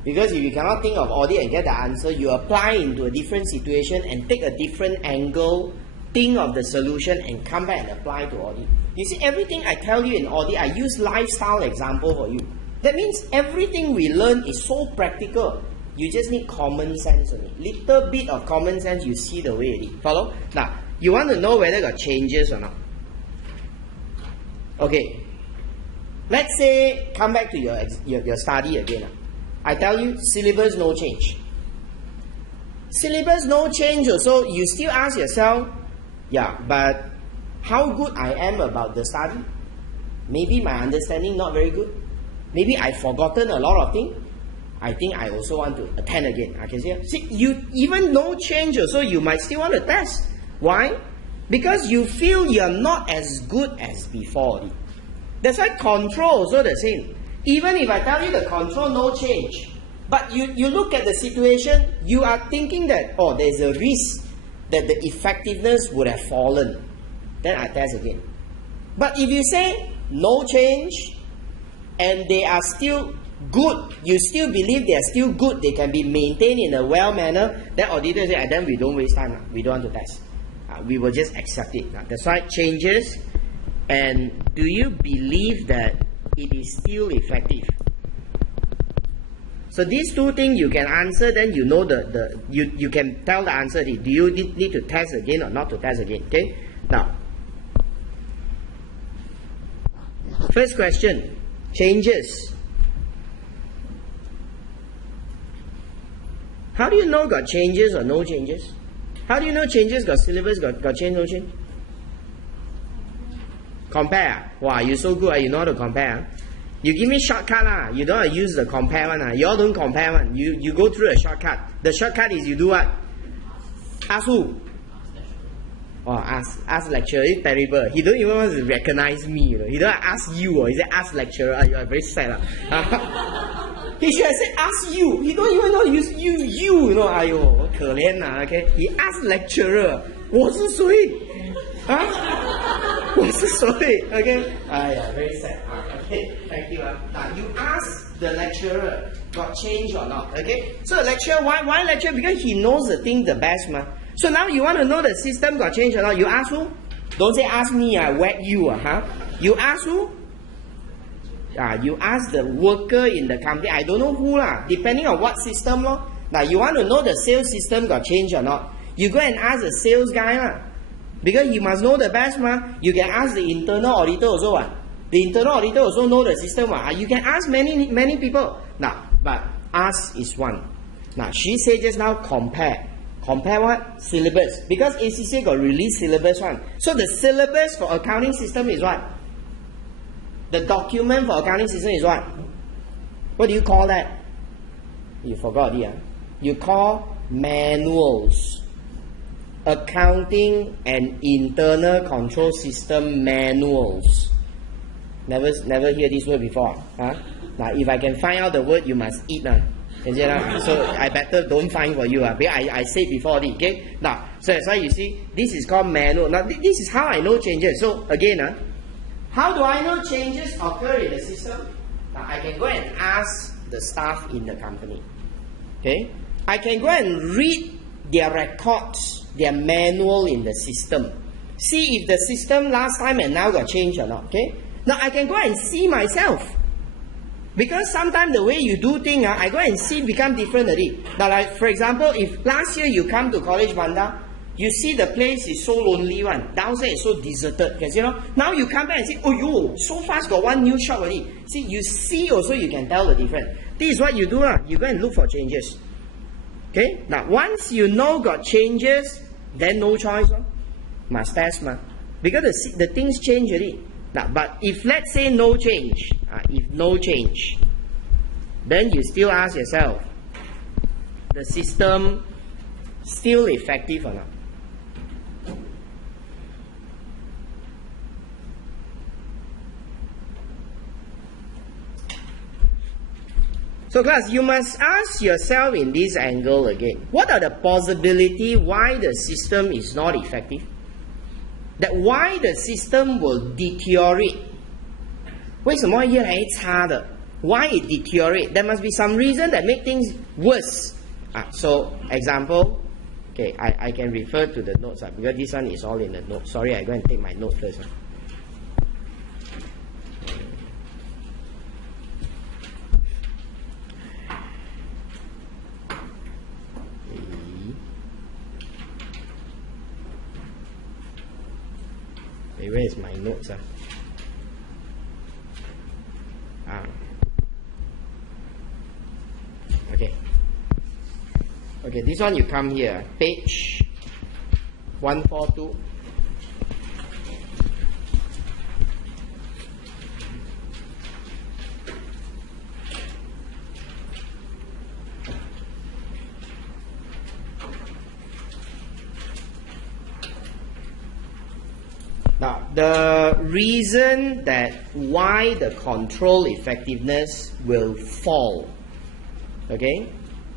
Because if you cannot think of audit and get the answer, you apply into a different situation and take a different angle, think of the solution and come back and apply to audit. You see, everything I tell you in audit, I use lifestyle example for you. That means everything we learn is so practical. You just need common sense only. Little bit of common sense, you see the way it is. Follow? Now, you want to know whether got changes or not. Okay. Let's say, come back to your study again. I tell you, syllabus no change. Syllabus no change also, you still ask yourself, yeah, but how good I am about the study? Maybe my understanding not very good. Maybe I've forgotten a lot of things. I think I also want to attend again. I can see, you even no change also, you might still want to test. Why? Because you feel you're not as good as before. That's why control also the same. Even if I tell you the control no change, but you look at the situation, you are thinking that, oh, there's a risk that the effectiveness would have fallen. Then I test again. But if you say no change, and they are still good, you still believe they are still good, they can be maintained in a well manner, then auditor say, then we don't waste time, we don't want to test. We will just accept it. That's why changes. And do you believe that it is still effective? So these two things you can answer, then you know you can tell the answer. Do you need to test again or not to test again? Okay. Now, first question. Changes. How do you know got changes or no changes? How do you know changes got syllabus, got change, no change? Compare. Wow, you so good, you know how to compare. You give me shortcut, you don't use the compare one. You all don't compare one. You go through a shortcut. The shortcut is you do what? Ask who? Oh, ask lecturer. It's terrible. He don't even want to recognize me. You know. He don't ask you. He said ask lecturer. You are very sad. He should have said ask you. He don't even know to use you. You know. 哎呦，可怜啊。Okay. He asked lecturer. 我是谁？啊？我是谁 ？Okay. 哎呀 very sad. Okay. Thank you. Now you ask the lecturer got change or not. Okay. So the lecturer, why lecturer? Because he knows the thing the best, ma. So now you want to know the system got changed or not, you ask who? Don't say ask me, whack you, You ask who? You ask the worker in the company, I don't know who depending on what system Now you want to know the sales system got changed or not, you go and ask the sales guy because he must know the best You can ask the internal auditor also The internal auditor also know the system You can ask many people. Now, but ask is one. Now she said just now compare. Compare what? Syllabus. Because ACCA got released syllabus one. So the syllabus for accounting system is what? The document for accounting system is what? What do you call that? You forgot it. You call manuals. Accounting and internal control system manuals. Never hear this word before. Now if I can find out the word, you must eat. So I better don't find for you because I said before it, okay? Now, so that's why you see, this is called manual. Now this is how I know changes. So again, how do I know changes occur in the system? Now I can go and ask the staff in the company. Okay? I can go and read their records, their manual in the system. See if the system last time and now got changed or not. Okay? Now I can go and see myself. Because sometimes the way you do things, I go and see become different already. Now, like for example, if last year you come to College Bandar, You see the place is so lonely one. Downstairs is so deserted. Because, you know, now you come back and say, oh, yo, so fast got one new shop already. See, you see also you can tell the difference. This is what you do. You go and look for changes. Okay? Now, once you know got changes, then no choice. Must test. Because the things change already. Now, but if let's say no change, if no change, then you still ask yourself, the system still effective or not? So class, you must ask yourself in this angle again, what are the possibility why the system is not effective? That why the system will deteriorate? 为什么越来越差的? Why it deteriorate? There must be some reason that make things worse. So example, okay, I can refer to the notes because this one is all in the notes. Sorry, I go and take my note first. Where is my notes? Okay, this one you come here, page 142. Now, the reason that why the control effectiveness will fall, okay,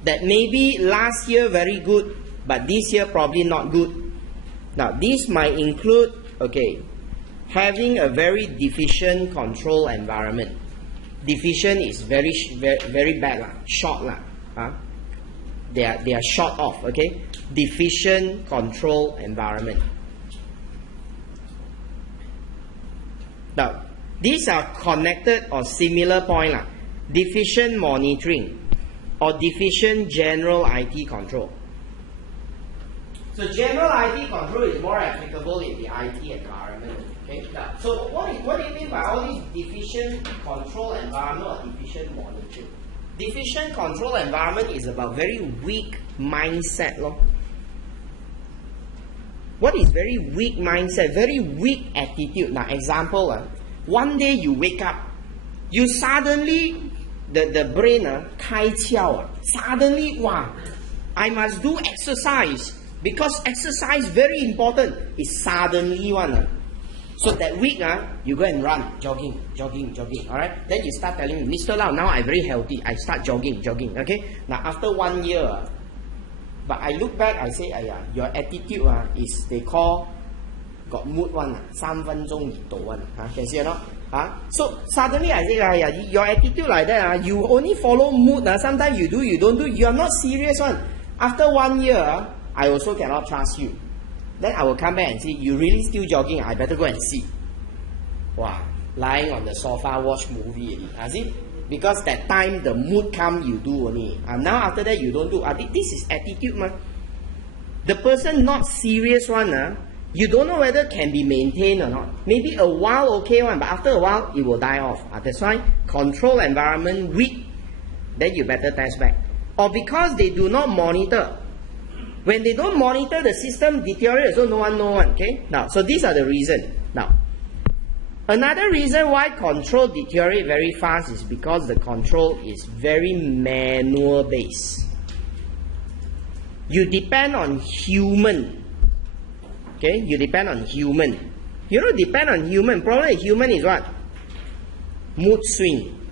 that maybe last year very good, but this year probably not good. Now, this might include, okay, having a very deficient control environment. Deficient is very bad, short. They are short of, okay, deficient control environment. Now, these are connected or similar point. Deficient monitoring or deficient general IT control. So general IT control is more applicable in the IT environment. Okay? So what do you mean by all these deficient control environment or deficient monitoring? Deficient control environment is about very weak mindset. What is very weak mindset? Very weak attitude. Now, example, one day you wake up, you suddenly, the brain, 开窍, suddenly, wow, I must do exercise because exercise very important. It's suddenly one. So that week, you go and run, jogging, alright? Then you start telling me, Mr. Lau, now I'm very healthy. I start jogging, okay? Now, after 1 year, but I look back, I say, your attitude is, they call, got mood one, 3分鐘熱度one. Can see or not? So suddenly I say, your attitude like that, you only follow mood. Sometimes you do, you don't do. You are not serious one. After 1 year, I also cannot trust you. Then I will come back and see, you really still jogging, I better go and see. Wow, lying on the sofa, watch movie. See? Because that time the mood come, you do only. And now after that you don't do. This is attitude, man. The person not serious one, you don't know whether can be maintained or not. Maybe a while okay one, but after a while it will die off. That's why control environment weak, then you better test back. Or because they do not monitor. When they don't monitor, the system deteriorates, so no one. Okay. Now, so these are the reasons. Now, another reason why control deteriorates very fast is because the control is very manual based. You depend on human. Okay, you depend on human. You don't depend on human. Problem with human is what? Mood swing.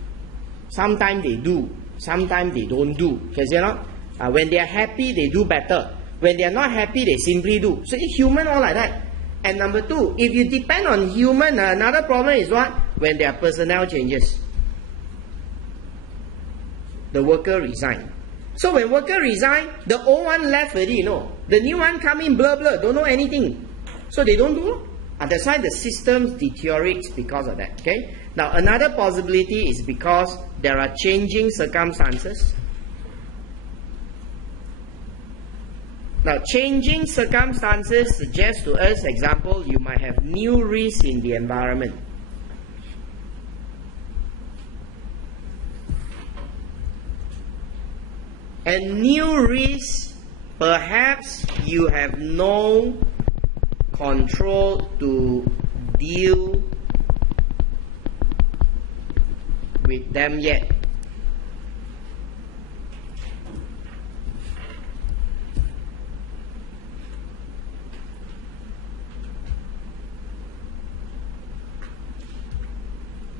Sometimes they do, sometimes they don't do. Because you know, when they are happy, they do better. When they are not happy, they simply do. So it's human all like that. And number two, if you depend on human, another problem is what? When their personnel changes. The worker resign. So when worker resign, the old one left already, you know. The new one come in, blah, don't know anything. So they don't do. And that's why the system deteriorates because of that. Okay. Now another possibility is because there are changing circumstances. Now, changing circumstances suggests to us, example, you might have new risks in the environment. And new risks, perhaps you have no control to deal with them yet.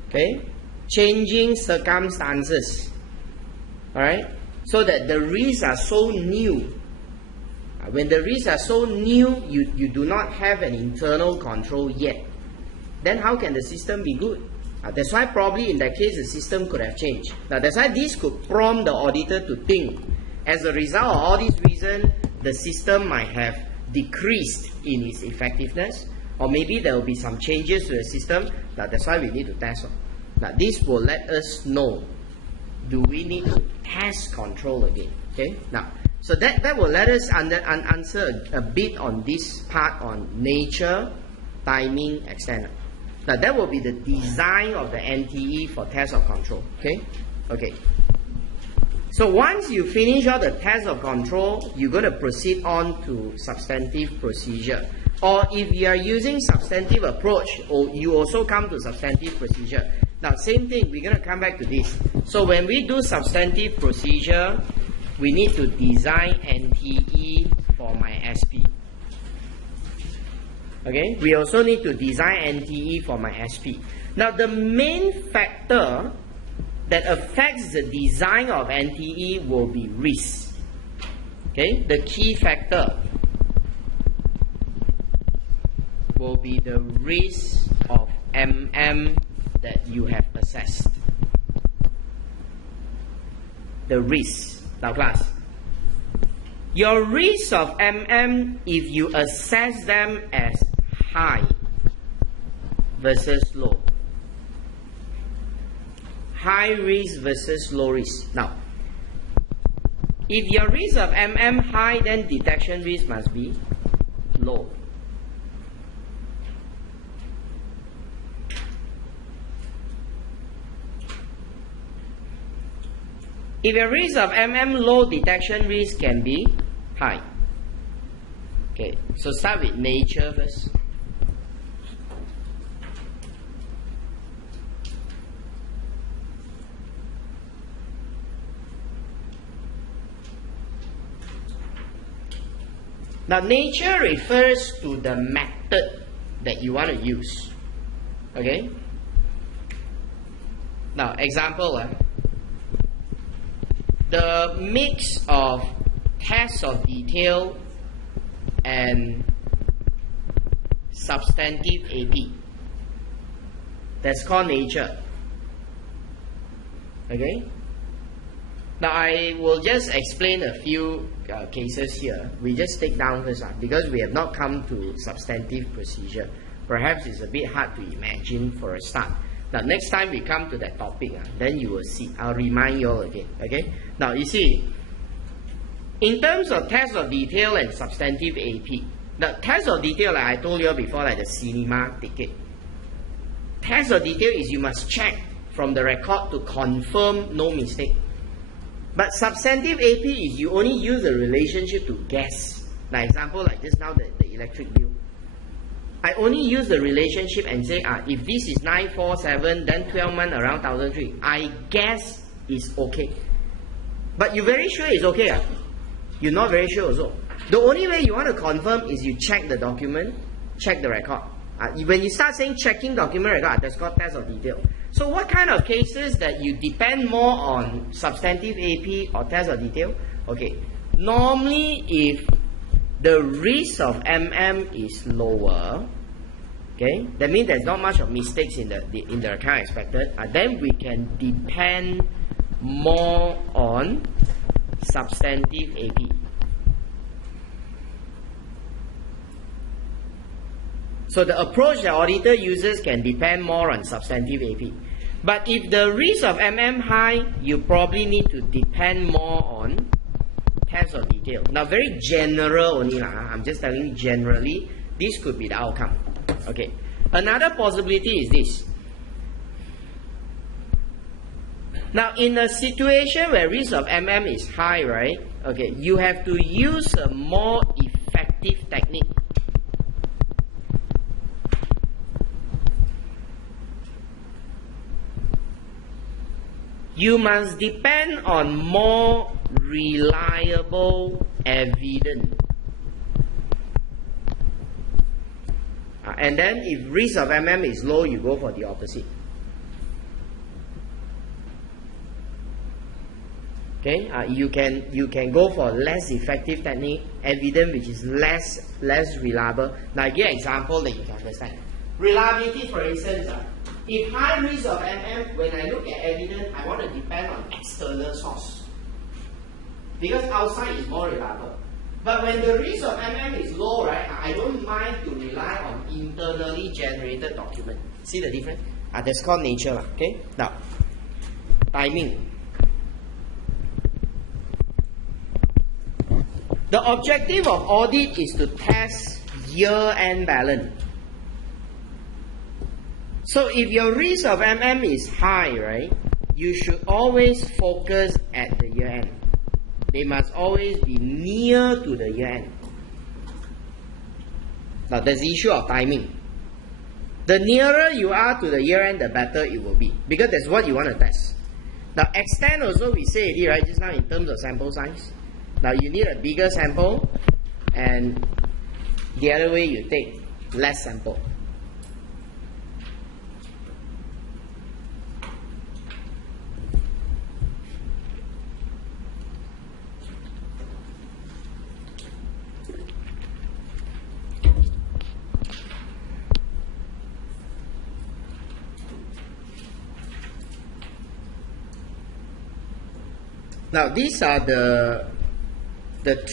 Okay, changing circumstances, all right, so that the risks are so new. When the risks are so new, you do not have an internal control yet. Then how can the system be good? That's why probably in that case the system could have changed. Now that's why this could prompt the auditor to think. As a result of all these reasons, the system might have decreased in its effectiveness, or maybe there will be some changes to the system. Now that's why we need to test. Now this will let us know, do we need to test control again? Okay. Now, so that will let us answer a bit on this part on nature, timing, extent. Now that will be the design of the NTE for test of control. Okay. Okay. So once you finish all the test of control, you're going to proceed on to substantive procedure. Or if you are using substantive approach, or you also come to substantive procedure. Now, same thing, we're going to come back to this. So when we do substantive procedure, we need to design NTE for my SP. Okay, we also need to design NTE for my SP. Now, the main factor that affects the design of NTE will be risk. Okay, the key factor will be the risk of MM that you have assessed. The risk. Now class, your risk of MM, if you assess them as high versus low. High risk versus low risk. Now, if your risk of MM high, then detection risk must be low. If your risk of MM low, detection risk can be high. Okay, so start with nature first. Now, nature refers to the method that you want to use. Okay? Now, example, the mix of tests of detail and substantive AP. That's called nature. Okay? Now I will just explain a few cases here. We just take down first because we have not come to substantive procedure. Perhaps it's a bit hard to imagine for a start. Now next time we come to that topic, then you will see. I'll remind you all again. Okay? Now you see, in terms of test of detail and substantive AP, the test of detail, like I told you before, like the cinema ticket. Test of detail is you must check from the record to confirm no mistake. But substantive AP is you only use the relationship to guess. Like example, like just now the electric bill. I only use the relationship and say, if this is 947, then 12 months around 1,003. I guess it's okay. But you're very sure it's okay? You're not very sure also. The only way you want to confirm is you check the document, check the record. When you start saying checking document record, that's called test of detail. So what kind of cases that you depend more on substantive AP or test of detail? Okay, normally if the risk of MM is lower, okay, that means there's not much of mistakes in the account expected, then we can depend more on substantive AP. So the approach the auditor uses can depend more on substantive AP. But if the risk of MM high, you probably need to depend more on test or detail. Now, very general only lah. I'm just telling you generally, this could be the outcome. Okay. Another possibility is this. Now, in a situation where risk of MM is high, right? Okay, you have to use a more effective technique. You must depend on more reliable evidence. And then if risk of MM is low, you go for the opposite. Okay, you can go for less effective technique, evidence which is less reliable. Now, I give an example that you can understand. Reliability, for instance, if high risk of MM, when I look at evidence, I want to depend on external source because outside is more reliable. But when the risk of MM is low, right, I don't mind to rely on internally generated document. See the difference? That's called nature. Okay. Now, timing. The objective of audit is to test year-end balance. So if your risk of MM is high, right, you should always focus at the year-end. They must always be near to the year-end. Now, there's the issue of timing. The nearer you are to the year-end, the better it will be, because that's what you want to test. Now, extent also, we say already, right, just now in terms of sample size. Now, you need a bigger sample, and the other way you take less sample. Now, these are the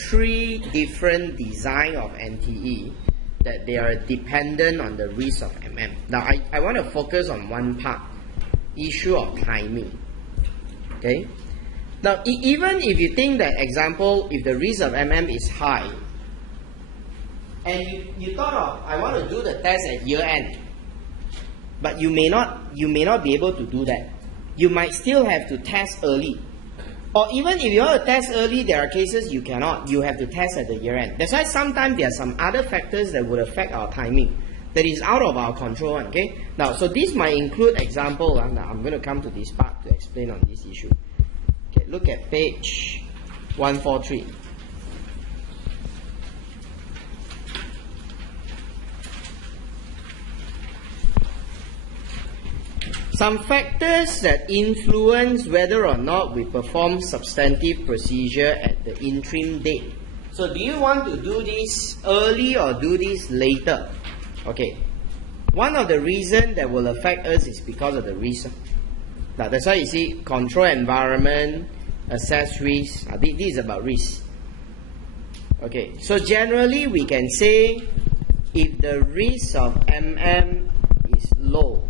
three different design of NTE that they are dependent on the risk of MM. Now, I want to focus on one part, issue of timing. Okay. Now, even if you think that, example, if the risk of MM is high, and you thought of, I want to do the test at year end, but you may not be able to do that. You might still have to test early. Or even if you want to test early, there are cases you cannot. You have to test at the year end. That's why sometimes there are some other factors that would affect our timing that is out of our control. Okay. Now, so this might include example. Now I'm going to come to this part to explain on this issue. Okay. Look at page 143. Some factors that influence whether or not we perform substantive procedure at the interim date. So do you want to do this early or do this later? Okay. One of the reasons that will affect us is because of the risk. Now, that's why you see control environment, assess risk. This is about risk. Okay. So generally we can say if the risk of MM is low,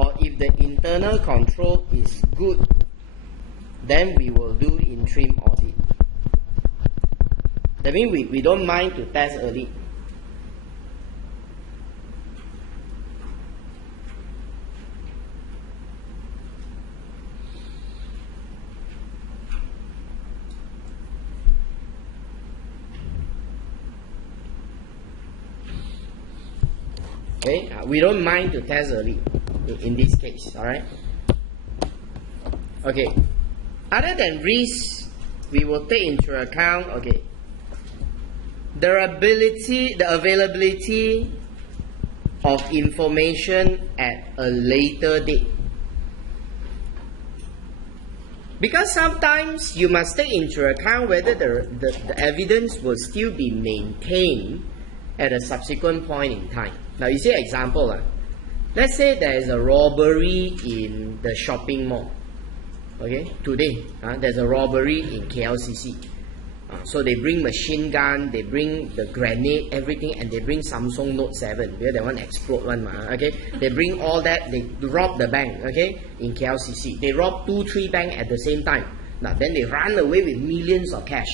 or if the internal control is good, then we will do interim audit. That means we don't mind to test early. Okay, we don't mind to test early in this case, alright? Okay, other than risk, we will take into account, okay, the availability of information at a later date. Because sometimes you must take into account whether the evidence will still be maintained at a subsequent point in time. Now, you see an example. Let's say there is a robbery in the shopping mall. Okay, today there's a robbery in KLCC. So they bring machine gun, they bring the grenade, everything, and they bring Samsung Note 7. Where they want to explode one, okay? They bring all that, they rob the bank, okay, in KLCC. They rob 2-3 banks at the same time. Now then they run away with millions of cash.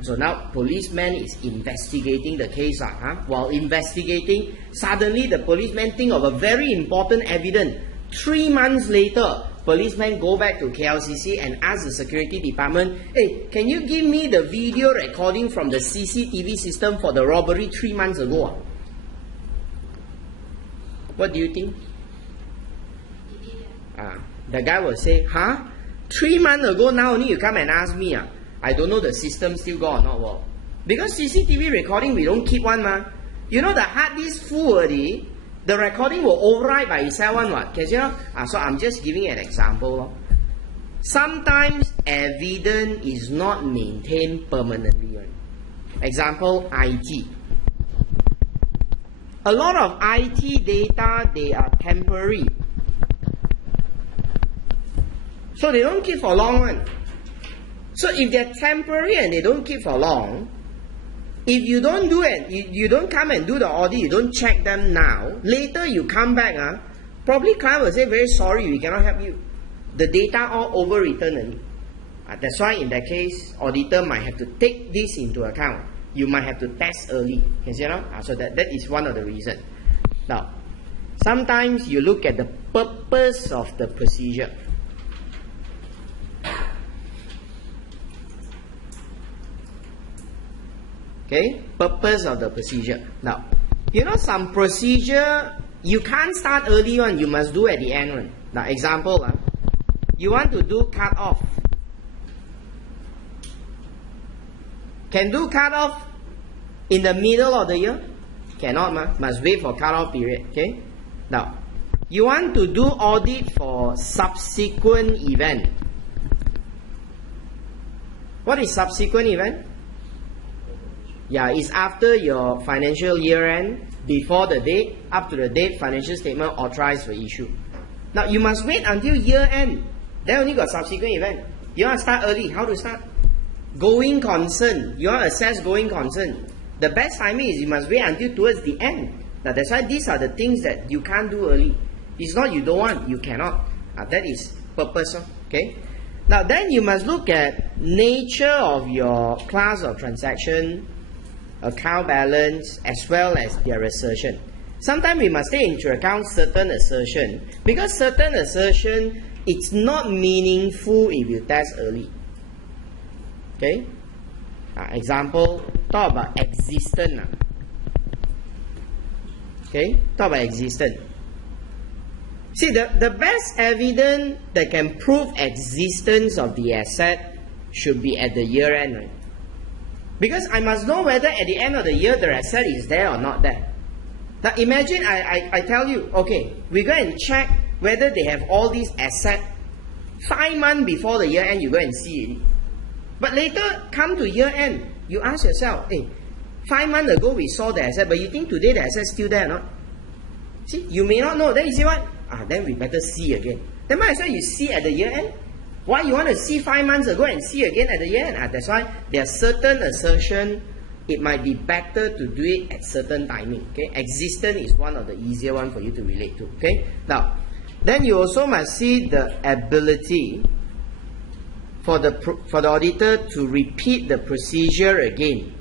So now policeman is investigating the case. While investigating, suddenly the policeman think of a very important evidence. 3 months later, policeman go back to KLCC and ask the security department, hey, can you give me the video recording from the CCTV system for the robbery 3 months ago? What do you think? The guy will say, 3 months ago, now only you come and ask me. I don't know the system still go or not. Well, because CCTV recording, we don't keep one. You know the hard disk full already, the recording will override by itself one. Can you know? So I'm just giving an example. Sometimes evidence is not maintained permanently. Example, IT. A lot of IT data, they are temporary. So they don't keep for long one. So if they're temporary and they don't keep for long, if you don't do it, you don't come and do the audit, you don't check them now, later you come back, probably client will say, very sorry, we cannot help you. The data all overwritten. That's why in that case, auditor might have to take this into account. You might have to test early. You see, so that is one of the reasons. Now, sometimes you look at the purpose of the procedure. Okay, purpose of the procedure. Now, you know some procedure, you can't start early one, you must do at the end one. Now, example, you want to do cut off. Can do cut off in the middle of the year? Cannot, must wait for cut off period. Okay. Now, you want to do audit for subsequent event. What is subsequent event? Yeah, it's after your financial year end, before the date, up to the date financial statement authorized for issue. Now, you must wait until year end. Then only got subsequent event. You want to start early. How to start? Going concern. You want to assess going concern. The best timing is you must wait until towards the end. Now, that's why these are the things that you can't do early. It's not you don't want, you cannot. That is purpose. Okay. Now, then you must look at nature of your class of transaction, account balance, as well as their assertion. Sometimes we must take into account certain assertion, because certain assertion, it's not meaningful if you test early. Okay? Example, talk about existence. Okay? Talk about existence. See, the best evidence that can prove existence of the asset should be at the year end, right? Because I must know whether at the end of the year the asset is there or not there. Now imagine I tell you, okay, we go and check whether they have all these assets 5 months before the year end, you go and see it. But later, come to year end, you ask yourself, hey, 5 months ago we saw the asset, but you think today the asset is still there or not? See, you may not know. Then you say what? Then we better see again. Then might as well you see at the year end. Why you want to see 5 months ago and see again at the year end? That's why there are certain assertion, it might be better to do it at certain timing. Okay, existence is one of the easier one for you to relate to. Okay, now then you also must see the ability for the auditor to repeat the procedure again.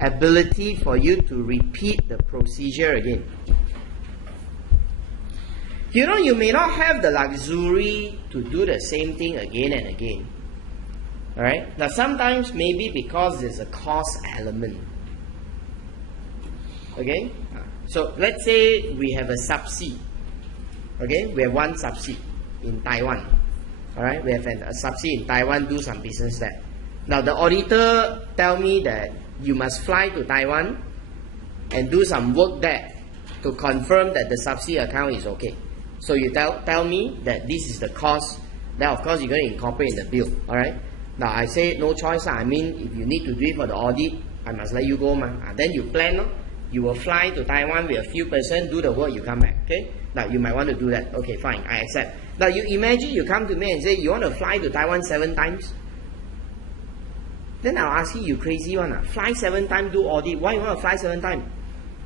Ability for you to repeat the procedure again. You know, you may not have the luxury to do the same thing again and again. Alright? Now sometimes maybe because there's a cost element. Okay? So let's say we have a subsidy. Okay? We have one subsidy in Taiwan. Alright? We have a subsidy in Taiwan, do some business there. Now the auditor tell me that you must fly to Taiwan and do some work there to confirm that the subsidy account is okay. So you tell me that this is the cost. Then of course you're going to incorporate in the bill. Alright? Now I say no choice. I mean, if you need to do it for the audit, I must let you go. Then you plan. You will fly to Taiwan with a few person, do the work, you come back. Okay? Now you might want to do that. Okay, fine, I accept. Now you imagine you come to me and say you want to fly to Taiwan 7 times. Then I'll ask you crazy one. Fly 7 times, do audit. Why you want to fly 7 times?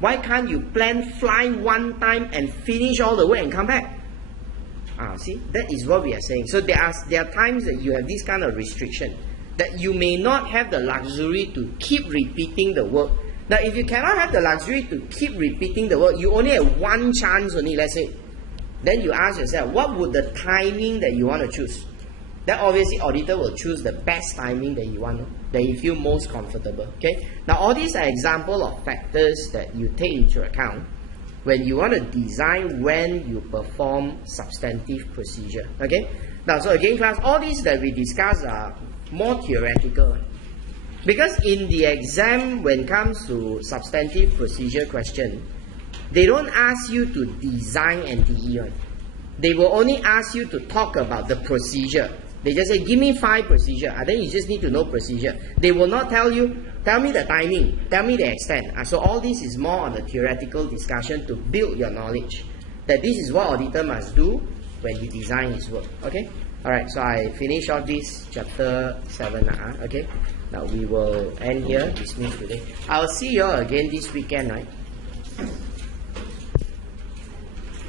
Why can't you plan fly 1 time and finish all the work and come back? See, that is what we are saying. So there are times that you have this kind of restriction. that you may not have the luxury to keep repeating the work. Now, if you cannot have the luxury to keep repeating the work, you only have one chance only, let's say. Then you ask yourself, what would the timing that you want to choose? Then obviously, auditor will choose the best timing that you want, that you feel most comfortable. Okay. Now, all these are examples of factors that you take into account when you want to design when you perform substantive procedure. Okay. Now, so again, class, all these that we discuss are more theoretical. Because in the exam, when it comes to substantive procedure question, they don't ask you to design NTE. Right? They will only ask you to talk about the procedure. They just say, give me 5 procedure. Then you just need to know procedure. They will not tell you, tell me the timing, tell me the extent. So all this is more on the theoretical discussion to build your knowledge. That this is what auditor must do when he design his work. Okay? Alright, so I finish off this chapter 7. Okay? Now we will end here, dismiss today. I'll see you all again this weekend, right?